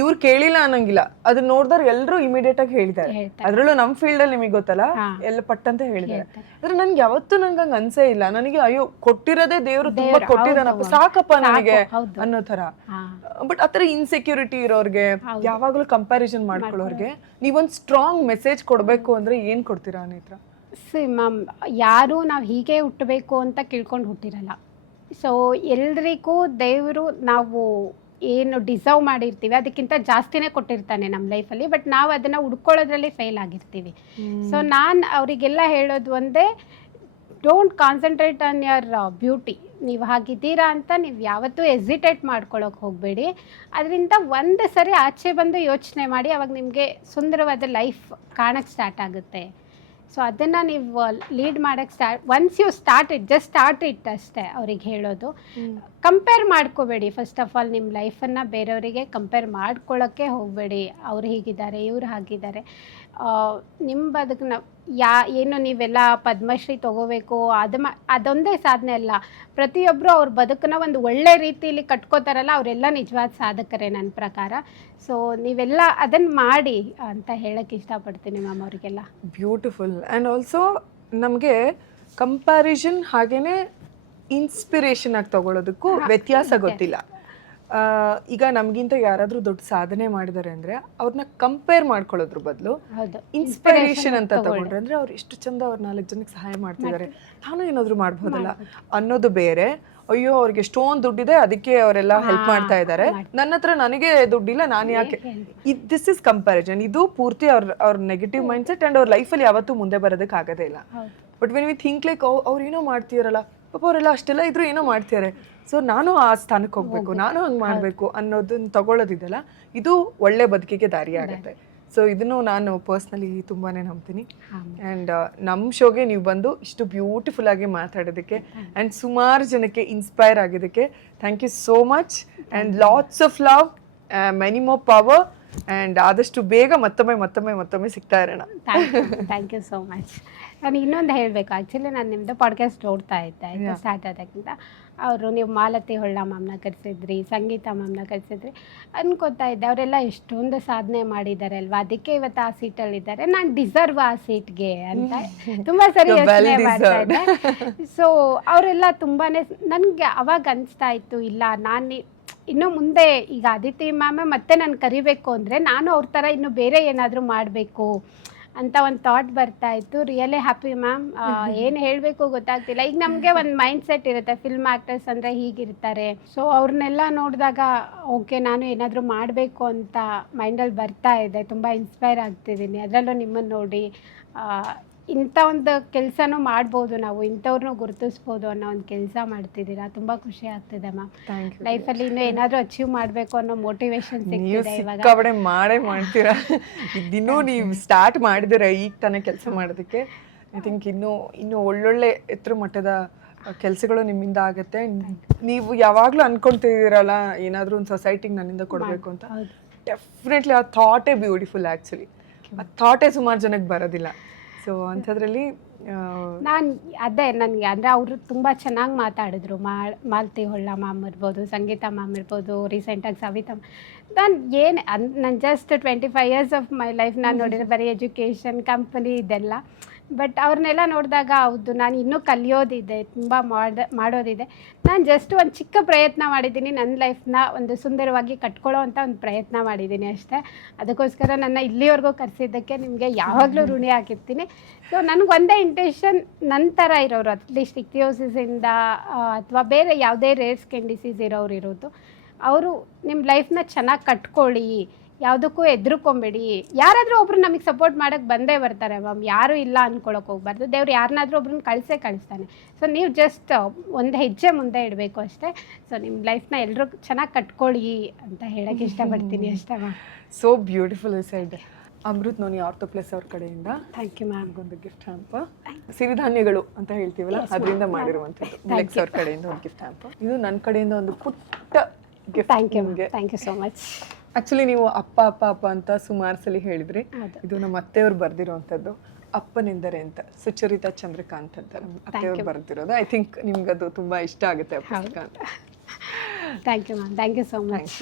ಇವ್ರು ಕೇಳಿಲ್ಲ ಅನ್ನಂಗಿಲ್ಲ, ಅದನ್ನ ನೋಡಿದವ್ರು ಎಲ್ಲರೂ ಇಮಿಡಿಯೇಟ್ ಆಗಿ ಹೇಳಿದ್ದಾರೆ. ಅದ್ರಲ್ಲೂ ನಮ್ ಫೀಲ್ಡ್ ಅಲ್ಲಿ ನಿಮಗೆ ಗೊತ್ತಲ್ಲ, ಎಲ್ಲ ಪಟ್ಟಂತ ಹೇಳಿದ್ದಾರೆ. ಆದ್ರೆ ನನ್ಗೆ ಯಾವತ್ತೂ ನಂಗೆ ಹಂಗ ಅನ್ಸೇ ಇಲ್ಲ. ನನಗೆ ಅಯ್ಯೋ ಕೊಟ್ಟಿರೋದೇ ದೇವ್ರು ತುಂಬಾ ಕೊಟ್ಟಿದ್ದಾನಪ್ಪ, ಸಾಕಪ್ಪ ನನಗೆ ಅನ್ನೋ ತರ. ಬಟ್ ಆತರ ಇನ್ಸೆಕ್ಯೂರಿಟಿ ಇರೋರ್ಗೆ, ಯಾವಾಗ್ಲೂ ಕಂಪ್ಯಾರಿಸನ್ ಮಾಡ್ಕೊಳ್ಳೋರ್ಗೆ ನೀವೊಂದ್ ಸ್ಟ್ರಾಂಗ್ ಮೆಸೇಜ್ ಕೊಡ್ಬೇಕು ಅಂದ್ರೆ ಏನ್ ಕೊಡ್ತೀರಾ ನೇತ್ರ? ಸಿ ಮ್ಯಾಮ್, ಯಾರು ನಾವು ಹೀಗೆ ಹುಟ್ಟಬೇಕು ಅಂತ ಕೇಳ್ಕೊಂಡು ಹುಟ್ಟಿರಲ್ಲ. ಸೊ ಎಲ್ರಿಗೂ ದೇವರು ನಾವು ಏನು ಡಿಸರ್ವ್ ಮಾಡಿರ್ತೀವಿ ಅದಕ್ಕಿಂತ ಜಾಸ್ತಿನೇ ಕೊಟ್ಟಿರ್ತಾನೆ ನಮ್ಮ ಲೈಫಲ್ಲಿ. ಬಟ್ ನಾವು ಅದನ್ನು ಹುಡ್ಕೊಳ್ಳೋದ್ರಲ್ಲಿ ಫೇಲ್ ಆಗಿರ್ತೀವಿ. ಸೊ ನಾನು ಅವರಿಗೆಲ್ಲ ಹೇಳೋದು ಒಂದೇ, don't concentrate on your beauty. ನೀವು ಹಾಗಿದ್ದೀರಾ ಅಂತ ನೀವು ಯಾವತ್ತೂ ಎಸಿಟೇಟ್ ಮಾಡ್ಕೊಳ್ಳೋಕೆ ಹೋಗಬೇಡಿ. ಅದರಿಂದ ಒಂದು ಸರಿ ಆಚೆ ಬಂದು ಯೋಚನೆ ಮಾಡಿ, ಅವಾಗ ನಿಮಗೆ ಸುಂದರವಾದ ಲೈಫ್ ಕಾಣಕ್ಕೆ ಸ್ಟಾರ್ಟ್ ಆಗುತ್ತೆ. ಸೊ ಅದನ್ನು ನೀವು ಲೀಡ್ ಮಾಡೋಕ್ಕೆ once you just start it ಅಷ್ಟೇ ಅವ್ರಿಗೆ ಹೇಳೋದು. ಕಂಪೇರ್ ಮಾಡ್ಕೋಬೇಡಿ. ಫಸ್ಟ್ ಆಫ್ ಆಲ್ ನಿಮ್ಮ ಲೈಫನ್ನು ಬೇರೆಯವರಿಗೆ ಕಂಪೇರ್ ಮಾಡ್ಕೊಳ್ಳೋಕ್ಕೆ ಹೋಗಬೇಡಿ. ಅವ್ರು ಹೀಗಿದ್ದಾರೆ, ಇವ್ರು ಹಾಗಿದ್ದಾರೆ. ನಿಮ್ಮ ಬದುಕನ್ನ ಏನು ನೀವೆಲ್ಲ ಪದ್ಮಶ್ರೀ ತೊಗೋಬೇಕು ಅದೊಂದೇ ಸಾಧನೆ ಅಲ್ಲ. ಪ್ರತಿಯೊಬ್ಬರು ಅವ್ರ ಬದುಕನ್ನ ಒಂದು ಒಳ್ಳೆ ರೀತಿಯಲ್ಲಿ ಕಟ್ಕೋತಾರಲ್ಲ, ಅವರೆಲ್ಲ ನಿಜವಾದ ಸಾಧಕರೇ ನನ್ನ ಪ್ರಕಾರ. ಸೊ ನೀವೆಲ್ಲ ಅದನ್ನು ಮಾಡಿ ಅಂತ ಹೇಳಕ್ಕೆ ಇಷ್ಟಪಡ್ತೀನಿ ಮ್ಯಾಮ್ ಅವರಿಗೆಲ್ಲ. ಬ್ಯೂಟಿಫುಲ್. ಆ್ಯಂಡ್ ಆಲ್ಸೋ ನಮಗೆ ಕಂಪ್ಯಾರಿಸನ್ ಹಾಗೇನೆ ಇನ್ಸ್ಪಿರೇಷನ್ ಆಗಿ ತಗೊಳ್ಳೋದಕ್ಕೂ ವ್ಯತ್ಯಾಸ ಗೊತ್ತಿಲ್ಲ. ಈಗ ನಮಗಿಂತ ಯಾರಾದರೂ ದೊಡ್ಡ ಸಾಧನೆ ಮಾಡಿದ್ದಾರೆ ಅಂದರೆ ಅವ್ರನ್ನ ಕಂಪೇರ್ ಮಾಡ್ಕೊಳ್ಳೋದ್ರ ಬದಲು ಇನ್ಸ್ಪಿರೇಷನ್ ಅಂತ ತಗೊಂಡ್ರೆ, ಅಂದರೆ ಅವ್ರು ಎಷ್ಟು ಚಂದ ಅವ್ರು 4 ಜನಕ್ಕೆ ಸಹಾಯ ಮಾಡ್ತಿದ್ದಾರೆ, ನಾನು ಏನಾದರೂ ಮಾಡ್ಬೋದಲ್ಲ ಅನ್ನೋದು ಬೇರೆ. ಅಯ್ಯೋ ಅವ್ರಿಗೆ ಎಷ್ಟೊಂದು ದುಡ್ಡಿದೆ ಅದಕ್ಕೆ ಅವರೆಲ್ಲ ಹೆಲ್ಪ್ ಮಾಡ್ತಾ ಇದ್ದಾರೆ, ನನ್ನ ಹತ್ರ ನನಗೆ ದುಡ್ಡಿಲ್ಲ, ನಾನು ಯಾಕೆ. This is comparison. ಇದು ಪೂರ್ತಿ ಅವ್ರ ನೆಗೆಟಿವ್ ಮೈಂಡ್ ಸೆಟ್ ಆ್ಯಂಡ್ ಅವ್ರ ಲೈಫಲ್ಲಿ ಯಾವತ್ತೂ ಮುಂದೆ ಬರೋದಕ್ಕೆ ಆಗೋದೇ ಇಲ್ಲ. But when we think like ಅವ್ರು ಏನೋ ಮಾಡ್ತಿದಾರಲ್ಲ, ಪಾಪ ಅವರೆಲ್ಲ ಅಷ್ಟೆಲ್ಲ ಇದ್ರು ಏನೋ ಮಾಡ್ತಿದ್ದಾರೆ, ಸೊ ನಾನು ಆ ಸ್ಥಾನಕ್ಕೆ ಹೋಗ್ಬೇಕು, ನಾನು ಹಂಗೆ ಮಾಡಬೇಕು ಅನ್ನೋದನ್ನ ತಗೊಳ್ಳೋದಿದೆಯಲ್ಲ, ಇದು ಒಳ್ಳೆ ಬದುಕಿಗೆ ದಾರಿ ಆಗುತ್ತೆ. ಸೊ ಇದನ್ನು ನಾನು ಪರ್ಸ್ನಲಿ ತುಂಬಾ ನಂಬ್ತೀನಿ. ಆ್ಯಂಡ್ ನಮ್ಮ ಶೋಗೆ ನೀವು ಬಂದು ಇಷ್ಟು ಬ್ಯೂಟಿಫುಲ್ ಆಗಿ ಮಾತಾಡೋದಕ್ಕೆ ಆ್ಯಂಡ್ ಸುಮಾರು ಜನಕ್ಕೆ ಇನ್ಸ್ಪೈರ್ ಆಗಿದ್ದಕ್ಕೆ thank you so much. And lots of love, many more power, and ಆದಷ್ಟು ಬೇಗ ಮತ್ತೊಮ್ಮೆ ಸಿಗ್ತಾ ಇರೋಣ. Thank you so much. ನಾನು ಇನ್ನೊಂದು ಹೇಳಬೇಕು, ಆ್ಯಕ್ಚುಲಿ ನಾನು ನಿಮ್ಮದು ಪಾಡ್ಕಾಸ್ಟ್ ನೋಡ್ತಾ ಇದ್ದೆ ಆಯಿತಾ, ಸ್ಟಾರ್ಟ್ ಆದಕ್ಕಿಂತ. ಅವರು ನೀವು ಮಾಲತಿ ಹೊಳ್ಳ ಮ್ಯಾಮ್ನ ಕರೆಸಿದ್ರಿ, ಸಂಗೀತ ಮ್ಯಾಮ್ನ ಕರೆಸಿದ್ರಿ, ಅನ್ಕೋತಾ ಇದ್ದೆ ಅವರೆಲ್ಲ ಎಷ್ಟೊಂದು ಸಾಧನೆ ಮಾಡಿದ್ದಾರೆ ಅಲ್ವಾ, ಅದಕ್ಕೆ ಇವತ್ತು ಆ ಸೀಟಲ್ಲಿದ್ದಾರೆ, ನಾನು ಡಿಸರ್ವ್ ಆ ಸೀಟ್ಗೆ ಅಂತ ತುಂಬ ಸರಿ ಯೋಚನೆ ಮಾಡ್ತಾ ಇದ್ದೆ. ಸೊ ಅವರೆಲ್ಲ ತುಂಬಾ ನನಗೆ ಅವಾಗ ಅನಿಸ್ತಾ ಇತ್ತು, ಇಲ್ಲ ನಾನು ಇನ್ನು ಮುಂದೆ ಈಗ ಅದಿತಿ ಮ್ಯಾಮೇ ಮತ್ತೆ ನಾನು ಕರಿಬೇಕು ಅಂದರೆ ನಾನು ಅವ್ರ ಥರ ಇನ್ನು ಬೇರೆ ಏನಾದರೂ ಮಾಡಬೇಕು ಅಂತ ಒಂದು ಥಾಟ್ ಬರ್ತಾ ಇತ್ತು. Really happy ma'am. ಏನು ಹೇಳಬೇಕು ಗೊತ್ತಾಗ್ತಿಲ್ಲ. ಈಗ ನಮಗೆ ಒಂದು ಮೈಂಡ್ ಸೆಟ್ ಇರುತ್ತೆ, ಫಿಲ್ಮ್ ಆ್ಯಕ್ಟರ್ಸ್ ಅಂದರೆ ಹೀಗಿರ್ತಾರೆ. ಸೊ ಅವ್ರನ್ನೆಲ್ಲ ನೋಡಿದಾಗ ಓಕೆ ನಾನು ಏನಾದರೂ ಮಾಡಬೇಕು ಅಂತ ಮೈಂಡಲ್ಲಿ ಬರ್ತಾ ಇದೆ. ತುಂಬ ಇನ್ಸ್ಪೈರ್ ಆಗ್ತಿದ್ದೀನಿ, ಅದರಲ್ಲೂ ನಿಮ್ಮನ್ನು ನೋಡಿ. ಇಂಥ ಒಂದು ಕೆಲಸನೂ ಮಾಡ್ಬೋದು ನಾವು, ಇಂಥವ್ರನ್ನೂ ಗುರುತಿಸ್ಬೋದು ಅನ್ನೋ ಒಂದು ಕೆಲಸ ಮಾಡ್ತಿದ್ದೀರಾ. ತುಂಬ ಖುಷಿ ಆಗ್ತಿದೆ ಮ್ಯಾಮ್. ಲೈಫಲ್ಲಿ ಇನ್ನೂ ಏನಾದರೂ ಅಚೀವ್ ಮಾಡಬೇಕು ಅನ್ನೋ ಮೋಟಿವೇಶನ್ ಸಿಗ್ತಿದೆ ಇವಾಗ. ಮಾಡೇ ಮಾಡ್ತೀರಾ. ಇನ್ನೂ ನೀವು ಸ್ಟಾರ್ಟ್ ಮಾಡಿದಿರ ಈಗ ತಾನೇ ಕೆಲಸ ಮಾಡೋದಕ್ಕೆ. ಐ ಥಿಂಕ್ ಇನ್ನೂ ಒಳ್ಳೊಳ್ಳೆ ಎತ್ತರ ಮಟ್ಟದ ಕೆಲಸಗಳು ನಿಮ್ಮಿಂದ ಆಗುತ್ತೆ. ನೀವು ಯಾವಾಗಲೂ ಅನ್ಕೊಳ್ತಿದ್ದೀರಲ್ಲ ಏನಾದರೂ ಒಂದು ಸೊಸೈಟಿಗೆ ನನ್ನಿಂದ ಕೊಡಬೇಕು ಅಂತ, ಡೆಫಿನೆಟ್ಲಿ ಆ ಥಾಟೇ ಬ್ಯೂಟಿಫುಲ್. ಆ್ಯಕ್ಚುಲಿ ಆ ಥಾಟೇ ಸುಮಾರು ಜನಕ್ಕೆ ಬರೋದಿಲ್ಲ. ಸೊ ಅಂಥದ್ರಲ್ಲಿ ನಾನು ಅದೇ ನನಗೆ ಅಂದರೆ ಅವರು ತುಂಬ ಚೆನ್ನಾಗಿ ಮಾತಾಡಿದ್ರು. ಮಾಲತಿ ಹೊಳ್ಳ ಮ್ಯಾಮ್ ಇರ್ಬೋದು, ಸಂಗೀತ ಮ್ಯಾಮ್ ಇರ್ಬೋದು, ರೀಸೆಂಟಾಗಿ ಸವಿತಾ. ನಾನು ನಾನು just 25 years of my life ನಾನು ನೋಡಿದ್ರೆ ಬರೀ ಎಜುಕೇಷನ್, ಕಂಪನಿ ಇದೆಲ್ಲ. ಬಟ್ ಅವ್ರನ್ನೆಲ್ಲ ನೋಡಿದಾಗ ಹೌದು, ನಾನು ಇನ್ನೂ ಕಲಿಯೋದಿದೆ, ತುಂಬ ಮಾಡೋದಿದೆ. ನಾನು ಜಸ್ಟ್ ಒಂದು ಚಿಕ್ಕ ಪ್ರಯತ್ನ ಮಾಡಿದ್ದೀನಿ, ನನ್ನ ಲೈಫ್ನ ಒಂದು ಸುಂದರವಾಗಿ ಕಟ್ಕೊಳ್ಳೋ ಅಂಥ ಒಂದು ಪ್ರಯತ್ನ ಮಾಡಿದ್ದೀನಿ ಅಷ್ಟೇ. ಅದಕ್ಕೋಸ್ಕರ ನನ್ನ ಇಲ್ಲಿವರೆಗೂ ಕರೆಸಿದ್ದಕ್ಕೆ ನಿಮಗೆ ಯಾವಾಗಲೂ ಋಣಿ ಆಗಿರ್ತೀನಿ. ಸೊ ನನಗೊಂದೇ ಇಂಟೆನ್ಷನ್, ನನ್ನ ಥರ ಇರೋರು ಅಟ್ಲೀಸ್ಟ್ ಇಕ್ತಿಯೋಸಿಸಿಂದ ಅಥವಾ ಬೇರೆ ಯಾವುದೇ ರೇರ್ ಸ್ಕಿನ್ ಡಿಸೀಸ್ ಇರೋರು ಅವರು ನಿಮ್ಮ ಲೈಫ್ನ ಚೆನ್ನಾಗಿ ಕಟ್ಕೊಳ್ಳಿ, ಯಾವುದಕ್ಕೂ ಹೆದರ್ಕೊಂಬೇಡಿ. ಯಾರಾದರೂ ಒಬ್ರು ನಮಗೆ ಸಪೋರ್ಟ್ ಮಾಡೋಕ್ಕೆ ಬಂದೇ ಬರ್ತಾರೆ ಮ್ಯಾಮ್, ಯಾರೂ ಇಲ್ಲ ಅಂದ್ಕೊಳಕ್ಕೆ ಹೋಗ್ಬಾರ್ದು. ದೇವ್ರು ಯಾರನ್ನಾದ್ರೂ ಒಬ್ರನ್ನ ಕಳಿಸ್ತಾನೆ. ಸೊ ನೀವು ಜಸ್ಟ್ ಒಂದು ಹೆಜ್ಜೆ ಮುಂದೆ ಇಡಬೇಕು ಅಷ್ಟೇ. ಸೊ ನಿಮ್ಮ ಲೈಫ್ನ ಎಲ್ಲರೂ ಚೆನ್ನಾಗಿ ಕಟ್ಕೊಳ್ಳಿ ಅಂತ ಹೇಳಕ್ಕೆ ಇಷ್ಟಪಡ್ತೀನಿ ಅಷ್ಟೇ ma'am. So beautiful side. Amrit noni ortho plus ಅವ್ರ ಕಡೆಯಿಂದ ಥ್ಯಾಂಕ್ ಯು ಮ್ಯಾಮ್. ಒಂದು ಗಿಫ್ಟ್ ಹ್ಯಾಂಪ್, ಸಿರಿಧಾನ್ಯಗಳು ಅಂತ ಹೇಳ್ತೀವಲ್ಲ ಅದರಿಂದ ಮಾಡಿರುವಂಥದ್ದು. ಮಿಲೆಕ್ಸ್ ಅವ್ರ ಕಡೆಯಿಂದ ಒಂದು ಗಿಫ್ಟ್ ಹ್ಯಾಂಪ್. ಇದು ನನ್ನ ಕಡೆಯಿಂದ ಒಂದು ಪುಟ್ಟ gift. Thank you ma'am, thank you so much. Actually ನೀವು ಅಪ್ಪ ಅಪ್ಪ ಅಪ್ಪ ಅಂತ ಸುಮಾರು ಸಲ ಹೇಳಿದ್ರಿ. ಇದು ನಮ್ಮ ಅತ್ತೆಯವ್ರು ಬರ್ದಿರೋವಂಥದ್ದು, ಅಪ್ಪನೆಂದರೆ ಅಂತ, ಸುಚರಿತಾ ಚಂದ್ರಕಾಂತ್ ಅಂತ ನಮ್ಮ ಅತ್ತೆಯವ್ರು ಬರ್ದಿರೋದು. ಐ ಥಿಂಕ್ ನಿಮ್ಗೆ ಅದು ತುಂಬಾ ಇಷ್ಟ ಆಗುತ್ತೆ ಆ ಪುಸ್ತಕ ಅಂತ. Thank you ma'am, thank you so much.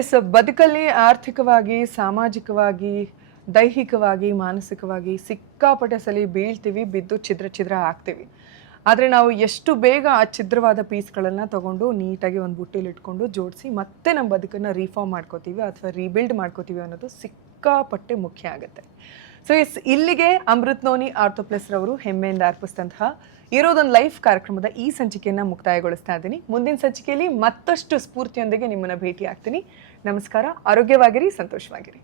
Yes, ಬದುಕಲ್ಲಿ ಆರ್ಥಿಕವಾಗಿ, ಸಾಮಾಜಿಕವಾಗಿ, ದೈಹಿಕವಾಗಿ, ಮಾನಸಿಕವಾಗಿ ಸಿಕ್ಕಾಪಟ್ಟೆ ಸಲ ಬೀಳ್ತೀವಿ, ಬಿದ್ದು ಛಿದ್ರ ಆಗ್ತೀವಿ. ಆದರೆ ನಾವು ಎಷ್ಟು ಬೇಗ ಆ ಛಿದ್ರವಾದ ಪೀಸ್ಗಳನ್ನು ತಗೊಂಡು ನೀಟಾಗಿ ಒಂದು ಬುಟ್ಟಿಲಿ ಇಟ್ಕೊಂಡು ಜೋಡಿಸಿ ಮತ್ತೆ ನಮ್ಮ ಬದುಕನ್ನು ರೀಫಾರ್ಮ್ ಮಾಡ್ಕೋತೀವಿ ಅಥವಾ ರೀಬಿಲ್ಡ್ ಮಾಡ್ಕೋತೀವಿ ಅನ್ನೋದು ಸಿಕ್ಕಾಪಟ್ಟೆ ಮುಖ್ಯ ಆಗುತ್ತೆ. ಸೊ ಇಲ್ಲಿಗೆ ಅಮೃತ್ ನೋನಿ ಆರ್ಥೋಪ್ಲಸ್ ರವರು ಹೆಮ್ಮೆಯಿಂದ ಅರ್ಪಿಸಿದಂತಹ ಇರೋದೊಂದು ಲೈಫ್ ಕಾರ್ಯಕ್ರಮದ ಈ ಸಂಚಿಕೆಯನ್ನು ಮುಕ್ತಾಯಗೊಳಿಸ್ತಾ ಇದ್ದೀನಿ. ಮುಂದಿನ ಸಂಚಿಕೆಯಲ್ಲಿ ಮತ್ತಷ್ಟು ಸ್ಫೂರ್ತಿಯೊಂದಿಗೆ ನಿಮ್ಮನ್ನು ಭೇಟಿ ಆಗ್ತೀನಿ. ನಮಸ್ಕಾರ, ಆರೋಗ್ಯವಾಗಿರಿ, ಸಂತೋಷವಾಗಿರಿ.